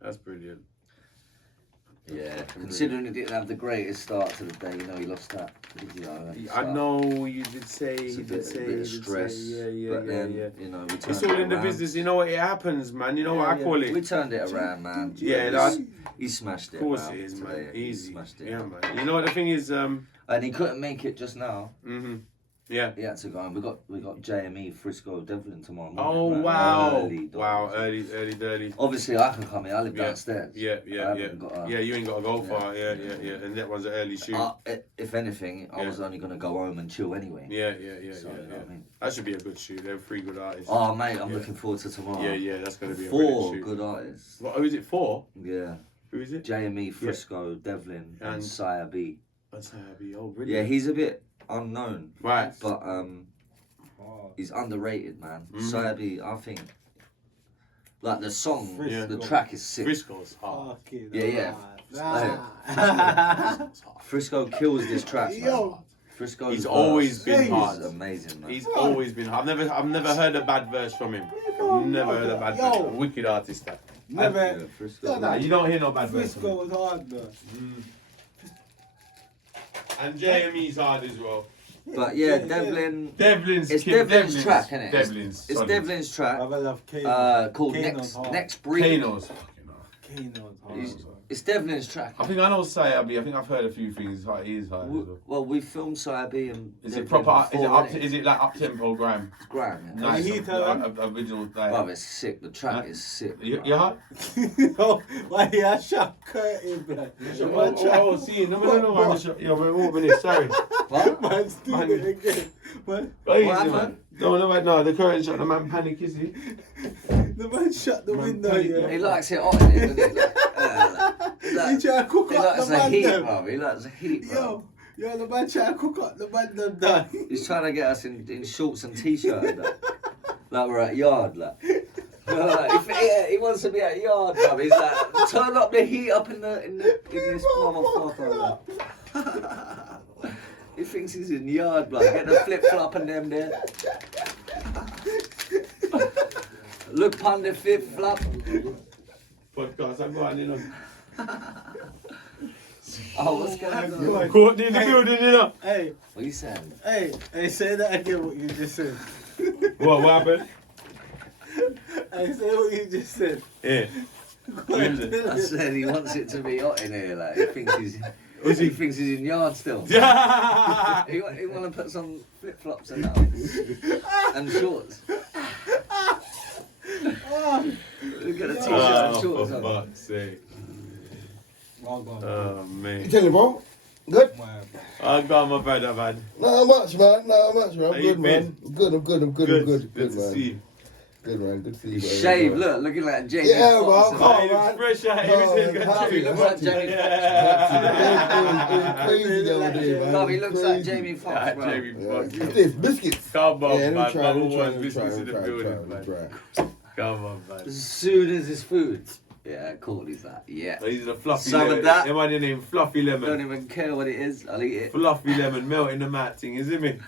That's brilliant. Yeah, considering he didn't have the greatest start to the day, you know, he lost that. You know, I know you did say. It's a He bit, did say. bit he of did stress, say, but then, yeah. you know, we turned It's all it in the around. business. You know what? It happens, man. You know what I call We it. turned it around, man. Yeah, that's. He smashed it. Of course man, it is, today. man. He Easy. smashed it. Yeah, man. You know what the thing is? And he couldn't make it just now. Yeah. He had to go. And we got JME Frisco Devlin tomorrow morning. Oh right? wow! Early doors. Wow, early. Obviously, I can come in. I live Yeah. downstairs. Yeah. I haven't got a- Yeah, you ain't got to go Yeah. far. Yeah. And that one's an early shoot. If anything, I Yeah. was only gonna go home and chill anyway. Yeah. So, you know what I mean? That should be a good shoot. They're 3 good artists. Oh mate, I'm Yeah. looking forward to tomorrow. Yeah, that's gonna be a 4 brilliant shoot. good artists. What? Who is it? 4? Yeah. Who is it? JME Frisco Devlin and And- Sire B. That's Happy. Oh, Yeah, brilliant. he's a bit unknown, Right. but Oh, he's underrated, man. Mhm. Sire B, I think. Like the song, Frisco. the track is sick. Frisco's hard. fucking Yeah. hard. Frisco kills this track, man. Yo. Frisco's He's verse always been is hard. amazing, man. He's always been. I've never heard a bad verse from him. Never heard a bad Yo. verse. Wicked artist, that. Never. Yeah, Frisco. Nah, you don't hear no bad verse from Frisco him. was hard though. And JME's hard as well. But yeah, Devlin. Devlin's. It's Devlin's track, innit? Devlin's. It's solid. Devlin's track. I love Kano. Called Kano's hard. Next Breed. Kano's. Fucking hard. Kano's He's- hard. It's Devlin's track. I think I know Sayabi. I think I've heard a few things. He is hard as well. Well, we filmed Sire B and Is it Devlin proper? before, innit? Is it like up tempo grime? It's grand, yeah. Nice. he tell Original. Bro, Like, it's sick. The track is sick. you bro. hard? Yo, why you shot curtain, blood? Oh, see, no. I'm just, yo, we're moving it. Sorry. What? Man, do Man. it again. Man, Easy, happened? man. No, the curtain shot. The man panic, is he? the man shut the Man, window, panic, yeah. He likes it hot, innit? Doesn't he? He Like, try to cook he up likes the the man heat, them. bro. He likes the heat, bro. Yo, the man try to cook up the man them done. He's trying to get us in shorts and t-shirt and that. Like we're at yard, like. He wants to be at yard, bro. He's like, turn up the heat up in this motherfucker. Like. He thinks he's in yard, bro. Get the flip flop and them there. Look on the flip flop. Podcast, I'm going in. Oh, what's going on? Caught in the building, you know. Hey, What are you saying? hey, say that again. What you just said. What happened? Hey, say what you just said. Yeah. I said he wants it to be hot in here. Like he thinks he's in yard still. Yeah. He want to put some flip flops in that on. And shorts. Look at the t-shirt and shorts for on. fuck's sake. Well done. Oh, man. You tell me, bro. Good? Man. I got my brother, man. Not much, man. How I'm you good, man. I'm good. Good Good, to man. see you. Good, man. Good to see you. bro. Shave, look, looking like Jamie Yeah, Foxx. bro. Hey, man. fresh out. Oh, He was happy, He looks like Jamie It was crazy the other day, man. No, he looks like Crazy. Jamie Foxx, bro. Jamie Yeah. Foxx. What's this? Biscuits. Come on, Yeah, man. let me try. Number Let me try. one Let me business try. in the Let me building, try. Let man. me try. Come on, man. As soon as it's food. Yeah, cool, he's like, yeah. These are the fluffy Some of lemon. that. Them on your name, fluffy Don't lemon. even care what it is, I'll eat it. Fluffy lemon, melt in the mat thing, isn't it?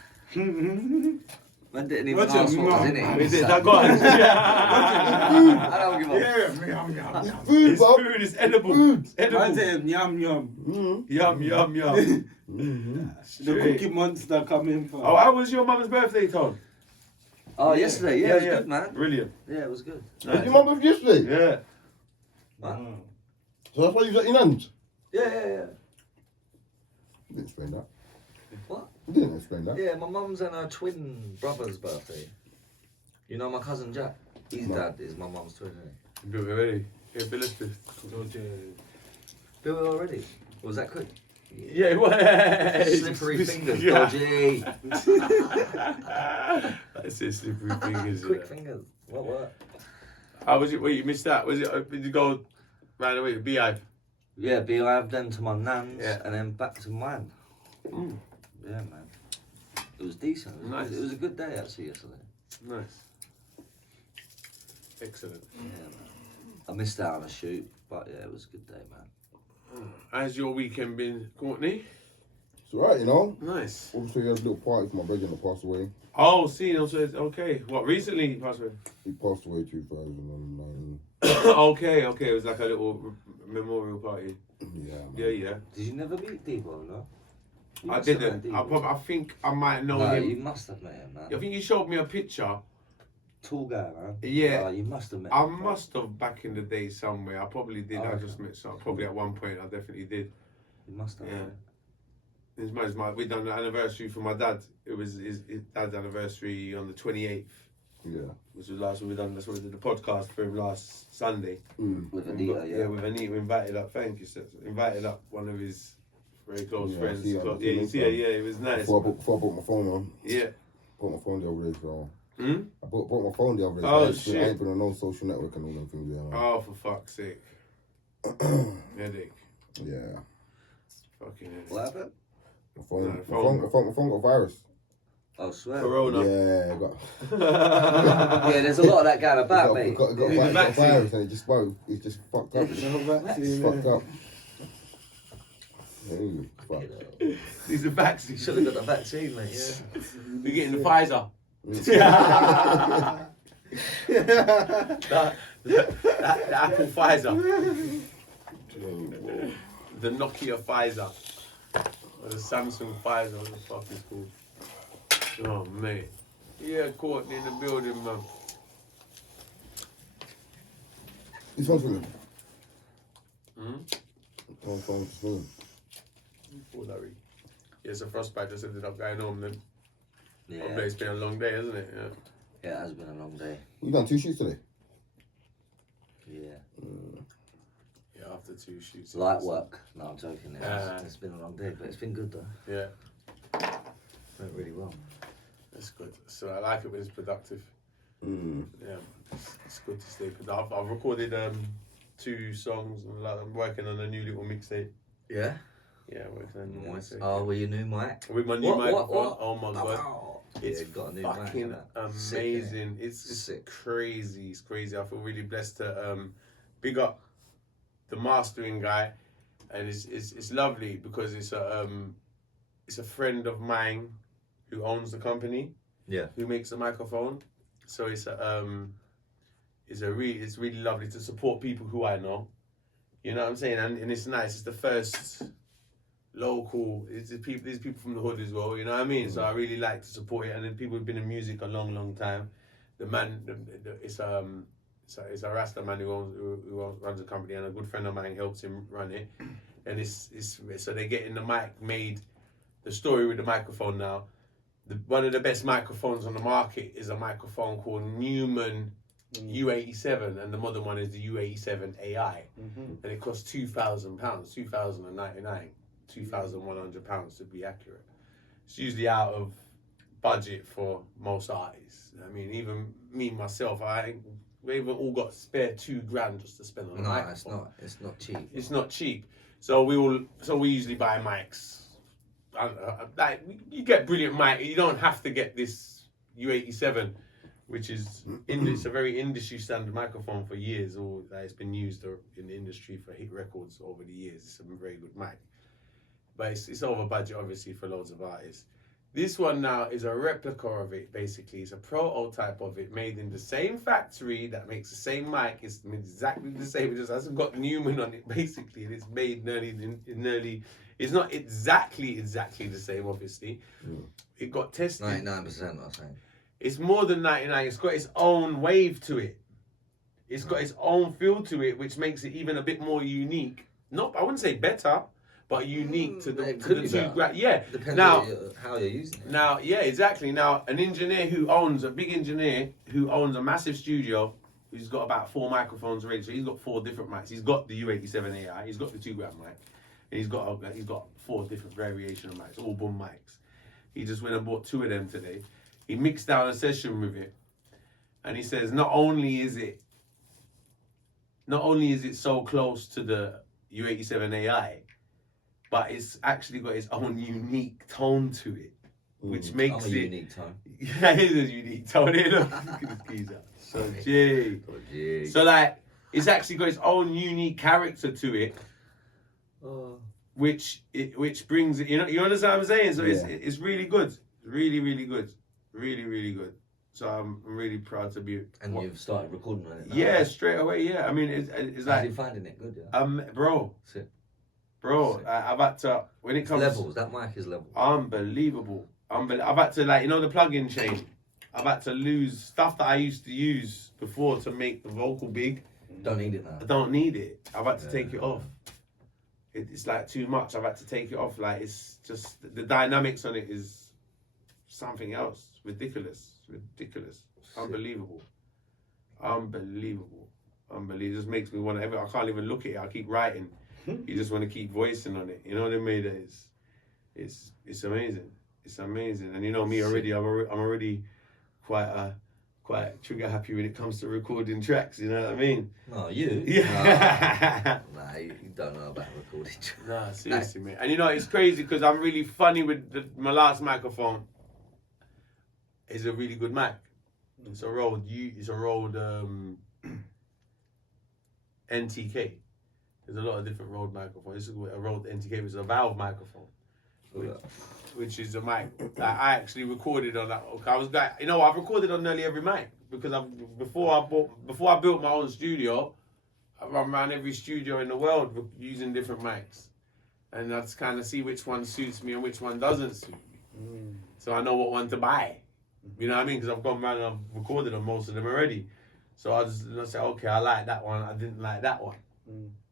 Man didn't even Roger, ask what was in man. it. Is it that God? I don't give a Food, It's bro. food, it's edible. Food. It's edible. Man said yum yum. Yum, yum, yum. The Straight. Cookie Monster coming for. Oh, how was your mum's birthday, Tom? Oh, yesterday, yeah, it was good, man. Brilliant. Yeah, it was good. Was your mum with you yesterday? Yeah. Mm. So that's why you was at your nan's? Yeah. You didn't explain that. What? You didn't explain that. Yeah, my mum's and her twin brother's birthday. You know my cousin Jack? His No. dad is my mum's twin, isn't he? Good, ready. Yeah, Bill is this. Bill already? Was that quick? Yeah, it was. Slippery fingers, Yeah. dodgy. That's it, slippery fingers. Quick yeah. fingers. What? How was it? Wait, you missed that. Was it? Did you go round away to Beehive? Yeah, Beehive, then to my nan's, Yeah. and then back to mine. Mm. Yeah, man. It was decent. Nice. It was a good day, actually, yesterday. Nice. Excellent. Yeah, man. I missed out on a shoot, but yeah, it was a good day, man. How's your weekend been, Courtney? It's alright, you know. Nice. Obviously, he had a little party for my brother that passed away. Oh, see, also, okay. What, recently he passed away? He passed away 2019. Okay. It was like a little memorial party. Yeah, man. Yeah. Did you never meet Debo, no? You I must have didn't. met I Debo. think I might know No, him. you must have met him, man. I think you showed me a picture. Tall guy, man. Yeah. Oh, you must have met I him. must have back in the day somewhere. I probably did. Oh, I okay. just met some. Probably at one point, I definitely did. You must have. Yeah. man. It's we done the anniversary for my dad. It was his dad's anniversary on the 28th, Yeah. which was last week. That's when we did the podcast for him last Sunday. With We Anita, got- yeah. with Anita. We invited up. Thank you, sir. Invited up one of his very close Yeah, I friends. see her on Yeah, the you see her. Yeah, it was nice. Before I brought my phone on. Yeah. Brought my phone the other day, so. Hmm? I brought my phone the other day. Oh, so I shit. ain't been on no social network and all them things. Yeah, man. Oh, for fuck's sake. Headache. Yeah. Fucking headache. What happened? My phone, No, my phone. phone, my phone, my phone got a virus. Oh, swear. Corona. Yeah, I got. Yeah, there's a lot of that going about, mate. Got Need the a vaccine. virus and it just fucked up. It's fucked up. Hey, fuck. These are vaccine. You should have got the vaccine, mate, yeah. We're getting the Pfizer. the Apple Pfizer. The Nokia Pfizer. Or the Samsung Pfizer, what the fuck is called. Oh, mate. Yeah, Courtney in the building, man. This one's for me. Hmm? Phone's for me. Poor Larry. Yeah, so frostbite just ended up going home then. Yeah. Probably it's been a long day, hasn't it? Yeah. Yeah, it has been a long day. You done 2 shoots today? Yeah. Yeah, after 2 shoots. Light work. No, I'm joking. Ah. It's been a long day, but it's been good, though. Yeah, Went really well. that's good. So I like it when it's productive. Yeah, it's good to stay productive. I've recorded 2 songs and like, I'm working on a new little mixtape. Yeah? Yeah, working on a new Nice. mixtape. Oh, with your new mic? With my new What, microphone. what? Oh my god. Oh, It's yeah, got a new fucking mic, innit? Sick, amazing. innit? It's Sick. crazy. It's crazy. I feel really blessed to big up the mastering guy, and it's lovely because it's a friend of mine who owns the company. Yeah. Who makes the microphone. So it's really lovely to support people who I know. You know what I'm saying? And it's nice. It's the first local. These people from the hood as well. You know what I mean? So I really like to support it. And then people who've been in music a long time. The man, it's a Rasta man who runs the company, and a good friend of mine helps him run it. And it's so they're getting the mic made. The story with the microphone now. One of the best microphones on the market is a microphone called Newman U87, and the modern one is the U87 AI, and it costs £2,000, £2,099, £2,100 to be accurate. It's usually out of budget for most artists. I mean, even me myself, we even all got spare £2,000 just to spend on a No, microphone. it's not cheap. It's not cheap. So we usually buy mics. Like you get brilliant mic. You don't have to get this U87, which is it's a very industry standard microphone for years, or it's been used in the industry for hit records over the years. It's a very good mic, but it's over budget obviously for loads of artists. This one now is a replica of it, basically. It's a prototype of it made in the same factory that makes the same mic. It's exactly the same. It just hasn't got Newman on it, basically. And it's made nearly. It's not exactly the same, obviously. It got tested. 99%, I think. It's more than 99. It's got its own wave to it. It's got its own feel to it, which makes it even a bit more unique. Not, I wouldn't say better, but unique to the It could be two. better. Yeah. Depends Now, how you're using it. Now, yeah, exactly. Now, a big engineer who owns a massive studio, who's got about 4 microphones already. So he's got 4 different mics. He's got the U87 AI. He's got the 2-gram mic, and he's got 4 different variation of mics, all boom mics. He just went and bought 2 of them today. He mixed down a session with it, and he says not only is it so close to the U87 AI, but it's actually got its own unique tone to it, which makes a it unique tone. Yeah, it is a unique tone. Look at this geezer. So G. So like, it's actually got its own unique character to it, which brings it. You understand what I'm saying? So it's really good, really good, really good. So I'm really proud to be. And you've started recording on it now. Yeah, straight away. Yeah, I mean it's How are like you finding it? Good, yeah. bro. Sick. Bro, Sick. I've had to when it comes Levels. That mic is level. unbelievable. I've had to the plug-in chain. I've had to lose stuff that I used to use before to make the vocal big. Don't need it now. I don't need it. I've had to take it off. It's like too much. I've had to take it off. Like it's just the dynamics on it is something else. Ridiculous. Unbelievable. It just makes me want to. I can't even look at it. I keep writing. You just want to keep voicing on it. You know what I mean? It's amazing. It's amazing. And you know me already. I'm already quite trigger happy when it comes to recording tracks. You know what I mean? No, you? Yeah. Nah, you don't know about recording. Nah, seriously, mate. And you know it's crazy because I'm really funny with my last microphone. It's a really good mic. It's a Rode NTK. There's a lot of different Rode microphones. This is a Rode NTK, which is a valve microphone, which is a mic that I actually recorded on. That I was like, I've recorded on nearly every mic because before I built my own studio, I run around every studio in the world using different mics, and I just kind of see which one suits me and which one doesn't suit me, so I know what one to buy. You know what I mean? Because I've gone around and I've recorded on most of them already. So I just say, okay, I like that one. I didn't like that one.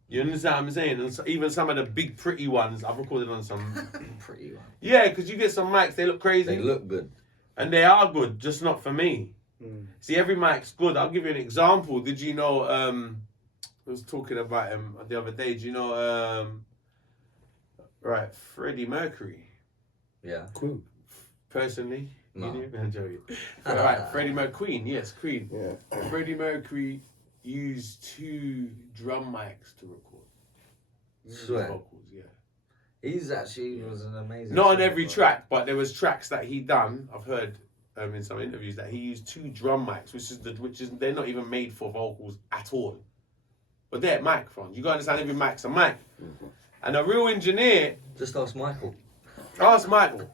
You understand what I'm saying? And so even some of the big pretty ones, I've recorded on some. Pretty one. Yeah, because you get some mics, they look crazy. They look good. And they are good, just not for me. See, every mic's good. I'll give you an example. Did you know, I was talking about him the other day. Do you know, Freddie Mercury? Yeah. Cool. Personally? No. You do? I'm joking. Right, Freddie Mercury, yes, Queen. Yeah. Freddie Mercury used 2 drum mics to record. Swear. Vocals, yeah. He's actually was an amazing. Not on singer, every bro. track, but there was tracks that he done. I've heard in some interviews that he used 2 drum mics, which is they're not even made for vocals at all, but they're microphones. You gotta understand every mic's a mic, and a real engineer. Just ask Michael. Ask Michael.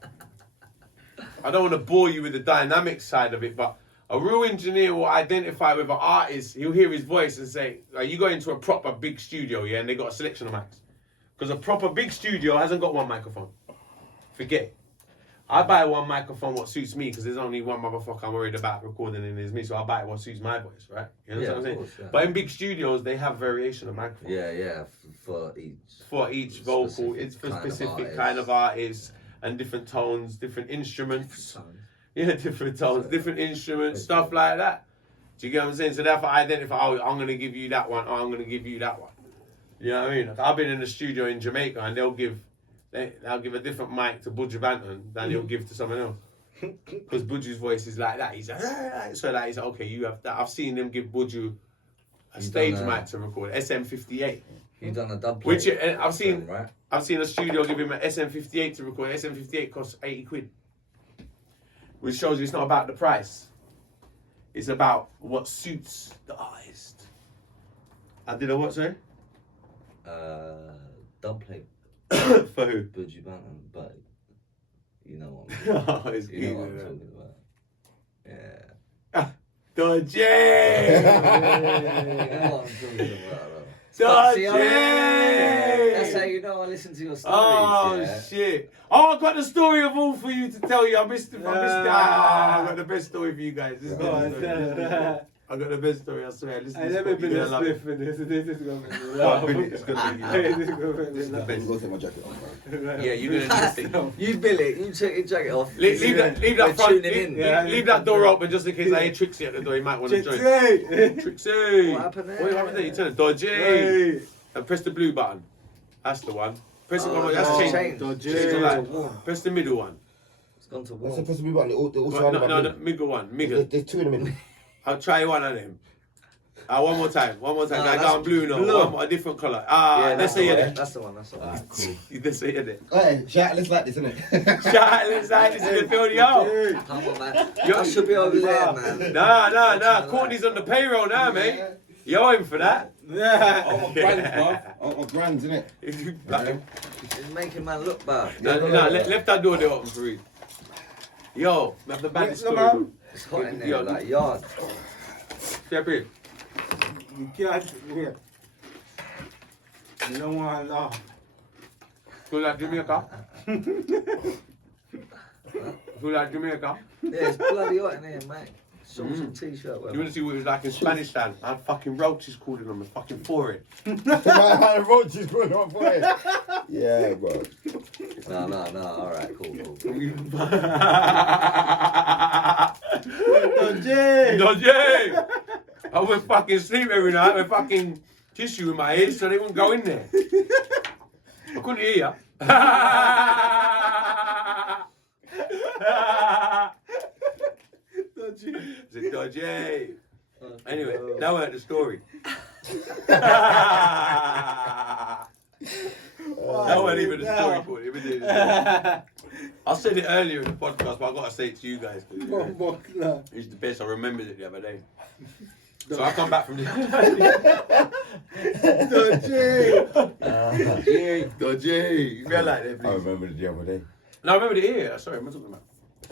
I don't want to bore you with the dynamic side of it, but a real engineer will identify with an artist. He'll hear his voice and say, like, you go into a proper big studio, yeah, and they got a selection of mics. Because a proper big studio hasn't got one microphone. Forget it. I buy one microphone what suits me because there's only one motherfucker I'm worried about recording and it's me, so I buy what suits my voice, right? You know what I'm saying? Course, yeah. But in big studios, they have variation of microphones. Yeah, for each. For each vocal, Specific it's for kind of specific artist. kind of artists and different tones, different instruments. Yeah, different tones, different instruments, stuff like that. Do you get what I'm saying? So therefore I identify, I'm going to give you that one, or I'm going to give you that one. You know what I mean? Like, I've been in the studio in Jamaica and they'll give a different mic to Budgie Banton than they'll give to someone else. Because Budgie's voice is like that. He's like, so like, he's like, okay, you have that. I've seen them give Budgie a stage mic to record, SM58. You've done a dub plate. Which I've seen, right? I've seen a studio give him an SM58 to record. SM58 costs 80 quid. Which shows you it's not about the price. It's about what suits the artist. I did a what, sorry? Dub plate. For who? Budgie Banton, but You know what Oh, it's you know what I'm good. talking about. Yeah. Dodgy! You know what I'm talking about, bro. Dodgy! See, that's how you know I listen to your stories. Oh, yeah. shit. Oh, I got the story of all for you to tell you. I missed it. I got the best story for you guys. This is Go on, the tell best story. her. I got the best story, I swear. Listen I to this never book, been you're a gonna love it. spliff for this. This is gonna make me Oh, laugh. brilliant. It's gonna make you laugh. This is gonna make me This is the laugh. best. I'm going to take my jacket off, bro. Yeah, you're gonna need to You bill it. You take your jacket off. Leave that We're front, tuning leave, in. Yeah. leave that door open just in case I hear Trixie at the door. You might want to join. Trixie! Trixie! What happened there? What happened there? You turn it dodgy. Hey. And press the blue button. That's the one. Press the Oh, one. That's no. changed. Changed. Dodgy. Change the light. Warm. Press the middle one. It's gone to That's warm. supposed to be one. They also Right, have no, the middle one. Middle. There's two in the middle. I'll try one of them. One more time. One more time. No, I that's got blue now. blue. One more, a different colour. Yeah, let's that's the say one. it. That's the one. That's the one. Let's say it. Hey, shout let's like this, innit? Shout inside. This is the field, yo. Come on, man. Yo- I should be over there, man. Nah. Courtney's on the payroll now, mate. You owe him for that. Yeah. Oh, my brands, bro. Oh, my brands, innit? It's making man look bad. No, left that door there open for you. Yo, we have the bad No, story. man. bro. It's hot in Yo, there, like yard. Step in. You can't wait. You don't want to laugh. Feel like Jamaica? Feel like Jamaica? Yeah, it's bloody hot in here, mate. Show me some t-shirt. You want whatever. to see what it was like in Spanish town? I had fucking roaches crawling on my fucking forehead. My roaches going on for it. Yeah, bro. No. Alright, cool. Dodgy! I would fucking sleep every night with fucking tissue in my ears so they wouldn't go in there. I couldn't hear ya. Is it dodgy? Anyway, now we're at the story. That wasn't even the story, Paul. I said it earlier in the podcast, but I gotta say it to you guys. It's the best. I remembered it the other day. So I come back from the dodgy. You feel like that, I please? remember the other day. No, I remember the ear. Sorry, what am I talking about?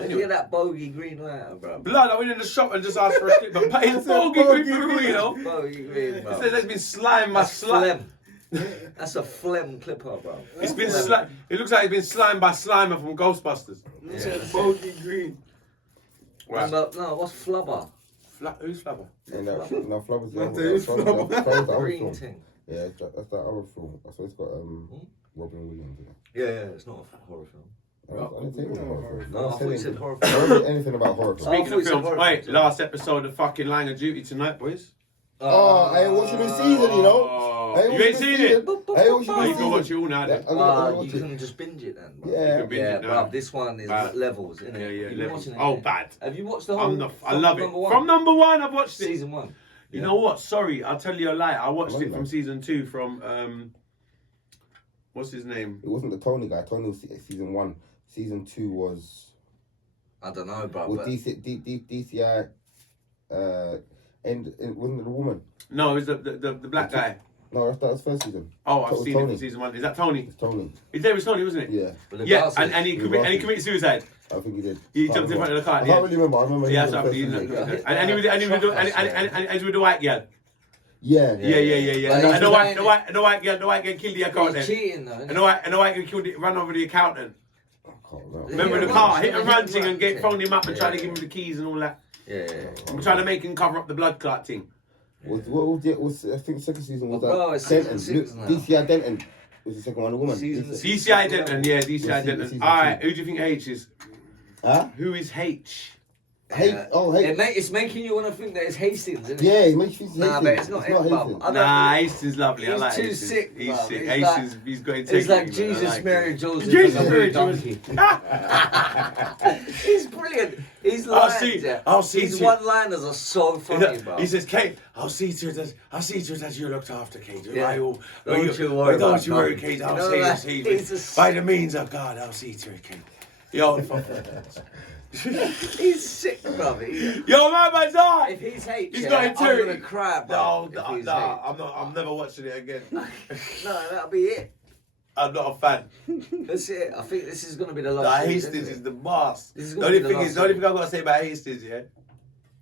Look at that bogey green lighter, bro. Blood, I went in the shop and just asked for a clip, but it's bogey green for real, you know. Bogey green, It bro. says there's been slime by That's slime. phlegm. That's a phlegm clipper, bro. It's been slime. It looks like it's been slimed by Slimer from Ghostbusters. Bogey green. Wow. No, what's flubber? Who's Flubber? And that, no, Flubber's the Man, other who's Flubber's Flubber? the other Green film. thing. Yeah, that's that other film. That's why it's got Robin Williams in it. Yeah, it's not a horror film. I didn't say it was a horror film. No, I thought you said horror I film. don't know anything about horror films. Oh, I Speaking thought of you said films, horror wait, films. last episode of fucking Line of Duty tonight, boys. Oh, I ain't watching the season, you know. I You ain't seen it? I ain't watching Oh, the you season. can watch it all now, then. I gotta watch You it. can just binge it then, bro. Yeah. You can binge Yeah, it now. bro, this one is Bad. levels, innit? Yeah, You've been levels. watching it, Oh, yeah? bad. Have you watched the whole? I love it. number one? From number one, I've watched it. Season 1. You know what? Sorry, I'll tell you a lie. I watched Love it from that. season 2 from what's his name? It wasn't the Tony guy. Tony was season 1. Season 2 was I don't know, bro. with But DCI. And wasn't it the woman? No, it was the black guy. No, that was first season. Oh, I've It was seen it Tony. from season 1. Is that Tony? It's Tony. His name was Tony, wasn't it? Yeah, with the Yeah, glasses. and he With committed glasses. suicide. I think he did. He Can't jumped in front of the car. I can't really remember. I remember. Yeah, he that's was what the he first season. and he was with the white girl. Yeah. Yeah. Like, And he's the white lying- girl killed the He's accountant. cheating though, And innit? the white girl ran over the accountant. I can't remember. Remember Yeah, the car, well, hit and yeah, run thing and yeah. phone him up and try to Yeah. give him the keys and all that. Yeah. I'm trying to make him cover up the blood clot thing. Was I think the second season was Well, bro, that it's season Denton. 6 now. DCI Denton was the second one. The woman. Season DCI. DCI Denton, yeah, DCI Yeah, Denton. season Alright, 2. who do you think H is? Huh? Who is H? Hey. Oh, hey. It's making you want to think that it's Hastings, isn't it? Yeah, he makes you think. Nah, but it's not him, bro. Hastings. I don't- Nah, Hastings lovely. I He's like too Hastings. sick, He's bruv. sick. He's Hastings, he's got integrity. It's like man. I Jesus, like Mary, him. Joseph, Jesus, and a Mary, donkey. He's brilliant. His I'll lines, see- yeah. I'll see His to- one-liners are so funny, bro. He says, Kate, I'll see to it that you looked after, Kate. Yeah. I will, Don't you worry don't about you worry, nothing. Kate. You I'll know see that? it. He's a- By the means of God, I'll see to it, Kate. Yo, He's sick, bro. yo, man, die. If he's H, He's yeah, got I'm integrity. gonna cry, bro. No, if he's I'm never watching it again. H. No, that'll be it. I'm not a fan. That's it. I think this is going to be the Nah, last. Hastings is the boss. This is The gonna only be the thing last is, the only one. thing I've got to say about Hastings, yeah?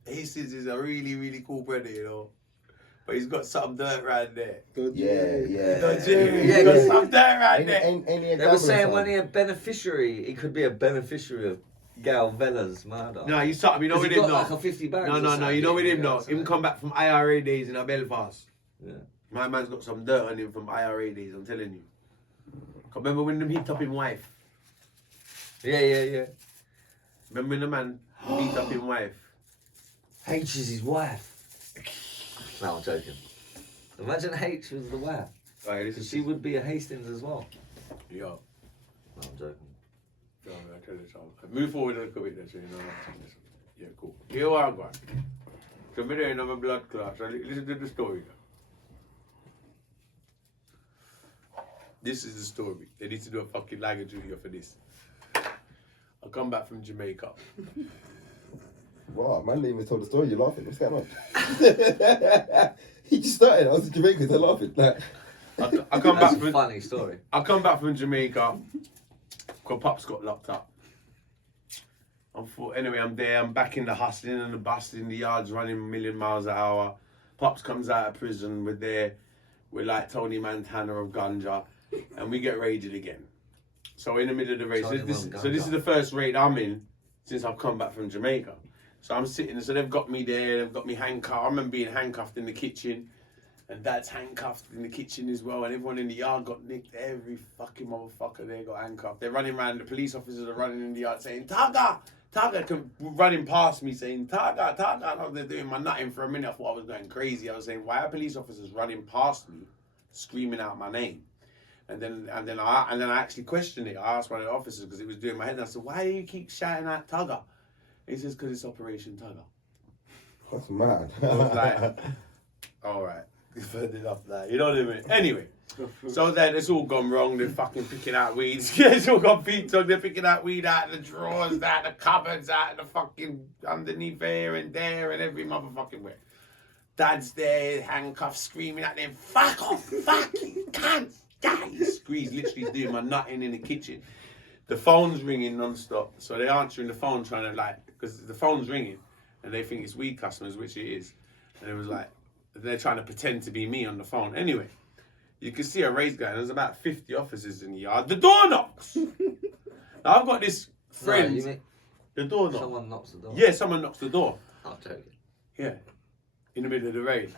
Hastings is a really, really cool brother, you know? But he's got some dirt right there. Yeah. He's got some dirt right there. Ain't he a They were gambler saying son? when he a beneficiary, he could be a beneficiary of Gal Vella's murder. No, you saw, you know Because with he him got though. like a 50 bags. No, or no, something, you know with him though. something. Him come back from IRA days in Belfast. Yeah. My man's got some dirt on him from IRA days, I'm telling you. Remember when them heaped up his wife? Yeah. Remember when the man beat up his wife? H is his wife. No, I'm joking. Imagine H was the wife. Right, this Because is she would be a Hastings as well. Yo. No, I'm joking. No, I tell you something. Move forward a little bit there, so you know. Yeah, cool. Here I go. So me there in my blood class. Listen to the story now. This is the story. They need to do a fucking language video for this. I come back from Jamaica. Wow, man didn't even tell the story. You're laughing. What's going on? He just started. I was in Jamaica. They're laughing. Like, I come That's back a from funny story. I come back from Jamaica. Cause Pops got locked up. Anyway, I'm there. I'm back in the hustling and the busting. The yards running a million miles an hour. Pops comes out of prison. We're there. We're like Tony Montana of Ganja, and we get raided again. So in the middle of the raid, this is the first raid I'm in since I've come back from Jamaica. So I'm sitting. So they've got me there. They've got me handcuffed. I remember being handcuffed in the kitchen. And Dad's handcuffed in the kitchen as well, and everyone in the yard got nicked. Every fucking motherfucker there got handcuffed. They're running around, the police officers are running in the yard saying, Tugga! Running past me saying, Tugga! And they're doing my nutting for a minute. I thought I was going crazy. I was saying, why are police officers running past me, screaming out my name? And then I actually questioned it. I asked one of the officers because it was doing my head, and I said, why do you keep shouting out Tugga? He says, because it's Operation Tugga. that's mad. I was like, all right. Fed it up there, you know what I mean? Anyway, so then it's all gone wrong. They're fucking picking out weeds. Yeah, it's all got feet on. They're picking out weed out of the drawers, out of the cupboards, out of the fucking underneath here and there and every motherfucking way. Dad's there, handcuffed, screaming at them, fuck off, fuck you, can't, die. Squeeze, literally doing my nutting in the kitchen. The phone's ringing non-stop. So they're answering the phone trying to because the phone's ringing and they think it's weed customers, which it is. And it was like, they're trying to pretend to be me on the phone. Anyway, you can see a raid going. There's about 50 officers in the yard. The door knocks. Now, I've got this friend. No, you mean the door knocks. someone knocks the door? Yeah, someone knocks the door. I'm joking. Yeah, in the middle of the raid.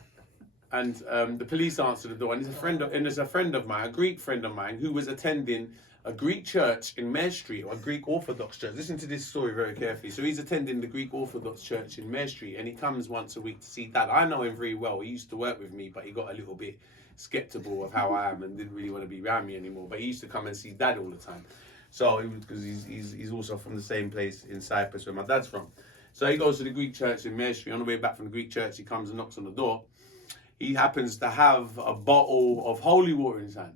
And the police answer the door. And there's a friend of mine, a Greek friend of mine, who was attending a Greek church in Mare Street, or a Greek Orthodox church. Listen to this story very carefully. So he's attending the Greek Orthodox church in Mare Street, and he comes once a week to see Dad. I know him very well. He used to work with me, but he got a little bit skeptical of how I am and didn't really want to be around me anymore. But he used to come and see Dad all the time. So because he's also from the same place in Cyprus where my dad's from. So he goes to the Greek church in Mare Street. On the way back from the Greek church, he comes and knocks on the door. He happens to have a bottle of holy water in his hand.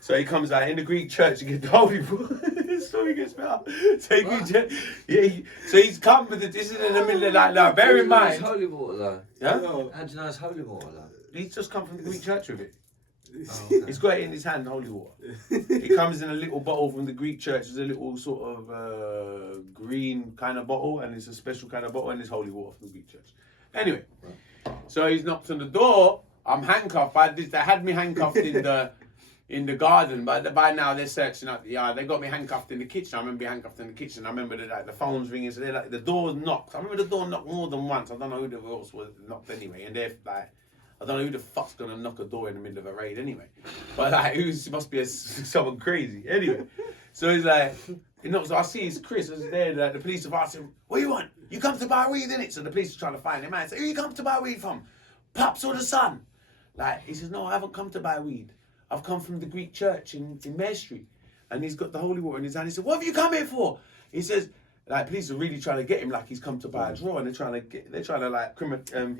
So he comes out in the Greek church to get the holy water. The story gets better. So he's come with it. This is in the middle of the night. Now, bear in mind. It's holy water though. Yeah? How do you know it's holy water though? He's just come from the Greek church with it. Oh, okay. He's got it in his hand, holy water. It comes in a little bottle from the Greek church. It's a little sort of green kind of bottle, and it's a special kind of bottle, and it's holy water from the Greek church. Anyway, so he's knocked on the door. I'm handcuffed. They had me handcuffed in the garden, but by now they're searching out the yard. They got me handcuffed in the kitchen. I remember being handcuffed in the kitchen. I remember the phone's ringing, so the door knocked. I remember the door knocked more than once. I don't know who else was knocked anyway, and they're like, I don't know who the fuck's gonna knock a door in the middle of a raid anyway. But like, must be someone crazy. Anyway, so he's like, he knocks. I see it's Chris. It's there. Like, the police have asked him, "What do you want? You come to buy weed, innit?" So the police are trying to find him. I say, "Who you come to buy weed from? Pops or the son?" Like he says, "No, I haven't come to buy weed. I've come from the Greek church in Mare Street." And he's got the holy water in his hand. He said, "What have you come here for?" He says, like, police are really trying to get him, like he's come to buy a draw, and they're trying to like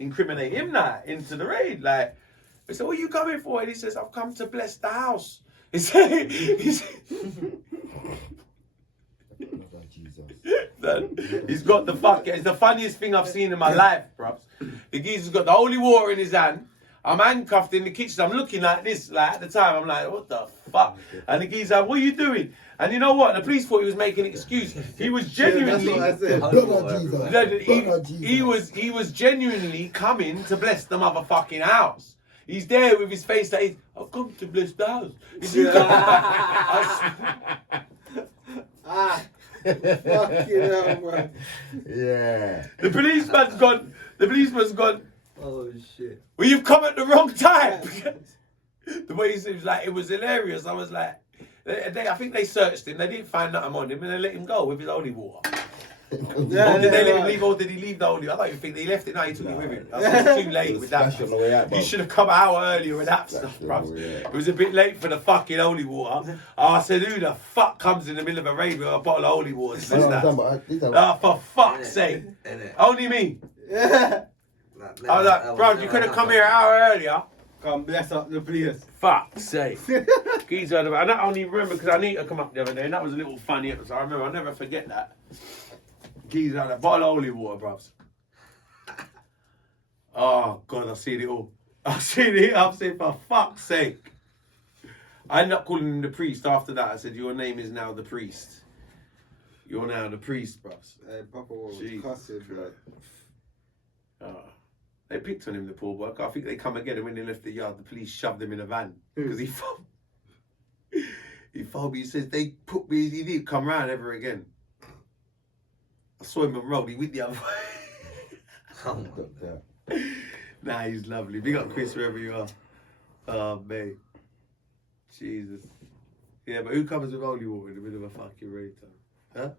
incriminate him now into the raid. Like, they said, "What are you coming for?" And he says, "I've come to bless the house." He's got the fuck. It's the funniest thing I've seen in my life, bro. The geezer's got the holy water in his hand. I'm handcuffed in the kitchen. I'm looking like this. Like at the time, I'm like, what the fuck? And the geezer's like, what are you doing? And you know what? The police thought he was making an excuse. He was genuinely. That's what I said. He was genuinely coming to bless the motherfucking house. He's there with his face like, I've come to bless the house. If you come, Fucking hell, man. Yeah. the policeman's gone. Oh shit. Well, you've come at the wrong time. The way he seems like it was hilarious. I was like, I think they searched him. They didn't find nothing on him, and they let him go with his holy water. Or did they let him leave, or did he leave the holy? I don't even think they left it. No, he took it with him. That's too late with that. On the way out, You should have come an hour earlier with that stuff, bruv. It was a bit late for the fucking holy water. I said, who the fuck comes in the middle of a raid with a bottle of holy water? For fuck's sake. Only me. Yeah. I was like, bro, you could have come here an hour earlier. Come bless up the place. Fuck's sake. Geezer, and I only remember because I need to come up the other day, and that was a little funny episode. I remember, I'll never forget that. Geezer had a bottle of holy water, bruvs. Oh, God, I've seen it all. I've seen it. I've seen, for fuck's sake. I ended up calling him the priest after that. I said, your name is now the priest. You're now the priest, bruvs. Hey, Papa was Jesus cussing, Christ. They picked on him, the poor boy. I think they come again, and when they left the yard, the police shoved him in a van because he phoned me. He says they put me. He didn't come round ever again. I saw him on road. He went the other way. Nah, he's lovely. Big up Chris wherever you are. Oh mate, Jesus. Yeah, but who comes with holy water in the middle of a fucking raid time? Huh?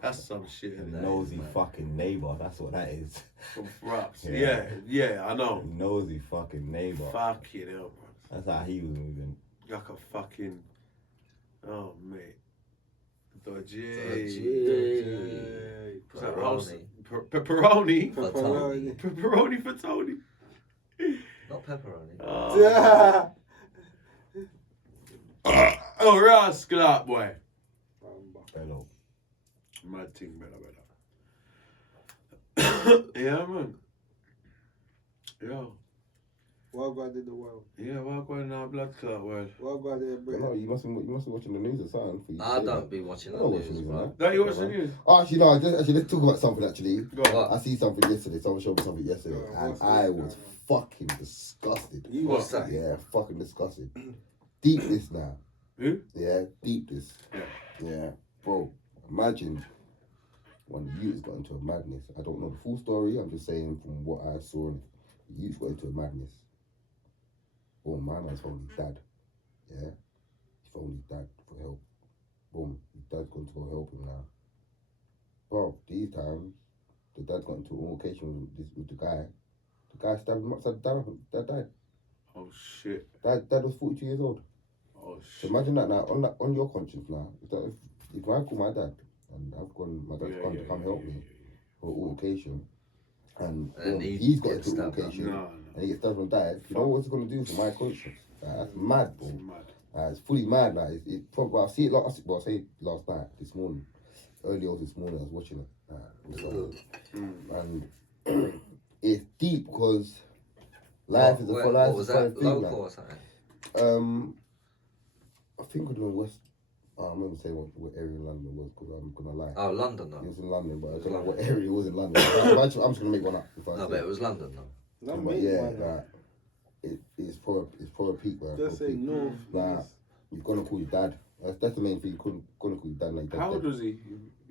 That's some shit. Isn't it? Nosy fucking neighbour, that's what that is. From Fraps. Yeah, I know. Nosy fucking neighbour. Fucking hell, bro. That's how he was moving. Like a fucking. Oh, mate. Dodgy. Pepperoni. Pepperoni for Tony. Not pepperoni. Oh, rascal up, boy. Hello. Mad thing, better. Yeah, man. Yo. What God did the world? Yeah, what going on blood clot world? What God did Britain? No, you must be watching the news or something. For you I don't be watching the news, bro. Don't you watch the news? Oh, actually, no. Let's talk about something. Actually, Go on. I see something yesterday. Someone showed me something yesterday, and I was fucking disgusted. What's that? Yeah, fucking disgusted. Deep this now. Who? Yeah, deep this. Yeah. Yeah, bro. Imagine when the youth got into a madness. I don't know the full story. I'm just saying from what I saw. The youth got into a madness. Boom, my man's phoned his dad. Yeah, he phoned his dad for help. Boom, his dad's going to go help him now. Bro, these times, the dad got into an altercation with the guy. The guy stabbed him upside down. Dad died. Oh shit. Dad was 42 years old. Oh So shit. imagine that now, on your conscience now. If I call my dad, and my dad's gone to come help me for an altercation, and he's got into an altercation, and he gets stabbed and died, you know what's it going to do for my conscience? That's mad, bro. It's fully mad. Like, it's probably, I see it last night, this morning. Early on this morning, I was watching it. And it's deep because life is a full life. What was that? Local or something? I think it was West. I'm not gonna say what area in London it was because I'm gonna lie. Oh, London, though. It was in London, but I don't know what area it was in London. I'm just gonna make one up. No, but it was London, though. It's for a peak, man. Just say no. Like, you're gonna call your dad. That's the main thing. You're gonna call your dad. Like, How old was he?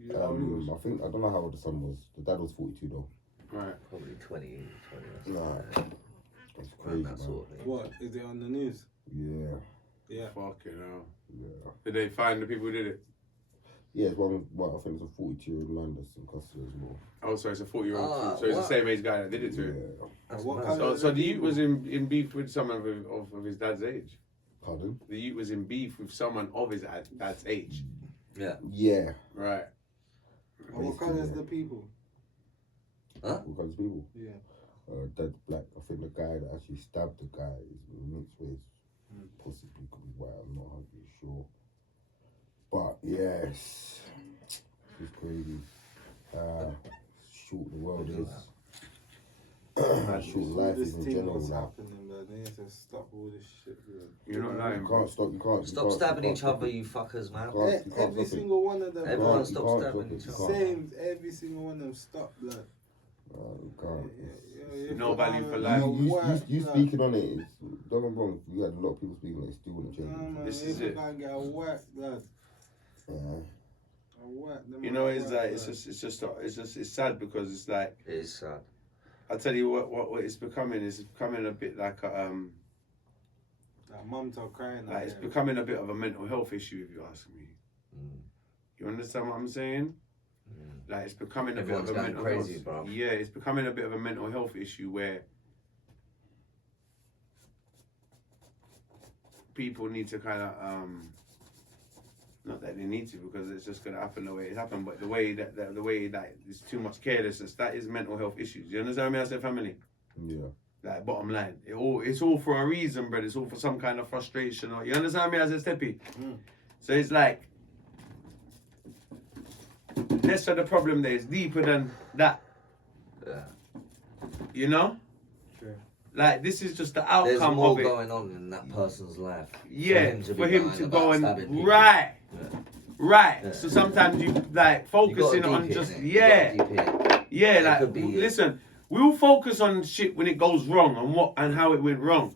I don't know how old the son was. The dad was 42 though. Right. Probably 20. Nah, that's crazy, man. Sort of thing. What? Is it on the news? Yeah. Yeah. Fucking hell. Yeah. Did they find the people who did it? Yeah, it's one. Well, I think it's a 42-year-old man that's in custody as well. Oh, so it's a 40-year-old. Ah, so it's the what? same age guy that did it to him. Yeah. That's What mad. colour So the youth was in beef with someone of his dad's age. Pardon? The youth was in beef with someone of his dad's age. Yeah. Yeah. Right. And what colour is the people? What kind of people? Yeah. That's black. I think the guy that actually stabbed the guy is mixed race. Possibly could be white. I'm not 100% sure. But yes, it's crazy. Short the world is. mad. short life This is in thing general was now. happening, man. They need to stop all this shit, man. You're not lying, You bro. can't stop. You can't. Stop stabbing each other, you fuckers, man. can't- you can't Every stop it. single one of them. Everyone You stop can't stabbing stop each it. other. Same, every single one of them stop, blood. You can't. No value for You, life. you speaking on it, is, don't get me wrong, you had a lot of people speaking on it, it's still wouldn't change. Nah, man, This if is you it. can't get a whack, blood. Yeah. A whack, them You a know, it's whack, like blood. it's sad because it's like It is sad. I tell you what it's becoming is it's becoming a bit like a That mum talk crying. like out it's there. becoming a bit of a mental health issue if you ask me. Mm. You understand what I'm saying? Mm. Like it's becoming a Everyone's bit of a going mental crazy, health. bro. Yeah, it's becoming a bit of a mental health issue where people need to kind of not that they need to because it's just gonna happen the way it happened, but the way that it's too much carelessness, that is mental health issues. You understand me? I said family. Yeah. Like bottom line, it's all for a reason, brother. It's all for some kind of frustration, or you understand me? As a steppy. So it's like less of the problem there is deeper than that. Yeah. You know? True. Like this is just the There's outcome more of it. going on in that person's life. Yeah, for him to go and people. right. Yeah. Right. Yeah. So sometimes you like You focusing gotta on deep it, just innit? You yeah. gotta deep it. Yeah, It like could be, listen, we'll focus on shit when it goes wrong and what and how it went wrong.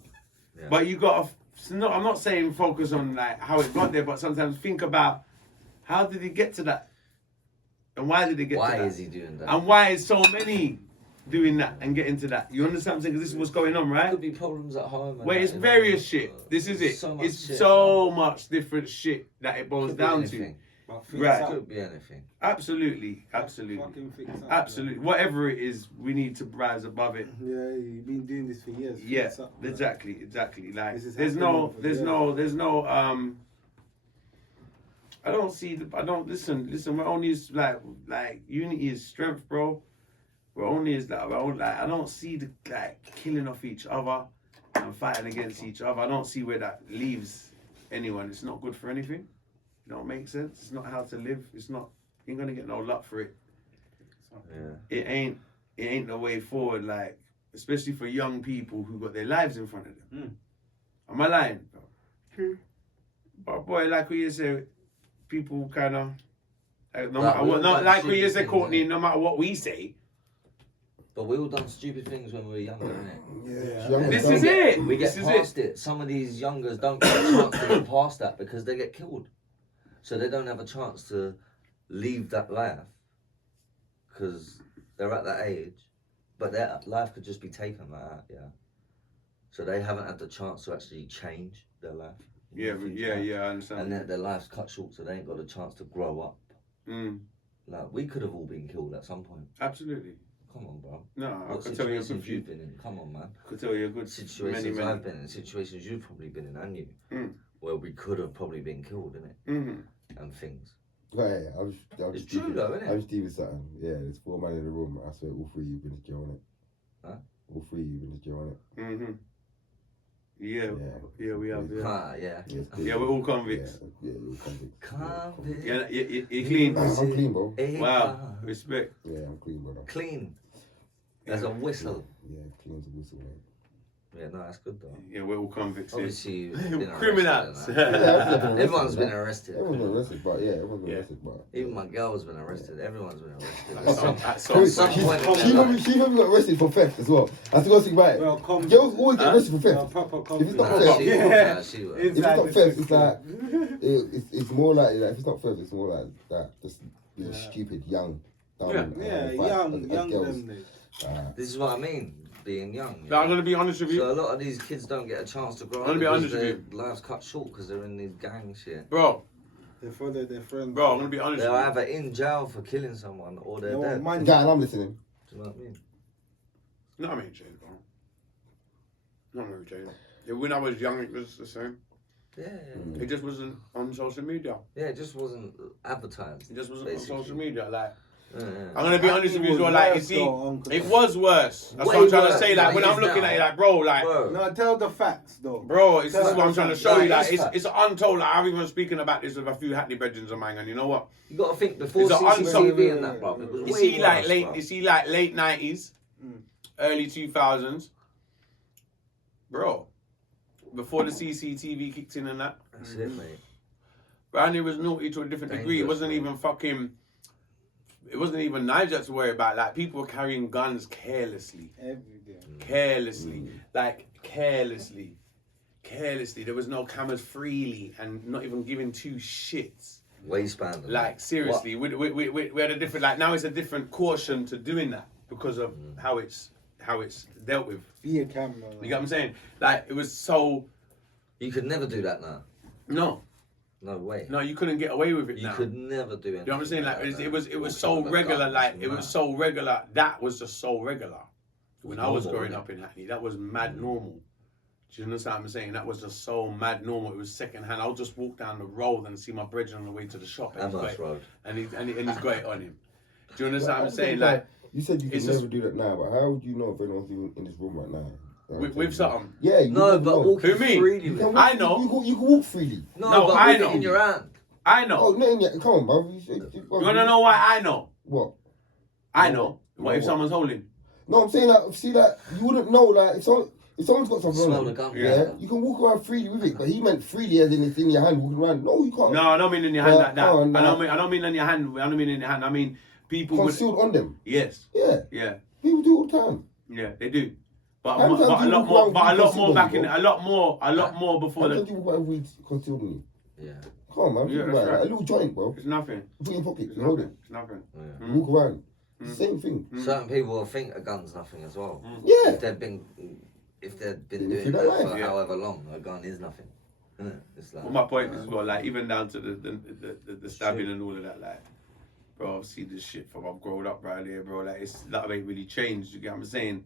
Yeah. But you gotta no, I'm not saying focus on like how it got there, but sometimes think about how did he get to that? And why did he get to that? Why is he doing that? And why is so many doing that and getting to that? You understand what I'm saying? Because this is what's going on, right? Could be problems at home. and Where that, it's you know, various shit. This is it. So much It's shit, so much different shit that it boils Could be down anything. But fix Right. up. Could be anything. to. Absolutely. Absolutely. Fucking fix up, Absolutely. Whatever it is, we need to rise above it. blood. Yeah, you've been doing this for years. Yeah, Fix up, blood. exactly. Like This is there's happening for years. I don't see listen, we're only like unity is strength, bro. We're only I don't see the like killing off each other and fighting against each other. I don't see where that leaves anyone. It's not good for anything. It don't make sense. It's not how to live. It's not you ain't gonna get no luck for it. Yeah. It ain't the way forward, like, especially for young people who got their lives in front of them. Am I lying? But boy, like what you say, people kind of, no Like, matter we what, all not done like what you stupid say, things, Courtney, innit? no matter what we say. But we all done stupid things when we were younger, innit? Yeah. This is it. We get This is past it. Some of these youngers don't get a chance to get past that because they get killed. So they don't have a chance to leave that life because they're at that age. But their life could just be taken like that, yeah. So they haven't had the chance to actually change their life. Yeah, I understand. And their life's cut short, so they ain't got a chance to grow up. Like, we could have all been killed at some point. Absolutely. Come on, bro. No, I What could tell you a situations good you've few. been in? Come on, man. Could tell you a good Situations many. I've been in, situations you've probably been in, and you, where we could have probably been killed, innit? Mm-hmm. And things. Right, I'm It's just true though, innit? I'm Stevie Sutton. Yeah, there's 4 men in the room. I swear all 3 of you been to jail on it. Huh? All 3 of you been to jail on it. Mm-hmm. Yeah, we have. Yeah, Ah, yeah. yeah, we're all convicts. Yeah, you're convict. Convict. Yeah, you're clean. I'm clean, bro. Wow, respect. Yeah, I'm clean, brother. Clean. As a whistle. Yeah, clean as a whistle, man. Yeah, no, that's good though. Yeah, we're all convicts. here. Obviously, you've been arrested Criminals. and that. Yeah, Everyone's been arrested. Everyone's been arrested, but yeah, everyone's been Yeah. arrested, but Even my girl's been arrested. Everyone's been arrested. At some Some point. point in She their life. even got arrested for theft as well. I still got to think about it. Well, convict. Girls always get arrested for Well, theft. proper If it's not convict. Nah, theft, she will. Yeah. Nah, she will. if it's not theft, it's like it's more like if it's not theft, it's more like that. Just being stupid, young, dumb. Yeah, but young girls. them. This is what I mean, being young. you But I'm know? gonna be honest with you, So a lot of these kids don't get a chance to grow I'm up gonna be because honest with their lives cut short because they're in these gang shit. bro. They follow their friends. Bro, I'm gonna be honest They're with you. either in jail for killing someone or they're They want dead. money. Guy, and I'm listening. Do you know what I mean? No, I mean jail, bro. No, no jail. Yeah, when I was young, it was the same. Yeah, It just wasn't on social media. yeah. It just wasn't advertised. It just wasn't Basically. on social media. Like, Yeah. I'm gonna be honest with you as well. Like, you see, Uncle. it was worse. That's Way what I'm trying to worse say. than Like, when it I'm is looking now. at it, like, bro, like, Bro, No, tell the facts though. bro, this is Tell what I'm us trying to facts. show you. Nah, Like, it's facts. it's untold. Like, I've even speaking about this with a few Hackney brethren of mine, and you know what? you got to think before It's a CCTV unsolved- and that, bro. It was You way see, like worse, late, bro. you see, like late 90s, early 2000s, bro. Before the CCTV kicked in and that, That's it, mate. Brownie was naughty to a different degree. It Dangerous, wasn't bro. even fucking. It wasn't even knives you had to worry about. Like people were carrying guns carelessly. Every day. Carelessly. Like carelessly. Carelessly. There was no cameras freely and not even giving two shits. Waistband. Like seriously, we had a different. Like now it's a different caution to doing that because of how it's dealt with. Be a camera. You get what I'm saying? Like it was so. You could never do that now. No, way. no, you couldn't get away with it You now. could never do anything. You know what I'm saying? Like it was Walking so with a regular. gun, Like it's it was mad. so regular. That was just so regular. When I was normal, growing innit? up in Hackney, that was mad normal. Do you understand what I'm saying? That was just so mad normal. It was second hand. I'll just walk down the road and see my brethren on the way to the shop, and Amherst Road. he's got it on him. Do you understand what I'm Well, saying? Like you said you could it's never just- do that now, but how would you know if anyone's even in this room right now? with something. Yeah, you No, never but know. walking Who, me? freely. You with can it. walk, I know. You can walk freely. No, but I with know. it in your hand. I know. Oh, no, yeah, come on, bro. You wanna know why I know? What? I know. What if What? someone's holding? No, I'm saying that. See that you wouldn't know. Like if someone's got something Smell on the them, gun. yeah, you can walk around freely with it. But he meant freely as in it's in your hand, walking around. No, you can't. No, I don't mean in your hand Yeah, like that. come on, I nah. don't mean in your hand. I don't mean in your hand. I mean people would. Concealed on them. Yes. Yeah, Yeah. people do all the time. Yeah. They do. But How many times a do you lot walk more. around But a with lot concealed more on back you, in. bro? A lot more before How the. many people walk around with concealed on you? Yeah. Come on, man. Yeah, Think that's about it. right. Like a little joint, bro. It's nothing. Put it in your pocket. It's You hold it. nothing. It's nothing. Yeah. You walk around. It's the same thing. Certain people will think a gun's nothing as well. Yeah. If they've been Didn't doing feel that that for way. Yeah. however long, a gun is nothing. Isn't it? It's like. Well, my point is, well, like even down to the stabbing and all of that, like, bro, I've seen this shit from I've grown up right here, bro. Like that ain't really changed. You get what I'm saying?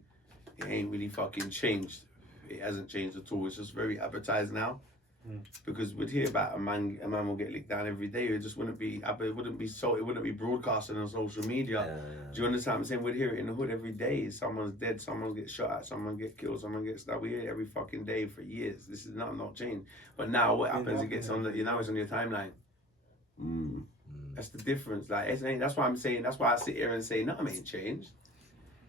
It ain't really fucking changed. It hasn't changed at all. It's just very advertised now. Because we'd hear about a man will get licked down every day. It just wouldn't be broadcasted on social media. Yeah. Do you understand what I'm saying? We'd hear it in the hood every day. Someone's dead, someone gets shot at, someone get killed, someone gets stabbed. We hear it every fucking day for years. This is not changed. But now what happens? It gets on the now it's on your timeline. Mm. That's the difference. Like that's why I'm saying. That's why I sit here and say nothing ain't changed.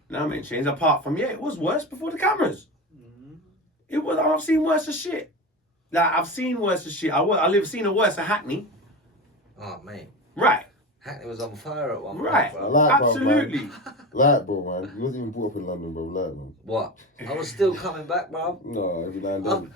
Nothing ain't changed. Apart from it was worse before the cameras. It was. I've seen worse of shit. Like I've seen worse of shit. I've seen a worse of Hackney. Oh mate, Right. Hackney was on fire at one point. Right. Bro. Like, bro, Absolutely. man. Like, bro, man. You wasn't even brought up in London, bro. Like, man. What? I was still coming back, bro. No, every now and then.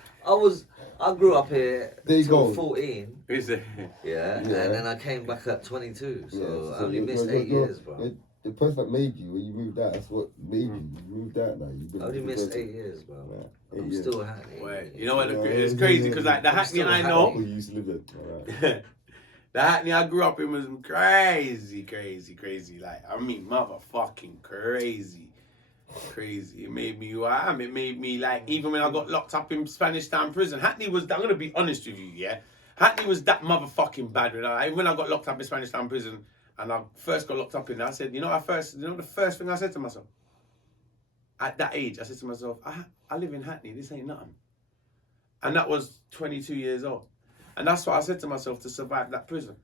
I grew up here There you till go. 14. Is it? Yeah. Yeah. And then I came back at 22. So Yeah, I only missed 8 years, bro. The person that made you, when you moved out, that's what made you. You moved out now. You've been I only a missed person. 8 years, bro. Yeah, 8 I'm years. still Hackney. Wait, you know what? Yeah, It's yeah, crazy yeah, because yeah. like the I'm Hackney still I Hackney. know, Oh, you used to live there. the Hackney I grew up in was crazy. Like I mean, motherfucking crazy. It made me who I am. It made me like even when I got locked up in Spanish Town prison. Hackney was. I'm gonna be honest with you, yeah. Hackney was that motherfucking bad. When I got locked up in Spanish Town prison. And I first got locked up in there, I said, the first thing I said to myself? At that age, I said to myself, I live in Hackney, this ain't nothing. And that was 22 years old. And that's what I said to myself to survive that prison.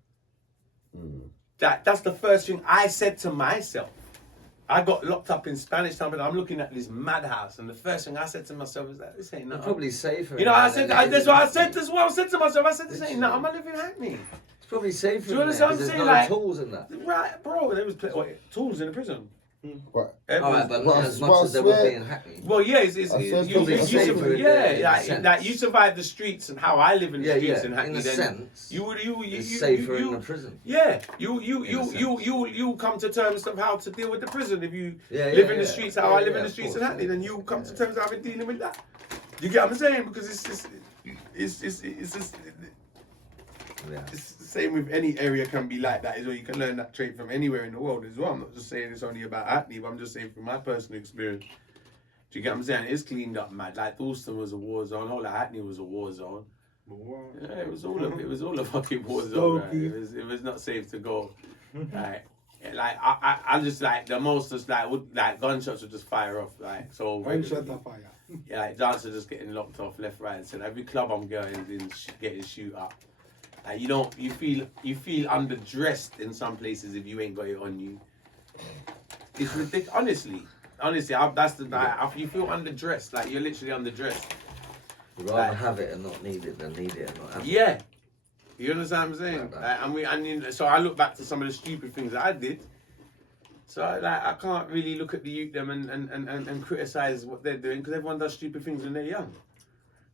That's the first thing I said to myself. I got locked up in Spanish Town, but I'm looking at this madhouse, and the first thing I said to myself is that this ain't You're nothing. probably safer. You know, in I there said, than it is that's in what I Hackney. said. That's what I said to myself. I said, this ain't nothing. I live in Hackney. It's probably safer. Do you in understand there, what I'm 'cause saying? there's no Like- tools in that. Right, bro. There was tools in the prison. But Alright, but not as But much I as there would swear- be in Hackney. Well, yeah, it's I swear you, it's probably you safer survive, in there in a like sense. you survive the streets and how I live in the Yeah, streets yeah. in Hackney. In a Then sense, you it's safer in the prison. Yeah, you come to terms of how to deal with the prison if you Yeah, live yeah, in the yeah. streets how Yeah, I live yeah, in the of streets in course, Hackney. yeah. Then you come to terms of having dealing with that. You get what I'm saying? Because it's just Yeah. it's the same with any area can be like that. Is where you can learn that trait from anywhere in the world as well. I'm not just saying it's only about Hackney, but I'm just saying from my personal experience. Do you get what I'm saying? It's cleaned up, mad. Like Dalston was a war zone. Whole of Hackney was a war zone. Yeah, it was all a fucking war zone. Right? It was not safe to go. Like I just like the most just like gunshots would just fire off like so. Gunshot regularly. of fire. Yeah, like dancers just getting locked off left, right, and center. Every club I'm going in, getting shoot up. Like you feel underdressed in some places if you ain't got it on you. It's ridiculous. Honestly, honestly, you feel underdressed, like you're literally underdressed. You'd rather have it and not need it than need it and not have it. Yeah. You understand what I'm saying? Like So I look back to some of the stupid things that I did. So I can't really look at the youth them and criticize what they're doing because everyone does stupid things when they're young.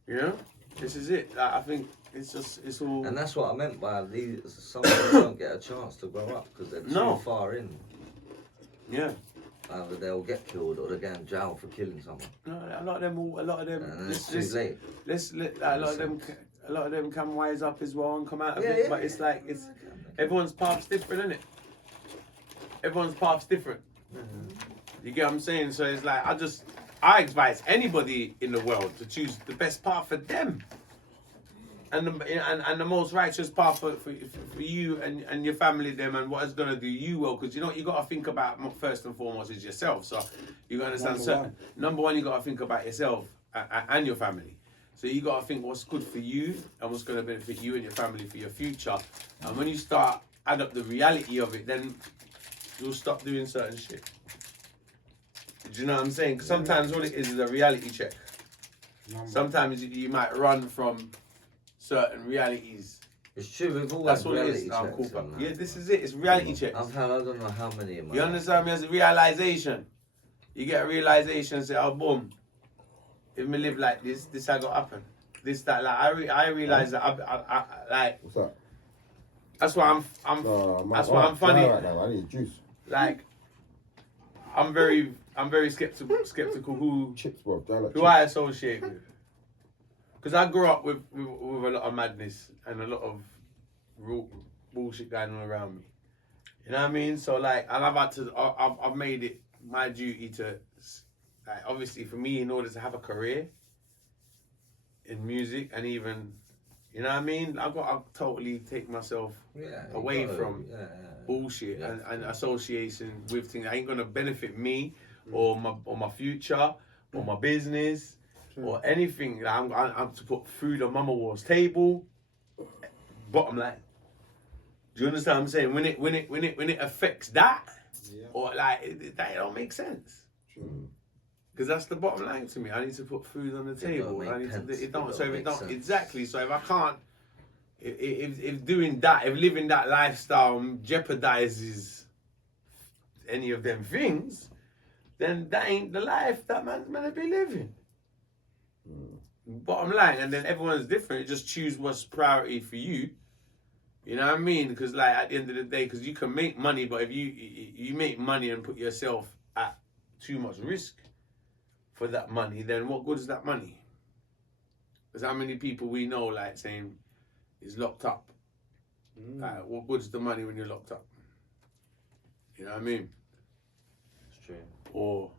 You know, this is it. I think it's all. And that's what I meant by these. Some people don't get a chance to grow up because they're too far in. Yeah. Either they'll get killed or they get in jail for killing someone. No, a lot of them. And it's too late. A lot of them can wise up as well and come out of it. But it's like everyone's path's different, isn't it? Everyone's path's different. You get what I'm saying? So it's like I advise anybody in the world to choose the best path for them. And the most righteous path for you and your family, them, and what is going to do you well. Because you know what you got to think about first and foremost is yourself. So you got to understand. Number one, you got to think about yourself and your family. So you got to think what's good for you and what's going to benefit you and your family for your future. And when you start add up the reality of it, then you'll stop doing certain shit. Do you know what I'm saying? 'Cause sometimes all it is a reality check. Sometimes you might run from certain realities. It's true, we've all That's had what it reality is. checks. Cool. and that. Yeah, this is it. It's reality checks. I've had, I don't know how many in my You life. understand me? As a realization. You get a realization and say, oh, boom. If me live like this I got happen. This, that, like, I realize that I like. What's that? That's why that's why I'm funny. Right now. I need juice. Like, I'm very skeptical who I associate with. Because I grew up with a lot of madness and a lot of bullshit going on around me. You know what I mean? So like, and I've made it my duty to, like, obviously for me, in order to have a career in music and even, you know what I mean? I've got to totally take myself away from bullshit and association with things that ain't gonna benefit me or my future or my business. Or anything. I'm to put food on Mama War's table. Bottom line. Do you understand what I'm saying? When it affects that, or like that, don't make sense. Because that's the bottom line to me. I need to put food on the table. It don't exactly. So if I can't, if doing that, if living that lifestyle jeopardizes any of them things, then that ain't the life that man's gonna be living. Bottom line, and then everyone's different. Just choose what's priority for you. You know what I mean? Because like at the end of the day, because you can make money, but if you make money and put yourself at too much risk for that money, then what good is that money? Because how many people we know like saying is locked up? Like, what good is the money when you're locked up? You know what I mean? It's true. Or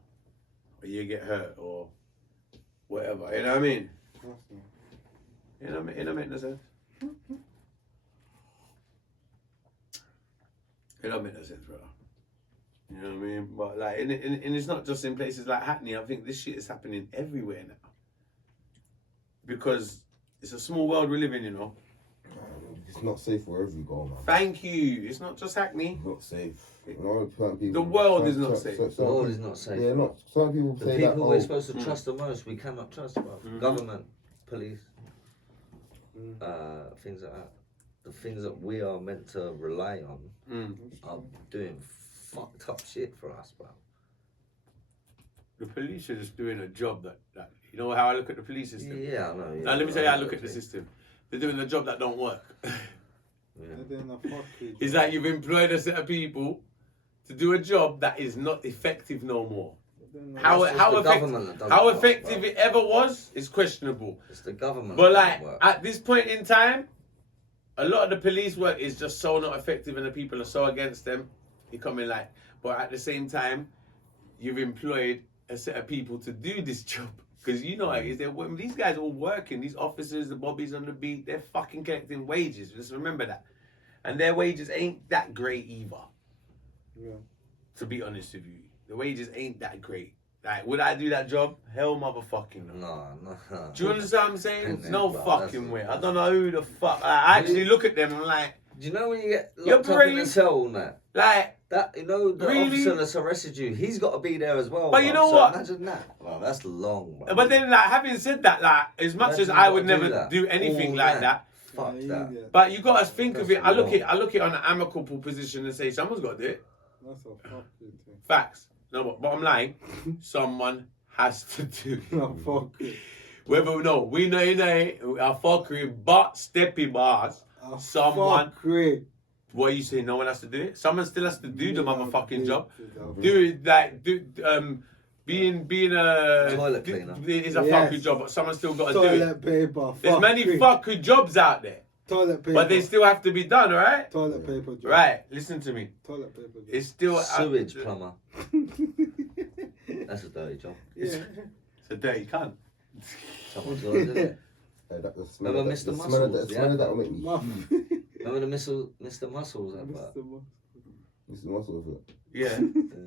you get hurt or whatever, you know what I mean? You know what I mean? It don't make no sense. It don't make no sense, brother. You know what I mean? But like, and it's not just in places like Hackney. I think this shit is happening everywhere now. Because it's a small world we live in, you know. It's not safe for every goal, man. Thank you. It's not just Hackney. Not safe. You know, The world is not safe. The world is not safe. Yeah, not. Some people The say people that. we're supposed to trust the most, we cannot trust, bro. Government, police, things like that. The things that we are meant to rely on are doing fucked up shit for us, bro. The police are just doing a job that you know how I look at the police system? Yeah, I know. Yeah, Now let me tell you how I look at the system. They're doing a job that don't work. It's like you've employed a set of people to do a job that is not effective no more. How effective it ever was is questionable. It's the government. But like at this point in time, a lot of the police work is just so not effective and the people are so against them. You come in like, but at the same time, you've employed a set of people to do this job. Because you know how it is, these guys are all working, these officers, the bobbies on the beat, they're fucking collecting wages. Just remember that. And their wages ain't that great either. Yeah. To be honest with you. The wages ain't that great. Like, would I do that job? Hell motherfucking no. No. Do you understand what I'm saying? Yeah, No bro, fucking way. I don't know who the fuck. I actually look at them and I'm like, Do you know when you get Your locked up in brain- a cell and that? Like, That, you know, the Really? officer that's arrested you, he's got to be there as well. But you bruv. know So what? Imagine that. Well, that's long, bro. but then, like, having said that, like, as much Imagine as you I would gotta do never that. do anything All like that, Fuck that. but you got to think of it. That's I look it on an amicable position and say someone's got to do it. That's a fucking thing. Facts. No, but bottom line, someone has to do it. No, fuck it. Whether we know our fuckery, but steppy bars. Someone. Great. What are you saying? No one has to do it. Someone still has to do the motherfucking job. Do it like being a Toilet cleaner. is a Yes. fucking job, but someone's still got to do it. Toilet paper. There's many fucking jobs out there, Toilet paper. but they still have to be done, right? Toilet paper. Job. Right. Listen to me. Toilet paper. Job. It's still Sewage plumber. That's a dirty job. Yeah. It's a dirty cunt. Someone's got to do it. The smell Remember of Mr. that, the Muscles, smell of that, the smell of that advert? will make me Muff. huge. Remember the Mr. Muscles advert? Mr. Muff. Mr. Muscle, is it? Yeah. Uh,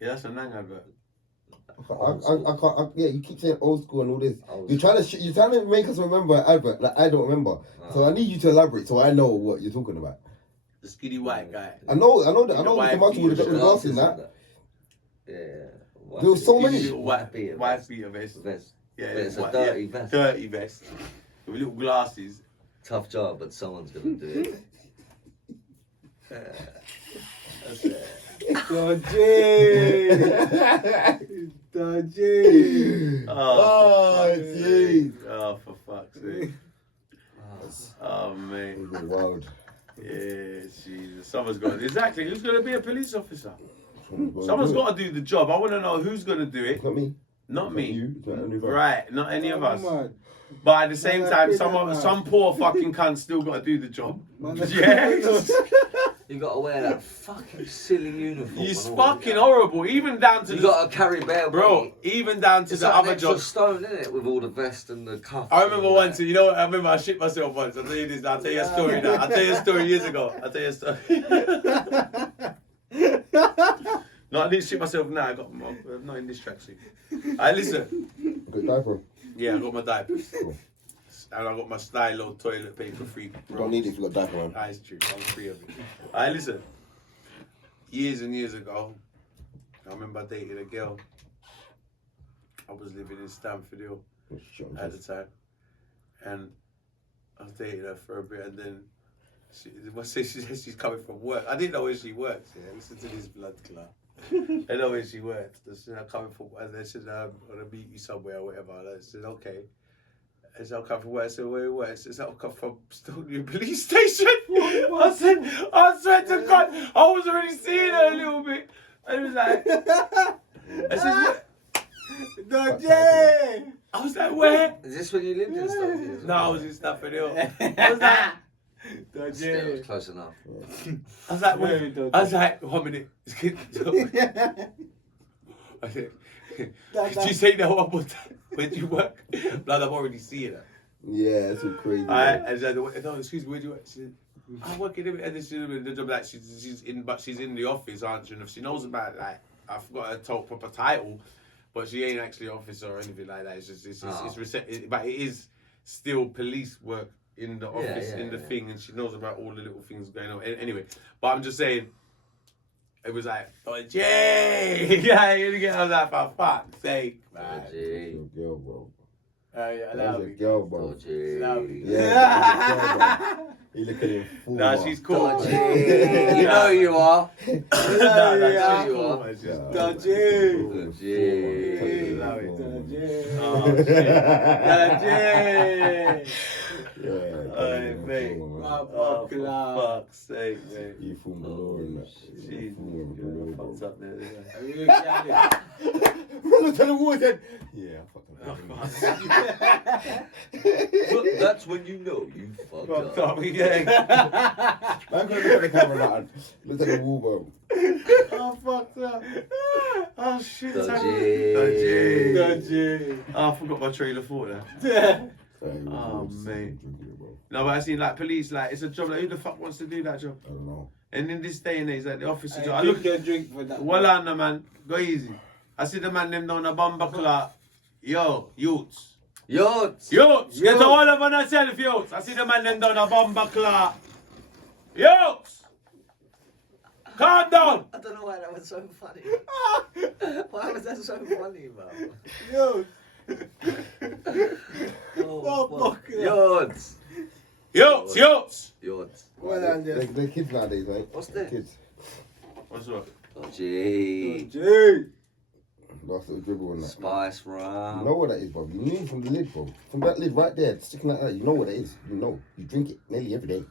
Yeah, that's a nang advert. I can't. Yeah, you keep saying old school and all this. I was- You're trying to make us remember an advert that I don't remember. So I need you to elaborate so I know what you're talking about. The skinny white guy. I know that. The Mr. white Muscle with the beater glasses and that. Yeah. There was so many. Little white beater white beater vest. vest. Yeah, But it's a white- dirty yeah, vest. Dirty vest. With little glasses. Tough job, but someone's gonna do it. That's it. Dodgy. Dodgy. Oh, jeez. Oh, for fuck's sake. Oh, man. It was wild. Yeah, Jesus. Someone's got exactly. Who's going to be a police officer? Someone's Someone's got to do the job. I want to know who's going to do it. It's not me. Not It's me. you. It's not any of us. Right, not any of us. Man. But at the same Man, time, I feel that, some poor fucking cunt still got to do the job. Man, Yes. You gotta wear that fucking silly uniform. He's and all. fucking horrible. Even down to You the gotta carry bare bro. weight. Even down to It's the like other an extra jobs. stone, isn't it, with all the vest and the cuffs. I remember and once, that. you know, I remember I shit myself once. I'll tell you this, I'll tell you a story now. I'll tell you a story years ago. I'll tell you a story. No, I didn't shit myself now. I'm not in this tracksuit. Listen. Good diaper. Yeah, I got my diapers. Cool. And I got my stylo toilet paper free. You don't need it if you got diaper on. That's true. I'm free of it. Listen. Years and years ago, I remember I dated a girl. I was living in Stamford Hill at the time. And I was dating her for a bit, and then she said she's coming from work. I didn't know where she works. Yeah, listen to this blood clot. I know where she works. She said, I'm coming from work. And then she said, I'm going to meet you somewhere or whatever. And I said, okay. I said, I'll come from work. I said, where you work? She said, I'll come from Stoney Police Station. I said, I swear to God, I was already seeing her a little bit. And it was like, I said, what? Dodgy. I was like, where? Is this when you lived in Stonehenge? No, I was in Stafford Hill. I was like, Still, it was Dodgy. close enough. I was like, Very wait. dodgy. I was like, 1 minute. I said, could you say that one more time? Where do you work? Blood, I'm already seeing her. Yeah, it's all crazy. I said, no, excuse me, where do you work? She said, I work in the, and then she's doing the job like she's in, but she's in the office answering. If she knows about like, I forgot her proper title, but she ain't actually an officer or anything like that. It's just, but it is still police work in the office, in the thing, and she knows about all the little things going on. Anyway, but I'm just saying, it was like, oh, Jay! Yeah, I was like, for fuck's sake, man. That's your girl, bro. Yeah, That's your girl, bro. Dodgy. Yeah, that's your girl, bro. You look at him fool. Nah, man. she's cool. Dodgy. You know who you are. Nah, Yeah. she's cool, man. She's Yeah. cool. Dodgy. Dodgy. Dodgy. Yeah, Hey, mate. Oh, for fuck's sake, mate. You fool galore and that. Jeez, You fool fucked up there. Look at the wall then. Yeah, I fucking Look, that's when you know you fucked Fucked up. up, yeah. I'm gonna look at the camera now. Look at the wall, bro. Oh, fucked up. Oh, shit. Dodgy. Dodgy. Dodgy. Oh, I forgot my trailer for that. Yeah. Oh, mate. No, but I seen like police, like it's a job. Like who the fuck wants to do that job? I don't know. And in this day and age, like the officer I job. I look, look at drink for that. well on the man, go easy. I see the man them down the bomber clock. Yo, youths. Yo, Youths, get all over yourself, youths. I see the man them down the bomber clock. Yokes! Calm down! I don't know why that was so funny. Why was that so funny, bro? Yo, Oh, fuck yeah. Yods. Yotes, yotes! Yods. well done, They're Jess. kids nowadays, mate. What's this? Kids. What's up? Oh, gee. Jay. Last little dribble on that. Spice You rum. know what that is, bro. You knew from the lid, bro. From that lid right there, sticking like that. You know what it is. You know. You drink it nearly every day.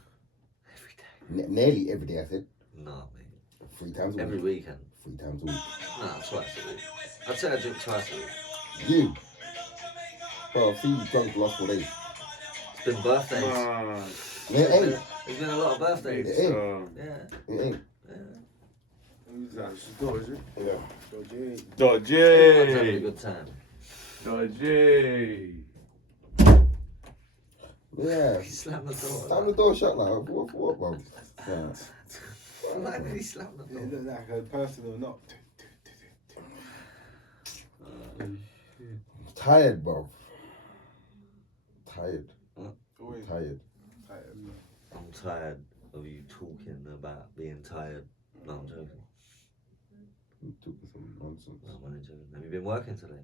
Every day. Nearly every day, I said. Nah, mate. 3 times a week. Every weekend. 3 times a week. Nah, twice a week. I'd say I drink twice a week. You. Bro, I've seen you drunk the last 4 days. It's been birthdays. Man. It ain't. There's been a lot of birthdays. It ain't. Yeah. It ain't. Yeah. That's the door, is it? Yeah. Yo, Jay. Everyone's having a Dodgy! good time. Dodgy! Yeah. He slammed the door. Slam the door shut now. What, bro? Yeah. Why did he slam the It door? looked like a personal knock. Tired, bro. Tired. Always Tired. tired. I'm tired of you talking about being tired. No, I'm joking. You took some nonsense. No, I'm only joking. Have you been working today?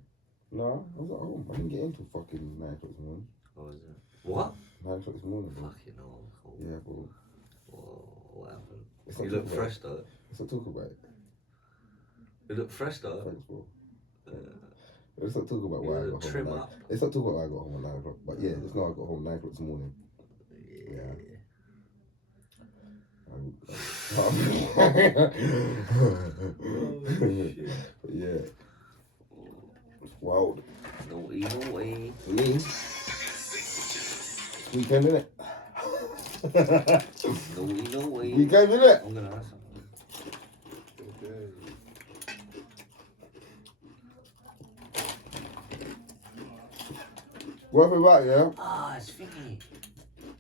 No, I was at home. I didn't get into fucking 9 o'clock this morning. Or is it? What? 9 o'clock this morning, bro. Fucking hell. Cool. Yeah, bro. Whoa, what happened? Let's You not look talk about fresh it. though. Let's not talk about it. You look fresh though. Thanks, bro. Uh, Let's not talk about why I you got home trim at 9. up. Let's not talk about why I got home at 9 o'clock. But yeah, just know I got home 9 o'clock this morning. Yeah. But yeah. It's wild. Naughty, naughty. For me, it's weekend, innit? Naughty, naughty. Weekend, innit? I'm gonna have some. Worth it back, yeah? Ah, it's thingy.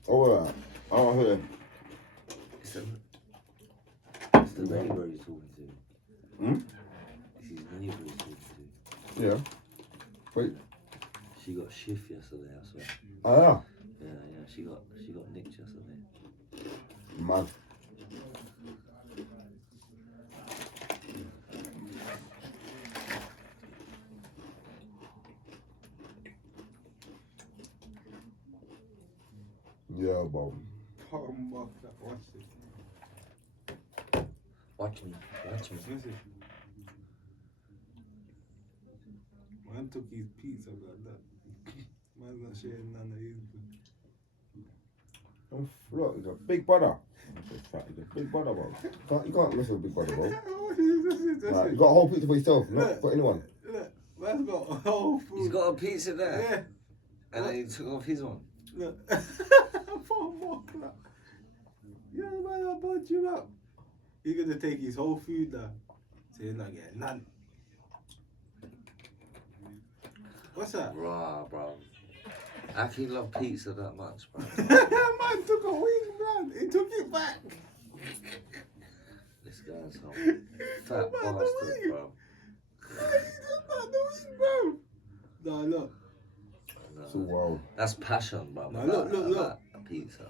Oh, yeah. I don't hear. It's the neighbour he's talking to. Hmm? It's his neighbour he's talking to. Yeah. Wait. She got shift yesterday, I swear. Ah, Yeah, she got nicked yesterday. man. Yeah, bro. Watch it. Watch me. Message. Man took his pizza like that. Man's not sharing none of his. Oh, look, he's a big brother. He's a big brother, bro. You can't mess with a big brother, bro. Like, you got a whole pizza for yourself, not for anyone. Look, man's got a whole food. He's got a pizza there. Yeah. And then he took off his one. Look. 4 more o'clock. Yeah, man, I bunch him up. He's gonna take his whole food now. So he's not getting none. What's that? Rah, bro. How can you love pizza that much, bro? Man took a wing, man. He took it back. This guy's some fat Man, the bastard, wing. bro. He did not do it, bro. No, look. It's all wild. That's passion, bro. Now, about- look. about a pizza.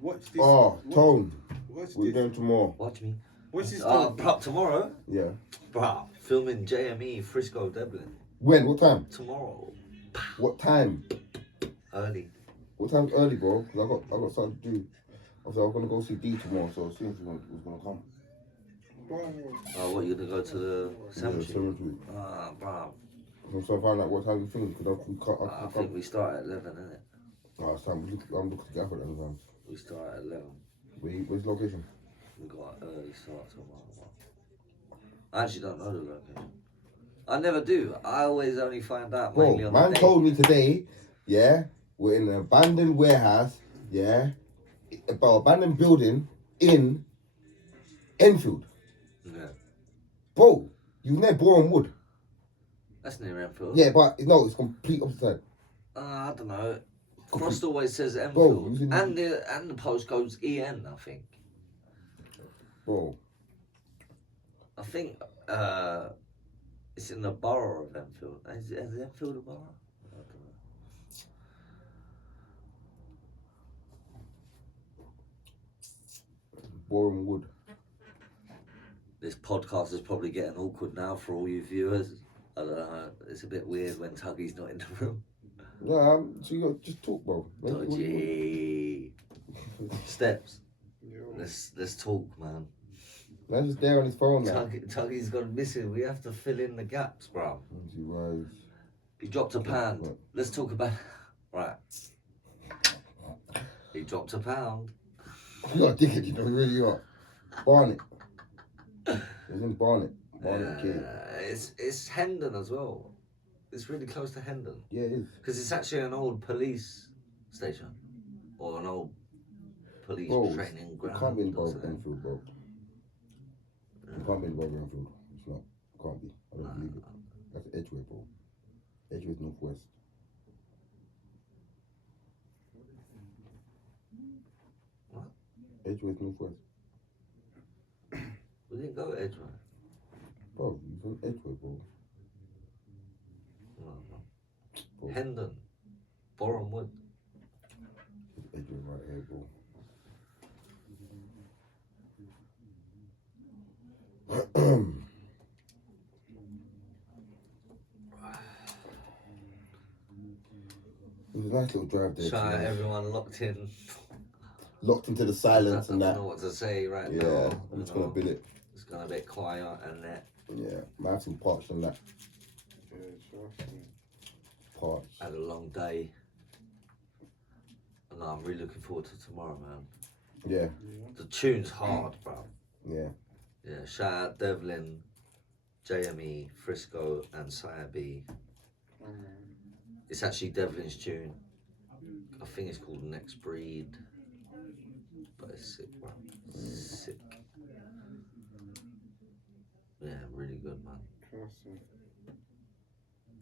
Watch this. Oh, Tone. Watch What are you this. doing tomorrow? Watch me. Watch this. Bro, tomorrow, Yeah. bro, filming JME Frisco Dublin. When? What time? Tomorrow, What time? early. What time's early, bro? Because I got something to do. Obviously, I'm gonna go see D tomorrow, so as soon as he was gonna come. Oh, what, you gonna go to the cemetery? Cemetery. Ah, bro. I'm trying to find out what time you think, because I I can think come. we start at 11, innit? Oh, it's time. I'm looking to get up at that time. We start at 11. Where's the location? We got an early start tomorrow. I actually don't know the location. I never do. I always only find out Bro, mainly on man the day. told me today, yeah, we're in an abandoned warehouse, yeah, about abandoned building in Enfield. Yeah. Bro, you near Boreham Wood. That's near Enfield. Yeah, but no, it's complete opposite side. I don't know. Frost always says Bro, Enfield. you can- And the postcode's EN, I think. Bro, I think it's in the borough of Enfield. Is Enfield a borough? I don't know. Boring wood. This podcast is probably getting awkward now for all you viewers. I don't know. It's a bit weird when Tuggy's not in the room. Nah, so you got just talk, bro. Dodgy. Steps. Let's talk, man. Man's just there on his phone now. Tuggy's gone missing. We have to fill in the gaps, bro. He dropped a pound. What? Let's talk about. Right. He dropped a pound. You're a dickhead, you know, you really are. Barnet. It was in Barnet. It's Hendon as well. It's really close to Hendon. Yeah, it is. Because it's actually an old police station. Or an old police training ground. It can't be in or Borough something. Enfield, bro. It can't be in Borough Enfield. It's not. It can't be. I don't believe it. That's Edgeway, bro. Edgeway's northwest. What? Edgeway's northwest. We didn't go to Edgeway. Bro, you from Edgeway, bro. Bro. Hendon. Boreham Wood. Edgeway right here, bro. It was a nice little drive there. Shout out everyone locked in. Locked into the silence I and don't that. know what to say right Yeah, now. I'm just gonna bill it. It's gonna be quiet and that. Yeah, might have some parts on that. Yeah, sure. Parts. Had a long day. And I'm really looking forward to tomorrow, man. Yeah, The tune's hard, bro. yeah. Yeah, shout out Devlin, JME, Frisco, and Sire B. It's actually Devlin's tune. I think it's called Next Breed. But it's sick, bro. Sick. Yeah, really good, man.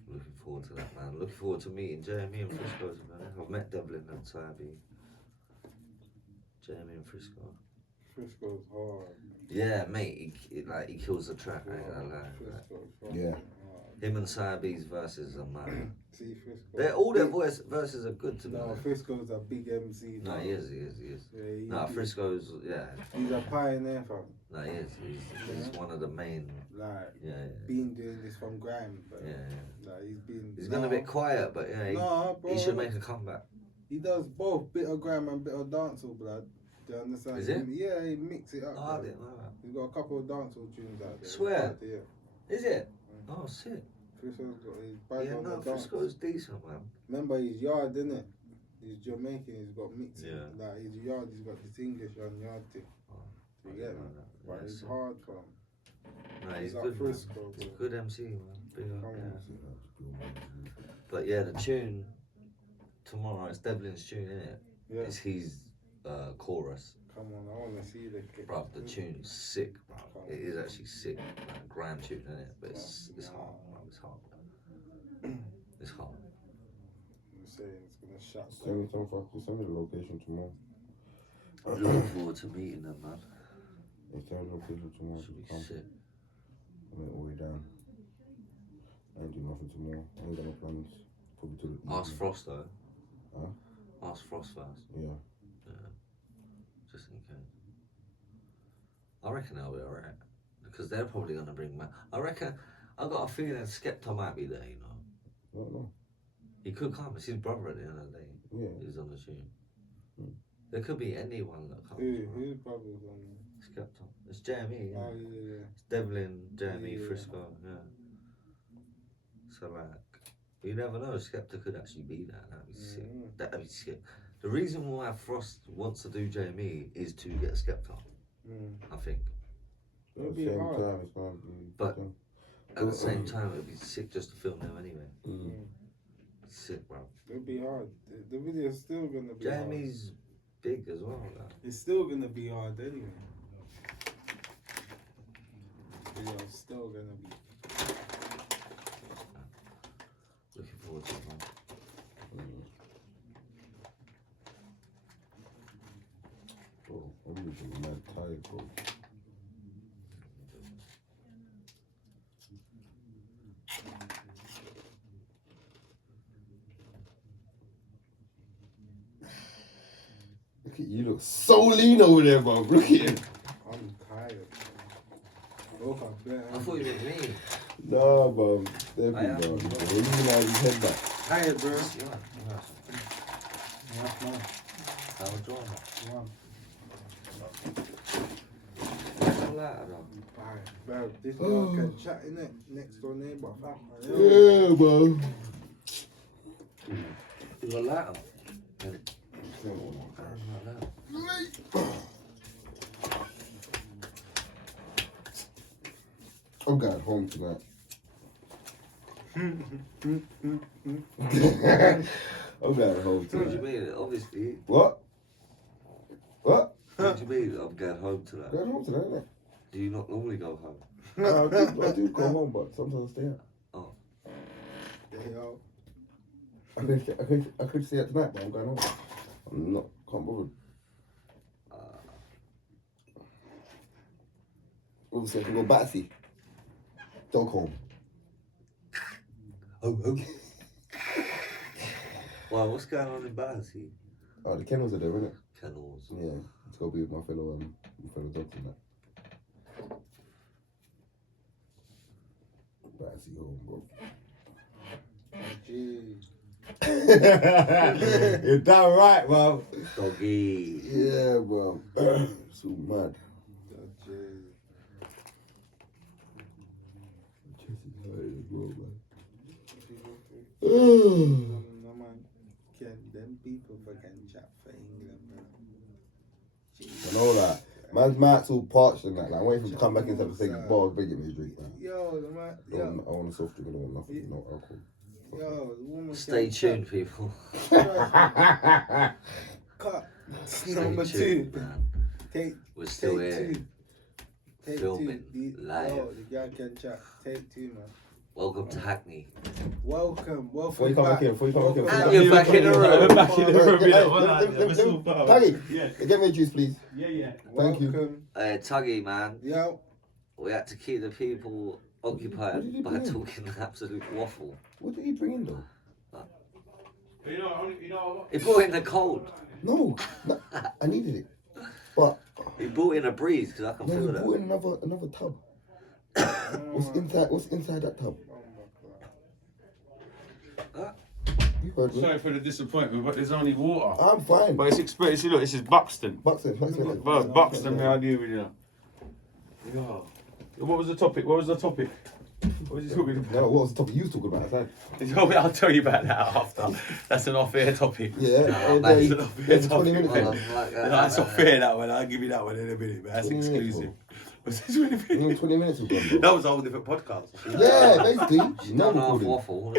Looking forward to that, man. Looking forward to meeting JME and Frisco, man. I've met Devlin and Sire B. JME and Frisco. Frisco's hard. Yeah, mate, he kills the track. Frisco's hard. Yeah. Him and Sabi's verses are mad. See, Frisco. All their verses are good to me. No, Frisco's a big MC. No, fam. he is. Yeah, No, Frisco's, yeah. He's a pioneer, fam. No, he is. He's one of the main. Like, Yeah. been doing this from grime, but Yeah. like he's been. He's gonna be quiet, but yeah, bro, he should make a comeback. He does both, bit of grime and bit of dancehall, blood. Do you understand? Is it? Yeah, he mix it up. Oh, I blood. didn't know that. He's got a couple of dancehall tunes out there. Swear? Yeah. Is it? Oh, sick. Frisco's got his bag Yeah, on no, the dance. Frisco's decent, man. Remember his yard, innit? He's Jamaican, he's got mixed. Yeah. Like his yard, he's got this English and yard thing. Oh, You I get didn't me? know that. But Yeah, it's sick. hard, fam. No, he's like good, man. Frisco, He's a bro. good MC, man. Big up, Come yeah. on. But yeah, the tune tomorrow, it's Devlin's tune, innit? Yeah. It's his chorus. Come on, I want to see the kid. Bro, the tune's sick, bro. It is actually sick. Like, grand tune, innit? But it's hard, bro. It's hard. It's hard. I'm saying it's gonna shut Send me down. send me the location tomorrow. I'm looking forward to meeting them, man. Yeah, send me the location tomorrow. Should be Come. sick. I went all the way down. I ain't doing nothing tomorrow. I ain't got no plans. Probably till the Ask evening. Frost, though. Huh? Ask Frost first. Yeah. Just in case. I reckon they'll be alright. Because they're probably going to bring back. I reckon, I got a feeling Skepta might be there, you know. I don't know. He could come. It's his brother at the end of the day. Yeah. He's on the tune. Hmm. There could be anyone that comes. Who's brothers on? Skepta. It's Jeremy. Oh, Yeah. yeah, yeah. It's Devlin, Jeremy, Yeah. Frisco. Yeah. So like, you never know. Skepta could actually be that. That'd be sick. Mhm. That'd be sick. The reason why Frost wants to do Jamie is to get Skepta. I think. It'll At be the same hard. time, it's gonna be. But- At the same time, it'd be sick just to film them anyway. Sick, bro. It'll be hard. The video's still gonna be hard. Jamie's big as well. Like. It's still gonna be hard anyway. The video's still gonna be. Looking forward to it, man. Bro, I'm really mad tired, bro. Look at you, look so lean over there, bro. Look at him. Woke up, yeah. I thought you meant me. Nah, bro. There I we am. go. When you know his head back. Tired, bro. Yeah. Yeah, man. How was your night? Wow. Where's the lighter though? Alright, bro. This guy can chat in it next door neighbor. Yeah, bro. You got a lighter? I'm going home tonight. I'm going home What do you tonight. mean? Obviously. What? What? What do you mean? I'm going home tonight. Going home tonight, innit? Do you not normally go home? No, I do go home, but sometimes I stay out. Oh. Yo. I could stay out tonight, but I'm going home. I'm not, can't bother. Obviously, I can go Batsy. Dog home. Wow, what's going on in Battersea? Oh, the kennels are there, innit? Kennels. Yeah, let's go be with my fellow dogs and that. Batsy home, bro. Jeez. You're damn right, bro. Doggy. Yeah, bro. So mad. Jeez. Chest is hurting as well, man. No man, them people fucking chat for England, man. I know that. Man's mouth's all parched and that. Like, I'm waiting for him to come back and have a second bar, bring me a drink, man. Yo, the man, I want a soft drink, I don't want nothing, no alcohol. yo, the woman. Stay can tuned, chat. people. Cut. Stay Number tuned, 2. man. Take. We're still take here. 2. Take Filming 2. live. Yo, the guy can chat. Take 2, man. Welcome to Hackney. Welcome Before you come back in, And you're back in the room. Back in the room, you know. Taggy, Yeah. get me a juice, please. Yeah. Thank you. Welcome. Tuggy, man. Yo. We had to keep the people What did occupied you by bring in? talking absolute waffle. What did he bring in, though? You know what? He brought in the cold. No, I needed it. But He brought in a breeze because I can no, feel he brought that. in another tub. What's inside that tub? You heard me. Sorry for the disappointment, but there's only water. I'm fine. But it's expensive. See, look, this is Buxton. Buxton. Bro, Buxton, how do you really know? Yeah. What was the topic? What was he talking about? No, what was the topic you was talking about? Outside? I'll tell you about that after. That's an off-air topic. Yeah, man, there's it's an off-air 20 topic, minutes. man. Like That's not fair, that one. I'll give you that one in a minute, but that's 20 minutes, exclusive. bro. Was this really big? 20 minutes we've gone, bro. That was a whole different podcast. Yeah, basically. She No done half recording. waffle.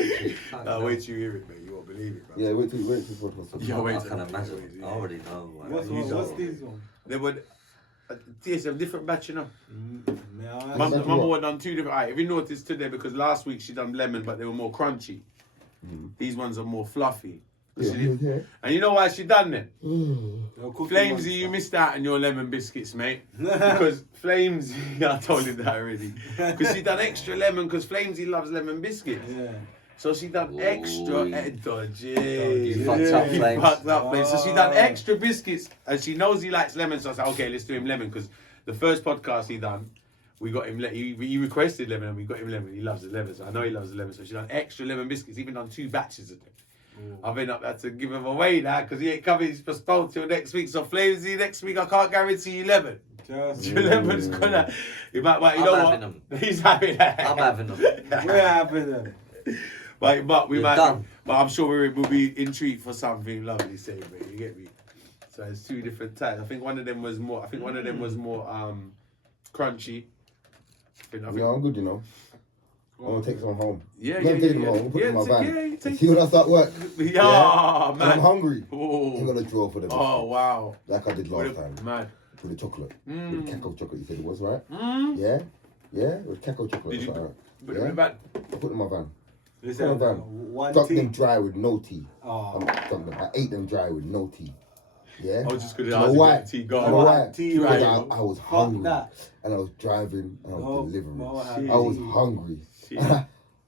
No, wait till you hear it, mate. You won't believe it, bro. Yeah, wait till podcast. Yeah, wait I till can you imagine. hear it. I already know. man. What's this one? They would. Yes, a different batch, you know. May I ask? Mum- Mama would done 2 different. Alright, if you noticed today, because last week she done lemon, but they were more crunchy. These ones are more fluffy. Yeah, She did- yeah. And you know why she done it? Yo, cookie Flamesy, you monster. missed out on your lemon biscuits, mate. Because Flamesy, I told you that already. Because she done extra lemon, because Flamesy loves lemon biscuits. Yeah. So she done extra Ooh. dodgy. You fucked up, You Flames. fucked up, Flames. So she done Oh. extra biscuits, and she knows he likes lemon. So I said, okay, let's do him lemon, because the first podcast he done, we got him. He requested lemon, and we got him lemon. He loves the lemon, so I know he loves the lemon. So she done extra lemon biscuits. Even done 2 batches of them. I've been up there to give him away now because he ain't coming. He's postponed till next week. So Flamesy, next week I can't guarantee you lemon. Just Your lemon's gonna. You might, you I'm know having what? them. He's having that. I'm having them. we're having them. But we You're might. done. But I'm sure we'll be in treat for something lovely, say, mate. You get me? So it's 2 different types. I think one of them was more. Crunchy. Yeah, I'm good, you know. I'm gonna take some home. Yeah, I'm gonna take them home. I'm gonna put them in my van. you take See when I start work. Yeah, And I'm man. hungry. I'm Oh, gonna draw for them. oh wow. Like I did last time. Man. With the chocolate. Mm. With the cacao chocolate, you said it was, right? Mm. Yeah? Yeah? With cacao chocolate. Did you that's right. But Yeah? man. I put them in my van. Listen, Van. one Stuck them tea. dry with no tea. Oh. I ate them dry with no tea. Yeah? I was just gonna You know ask why? you tea You know gone. why? Tea Because right. I was Fuck hungry. that. And I was driving and I was No, delivering. no, Shit. I was hungry. Shit.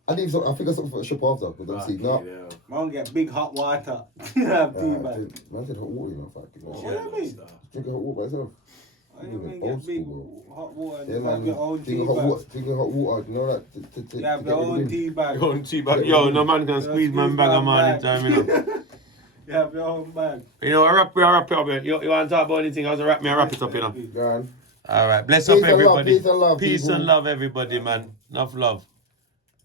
I need some. I figured something for a shop after. But obviously, no. Fucking hell. Man get big hot water. Have tea, man. Man said hot water, you know. Fuck, you know. What do you mean? Drink a hot water by yourself. Cool, You man. ain't Old get big school, hot water. Yeah, You have man. your own tea Drinking hot bag. water, you know that to You have get your rid of own wind. tea bag. Yo, cheap, yo, no man can squeeze man bag of man in time, you know. You have your own bag. You know, I wrap it up. You want to talk about anything? I was wrap it up, you know. Go on. All right, bless Peace up and love, everybody. peace and love, Peace people. and love, everybody, man. Enough love.